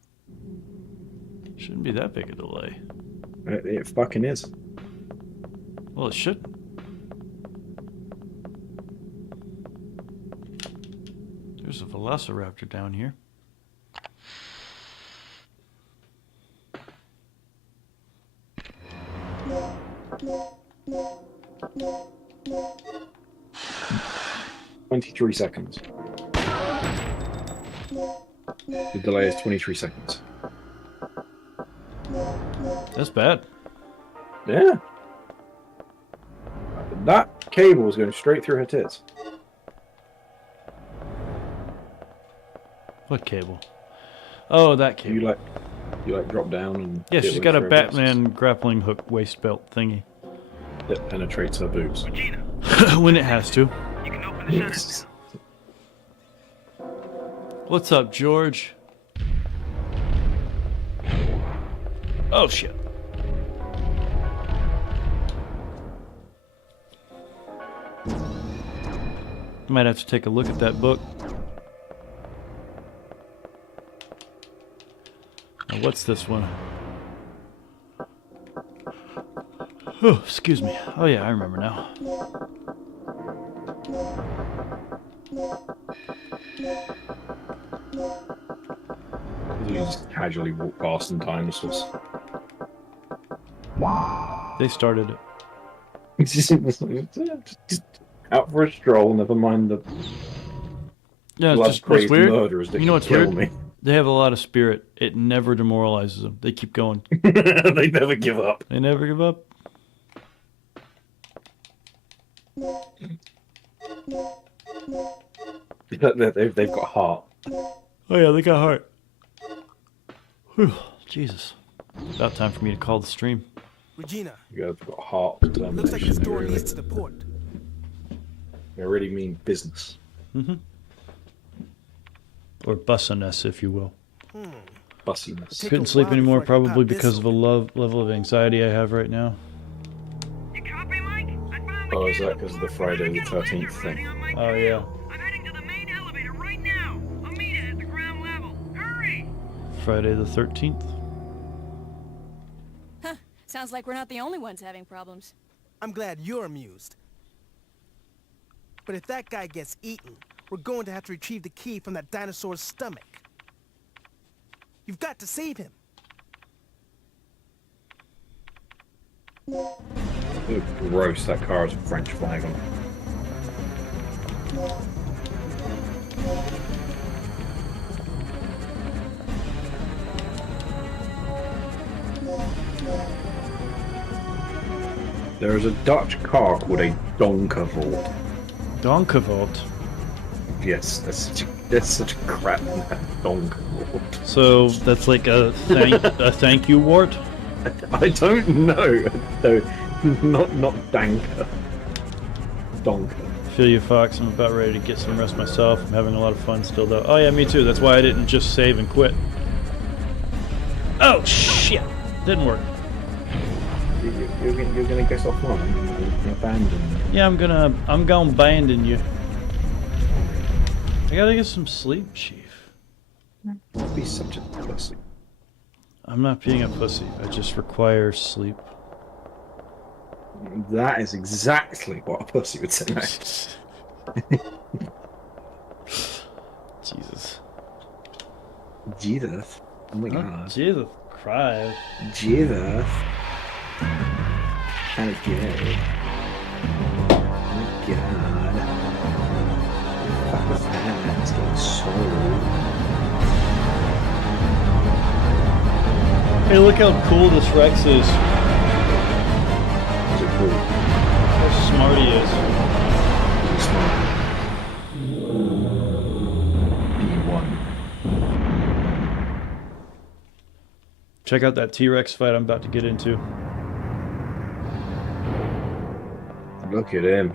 Shouldn't be that big a delay. It fucking is. Well, it should. There's a velociraptor down here. $23 seconds. The delay is 23 seconds. That's bad. Yeah. That cable is going straight through her tits. What cable? Oh, that cable. You like drop down and... Yeah, she's got a her Batman grappling hook waist belt thingy. that penetrates her boobs. Regina, When it has to. you can open the shutters now. What's up, George? Oh, shit. Might have to take a look at that book. Now, what's this one? Oh, excuse me. Oh, yeah, I remember now. You just casually walk past in dinosaurs. They started it. Just out for a stroll, never mind the Yeah, it's just what's blood-crazed weird. murderers that You know what's kill weird? me. They have a lot of spirit. It never demoralizes them. They keep going. They never give up. They never give up. They've got heart. Oh yeah, they got heart. Whew, Jesus. About time for me to call the stream. Regina, You guys have got heart. looks like this door Determination. leads to the port. They really mean business. Mm-hmm. Or bussiness, if you will. Bussiness. Take Couldn't a sleep while anymore, before I can probably pop this because of a level of anxiety I have right now. You copy, Mike? I found the Oh, is key to that because of the Friday the 13th thing? Oh, yeah. I'm heading to the main elevator right now. I'll meet it at the ground level. Hurry! Friday the 13th. Huh. Sounds like we're not the only ones having problems. I'm glad you're amused. But if that guy gets eaten, we're going to have to retrieve the key from that dinosaur's stomach. You've got to save him. Ew, gross, that car has a French flag on it. There is a Dutch car called a Donkervoort. Donkavolt. Yes, that's such a crap name. Donkervoort. So that's like a thank you wart? I don't know. No, not Danker. Donker. Feel you, Fox. I'm about ready to get some rest myself. I'm having a lot of fun still, though. Oh, yeah, me too. That's why I didn't just save and quit. Oh, shit. Didn't work. You're gonna get offline and abandon. Yeah, I'm gonna abandon you. I gotta get some sleep, Chief. Don't be such a pussy. I'm not being a pussy. I just require sleep. That is exactly what a pussy would say. Jesus. Jesus. Oh my god. Jesus Christ. Jesus. Kind of gay. Oh my god. Fuck is that? It's getting so. Hey, look how cool this Rex is. Is it cool? How smart he is. He's smart. B1. Check out that T-Rex fight I'm about to get into. Look at him.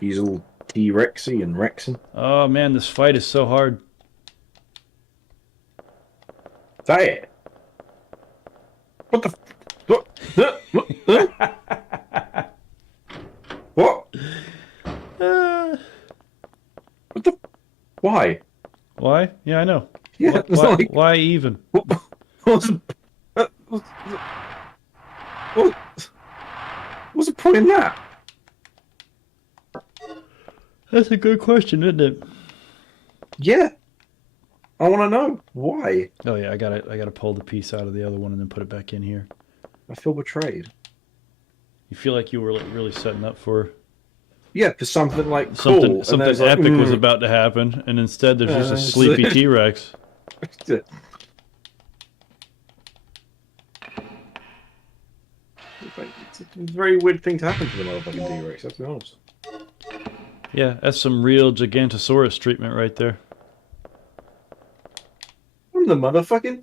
He's all T-Rexy and Rexy. Oh man, this fight is so hard. Say it. What the? What? What the? Why? Why? Yeah, I know. Yeah, it's Why, like, why even? what's the point in that? That's a good question, isn't it? Yeah. I want to know why. Oh yeah, I gotta pull the piece out of the other one and then put it back in here. I feel betrayed. You feel like you were like really setting up for Yeah, for something like cool. something and then it's like, epic was about to happen, and instead there's just a sleepy T-Rex. It's a very weird thing to happen to the motherfucking T-Rex, let's be honest. Yeah, that's some real Gigantosaurus treatment right there. I'm the motherfucking...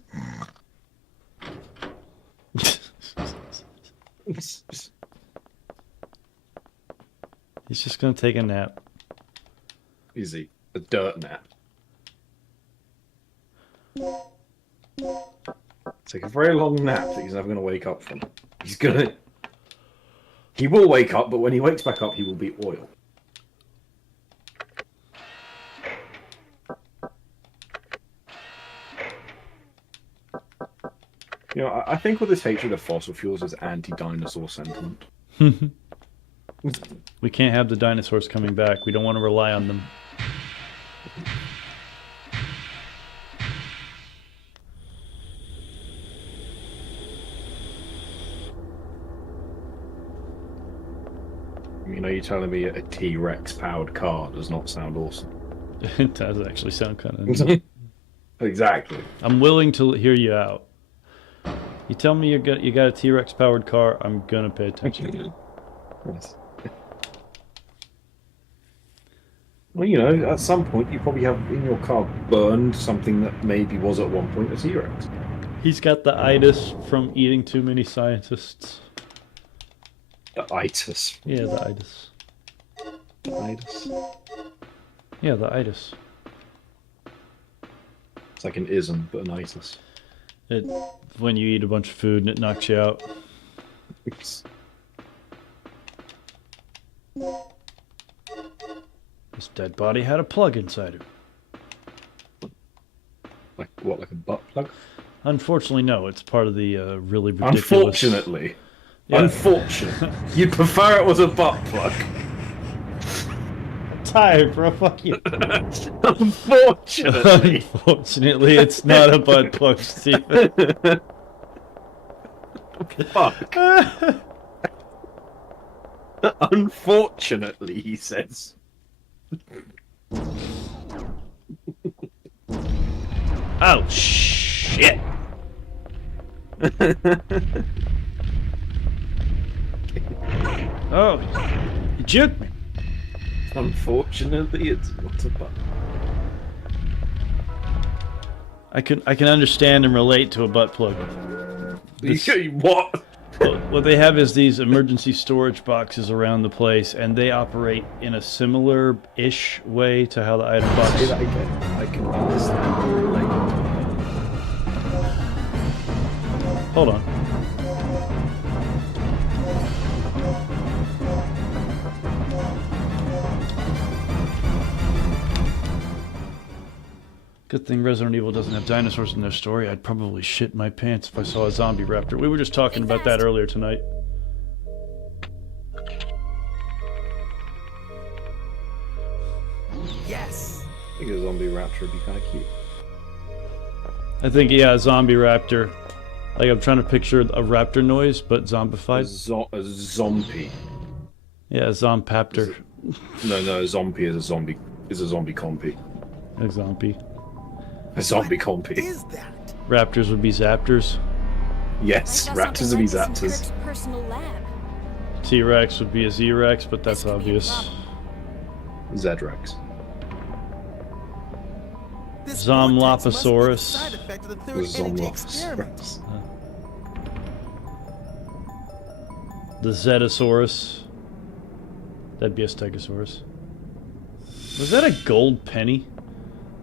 He's just gonna take a nap. Easy. A dirt nap. Take a very long nap that he's never going to wake up from. He will wake up, but when he wakes back up, he will be oil. You know, I think with this hatred of fossil fuels is anti-dinosaur sentiment. We can't have the dinosaurs coming back. We don't want to rely on them. You know, you're telling me a T-Rex powered car does not sound awesome. It does actually sound kind of... Exactly. I'm willing to hear you out. You tell me you got a T-Rex powered car, I'm gonna pay attention. Yes. Well, you know, at some point you probably have in your car burned something that maybe was at one point a T-Rex. He's got the itis from eating too many scientists. The itis. Yeah, the itis. The itis. Yeah, the itis. It's like an ism, but an itis. It when you eat a bunch of food and it knocks you out. It's This dead body had a plug inside it. like what, like a butt plug? Unfortunately, no. It's part of the really ridiculous. Unfortunately. Yeah. Unfortunately. You'd prefer it was a butt plug. Tired, bro. Fuck you. Unfortunately. Unfortunately, it's not a butt plug, Steven. Fuck. Unfortunately, he says. Oh, shit. Oh, you juked me. Unfortunately, it's not a butt. I can understand and relate to a butt plug. What? What they have is these emergency storage boxes around the place, and they operate in a similar-ish way to how the item box. Say that again. I can understand. Like, Hold on. Good thing Resident Evil doesn't have dinosaurs in their story. I'd probably shit my pants if I saw a zombie raptor. We were just talking about that earlier tonight. Yes. I think a zombie raptor would be kind of cute. I think, yeah, a zombie raptor. Like, I'm trying to picture a raptor noise, but zombified. A zombie. Yeah, a zompaptor. No, a zombie is a zombie. Is a zombie compy. A zombie. A zombie compy. Is that? Raptors would be zaptors. Yes, I saw raptors something would be like this in zaptors. Kirk's personal lab. T-Rex would be a Z-Rex, but that's This could be a obvious. problem. Zedrex. This Zomloposaurus. vortex must be the side effect of the third energy experiment. Zomloposaurus. The Zetasaurus. That'd be a Stegosaurus. Was that a gold penny?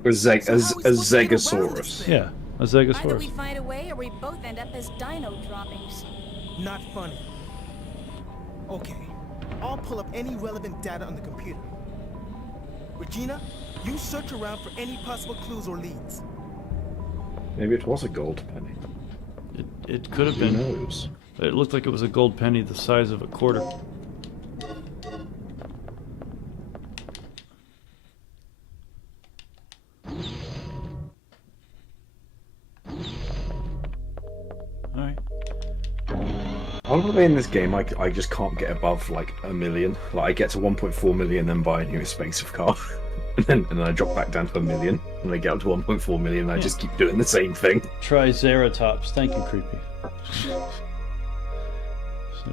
A So how are we supposed to get around this Zegosaurus. thing? Yeah, a Either we Zegosaurus. find a way, or we both end up as dino droppings. Not funny. Okay, I'll pull up any relevant data on the computer. Regina, you search around for any possible clues or leads. Maybe it was a gold penny. It could have Who been. knows? It looked like it was a gold penny the size of a quarter. Alright. Probably in this game, I just can't get above like a million. Like I get to 1.4 million, then buy a new expensive car, and then I drop back down to a million, and I get up to 1.4 million. And I just keep doing the same thing. Triceratops. Thank you, Creepy. So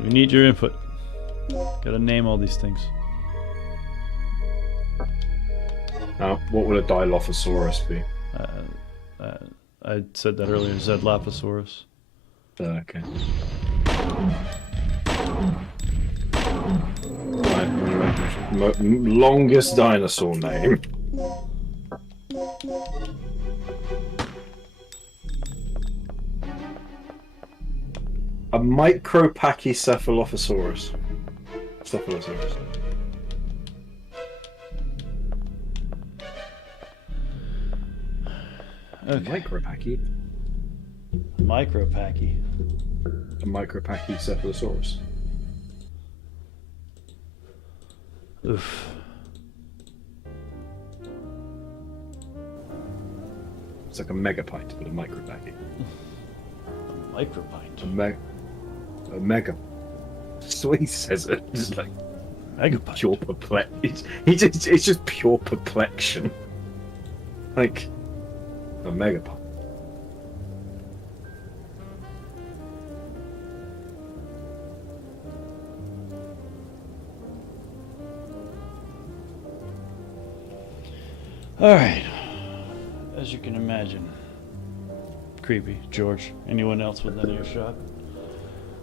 we need your input. Gotta name all these things. What would a Dilophosaurus be? I said that earlier. Zedlaposaurus. Okay. Right, longest dinosaur name. A Micropachycephalophosaurus. Cephalosaurus. Okay. Micropachy. Micropachy. A Micropachycephalosaurus. Oof. It's like a megapint, but a micropachy. Micropint. A mega. That's what he says it. Just like Megapint. pure perplex. It's just pure perplexion. Like a megapint. Alright. As you can imagine. Creepy. George. Anyone else within earshot?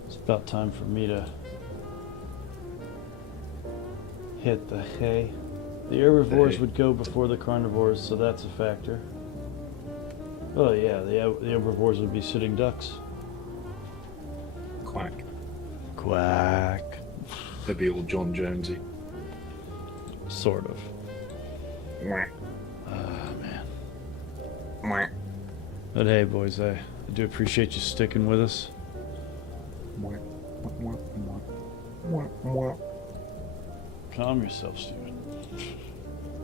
It's about time for me to hit the hay. The herbivores would go before the carnivores, so that's a factor. Oh yeah, the herbivores would be sitting ducks. Quack. Quack. They'd be all John Jonesy. Sort of. Quack. Ah, man. Quack. But hey, boys, I do appreciate you sticking with us. Calm yourself, Steven.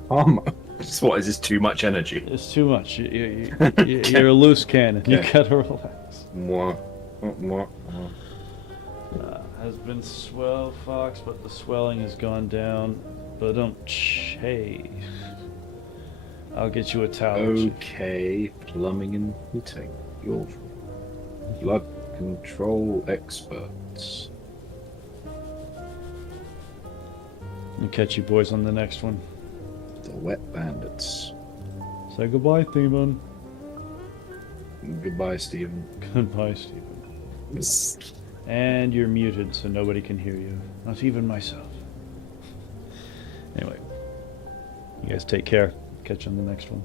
What is this? Too much energy. It's too much. You're a loose cannon. You Okay. gotta relax. Has been swell, Fox, but the swelling has gone down. But don't hey. I'll get you a towel. Okay, plumbing and heating. Your blood control experts. I'll catch you boys on the next one. The wet bandits. Say goodbye, Steven. Goodbye, Stephen. Goodbye, Steven. And you're muted, so nobody can hear you. Not even myself. Anyway, you guys take care. Catch you on the next one.